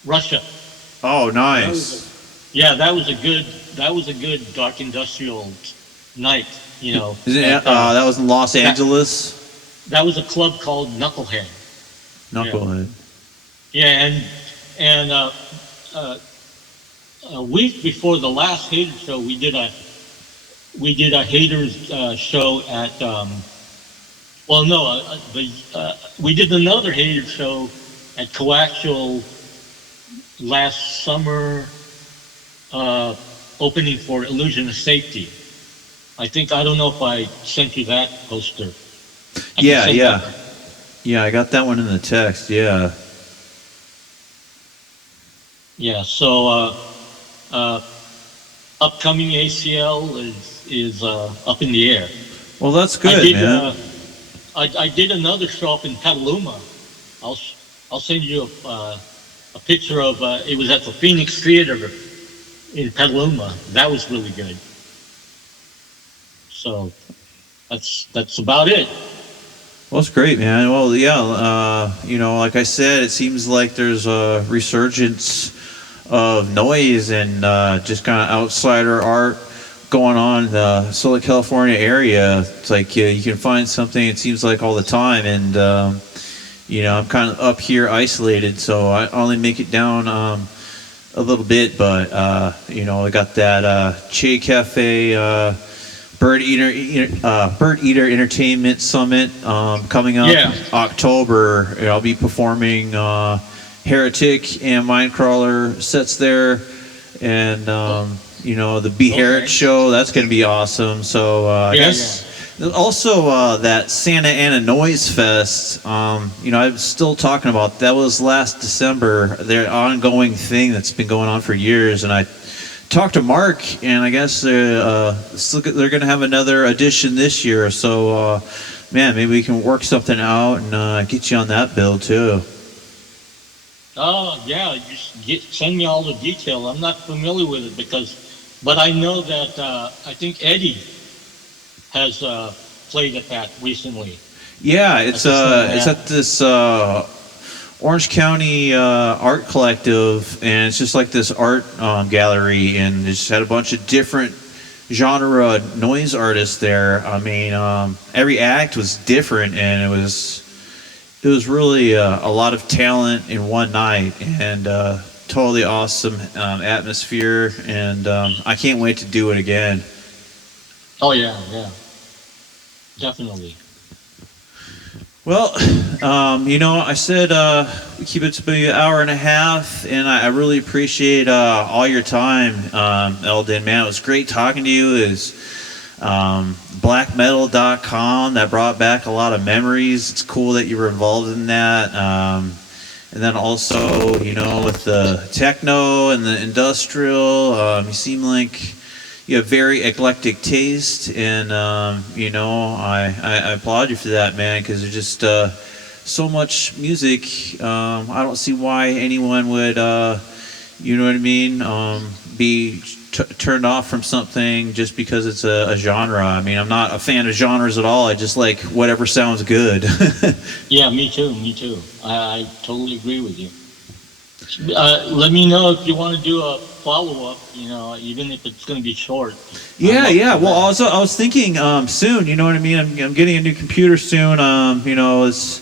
Russia. Oh, nice. That was a good dark industrial night. That was in Los Angeles. That was a club called Knucklehead. Knucklehead. Yeah, and a week before the last Haters show, we did a Haters show at we did another Haters show at Coaxial last summer, opening for Illusion of Safety. I don't know if I sent you that poster. Yeah, I got that one in the text. Yeah. So upcoming ACL is up in the air. Well, that's good, man. I did another show up in Petaluma. I'll send you a picture of it was at the Phoenix Theater in Petaluma. That was really good. So that's about it. Well, that's great, man. Well, yeah, like I said, it seems like there's a resurgence of noise and just kind of outsider art going on in the Southern California area. It's like you can find something, it seems like, all the time. And, I'm kind of up here isolated, so I only make it down a little bit. But, I got that Che Cafe Bird Eater Entertainment Summit coming up October. I'll be performing Heretic and Mindcrawler sets there, and the Beherit show, that's going to be awesome. So I guess also that Santa Ana Noise Fest, I'm still talking about that. Was last December, their ongoing thing that's been going on for years. And I talked to Mark, and I guess they're going to have another edition this year. So man, maybe we can work something out and get you on that bill too. Oh, yeah, send me all the detail. I'm not familiar with it but I know that I think Eddie has played at that recently. Yeah, it's at this Orange County Art Collective, and it's just like this art gallery, and they just had a bunch of different genre noise artists there. I mean, every act was different, and it was really a lot of talent in one night, and totally awesome atmosphere, and I can't wait to do it again. Oh yeah, definitely. Well, I said we keep it to maybe an hour and a half, and I really appreciate all your time, Elden. Man, it was great talking to you. Is blackmetal.com, that brought back a lot of memories. It's cool that you were involved in that. And then also, with the techno and the industrial, you seem like you have very eclectic taste, and I applaud you for that, man, because there's just so much music. I don't see why anyone would, be turned off from something just because it's a genre. I mean, I'm not a fan of genres at all. I just like whatever sounds good. Yeah, me too. I totally agree with you. Let me know if you want to do a follow-up, even if it's going to be short. Yeah. Well, also, I was thinking soon, you know what I mean? I'm getting a new computer soon. It's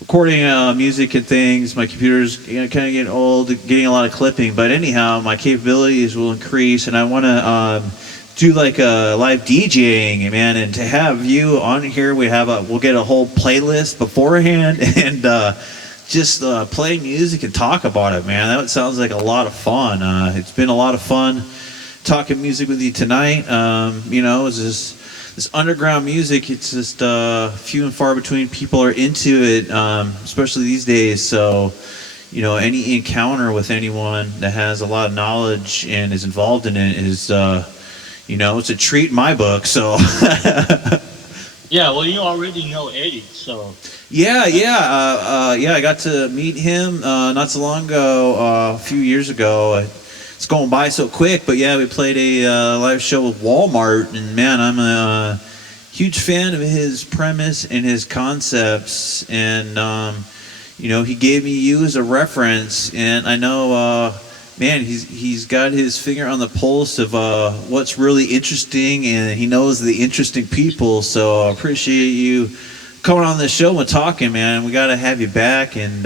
recording music and things. My computer's kind of getting old, getting a lot of clipping. But anyhow, my capabilities will increase, and I want to do like a live DJing, man. And to have you on here, we'll get a whole playlist beforehand, and just play music and talk about it, man. That sounds like a lot of fun. It's been a lot of fun talking music with you tonight. It's just this underground music. It's just few and far between people are into it, especially these days. So, any encounter with anyone that has a lot of knowledge and is involved in it is, it's a treat in my book. So. Yeah, well, you already know Eddie, so. Yeah. I got to meet him not so long ago, a few years ago. It's going by so quick, but yeah, we played a live show with Walmart, and man, I'm a huge fan of his premise and his concepts, and he gave me you as a reference, and I know, man, he's got his finger on the pulse of what's really interesting, and he knows the interesting people, so I appreciate you coming on the show and talking, man. We got to have you back, and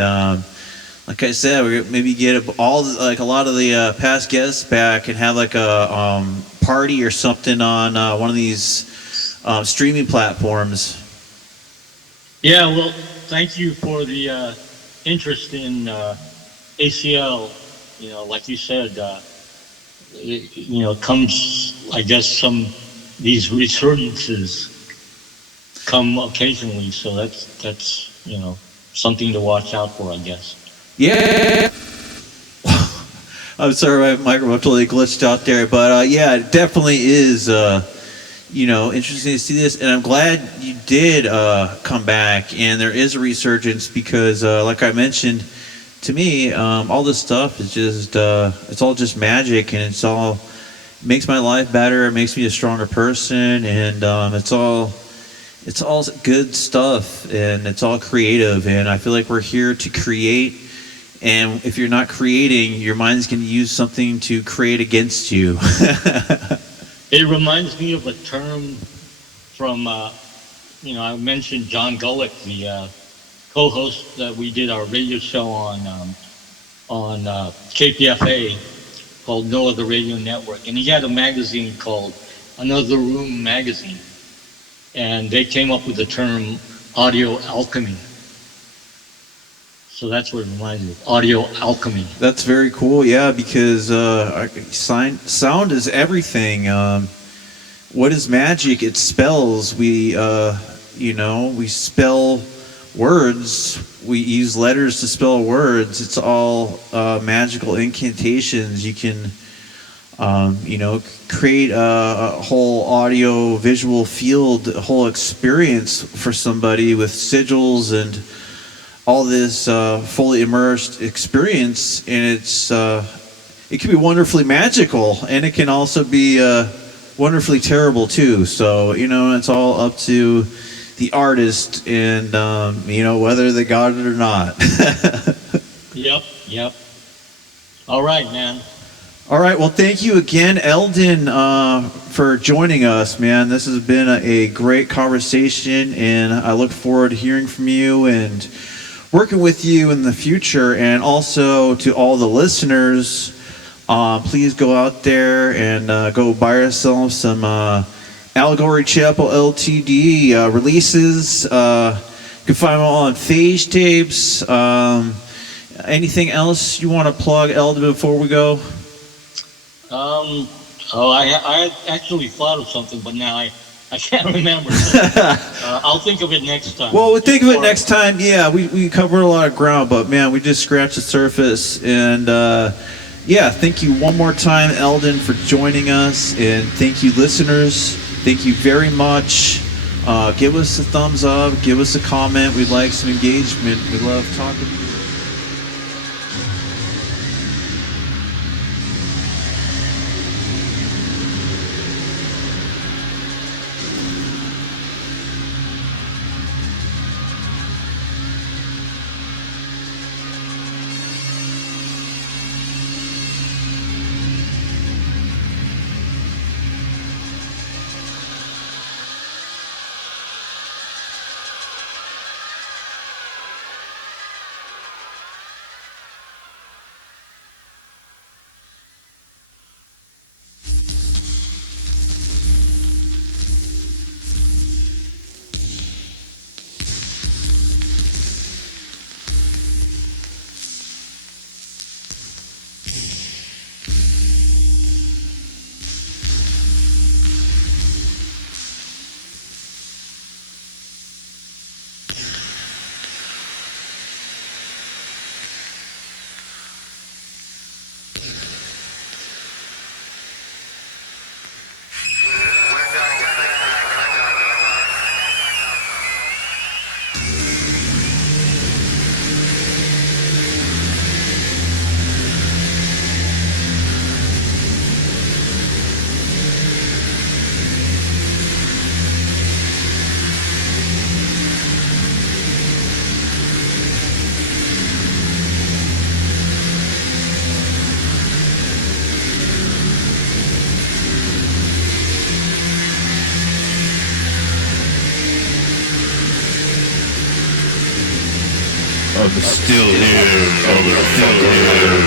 like I said, we're gonna maybe get a lot of the past guests back and have like a party or something on one of these streaming platforms. Yeah, well, thank you for the interest in ACL. Like you said, comes, I guess, these resurgences come occasionally, so that's something to watch out for, I guess. Yeah. I'm sorry, my microphone totally glitched out there, but yeah, it definitely is interesting to see this, and I'm glad you did come back, and there is a resurgence because, like I mentioned, to me, all this stuff is just it's all just magic, and it makes my life better. It makes me a stronger person, and it's all good stuff, and it's all creative, and I feel like we're here to create. And if you're not creating, your mind's going to use something to create against you. It reminds me of a term from, I mentioned John Gullick, the co-host that we did our radio show on KPFA called No Other Radio Network. And he had a magazine called Another Room Magazine. And they came up with the term audio alchemy. So that's what it reminds me of, audio alchemy. That's very cool, yeah, because sound is everything. What is magic? It spells. We spell words. We use letters to spell words. It's all magical incantations. You can create a whole audio visual field, a whole experience for somebody with sigils and all this fully immersed experience. And it can be wonderfully magical, and it can also be wonderfully terrible too. So it's all up to the artist and whether they got it or not. Yep. All right, man. All right, well, thank you again, Elden, for joining us, man. This has been a great conversation, and I look forward to hearing from you and working with you in the future. And also to all the listeners, please go out there and go buy yourself some Allegory Chapel Ltd. Releases. You can find them all on Phage Tapes. Anything else you want to plug, Elden, before we go? I actually thought of something, but now I can't remember. I'll think of it next time. Well, we'll think of it next time. Yeah, we covered a lot of ground, but man, we just scratched the surface. And thank you one more time, Elden, for joining us. And thank you, listeners. Thank you very much. Give us a thumbs up. Give us a comment. We'd like some engagement. We love talking to you. I'm still here, motherfucker.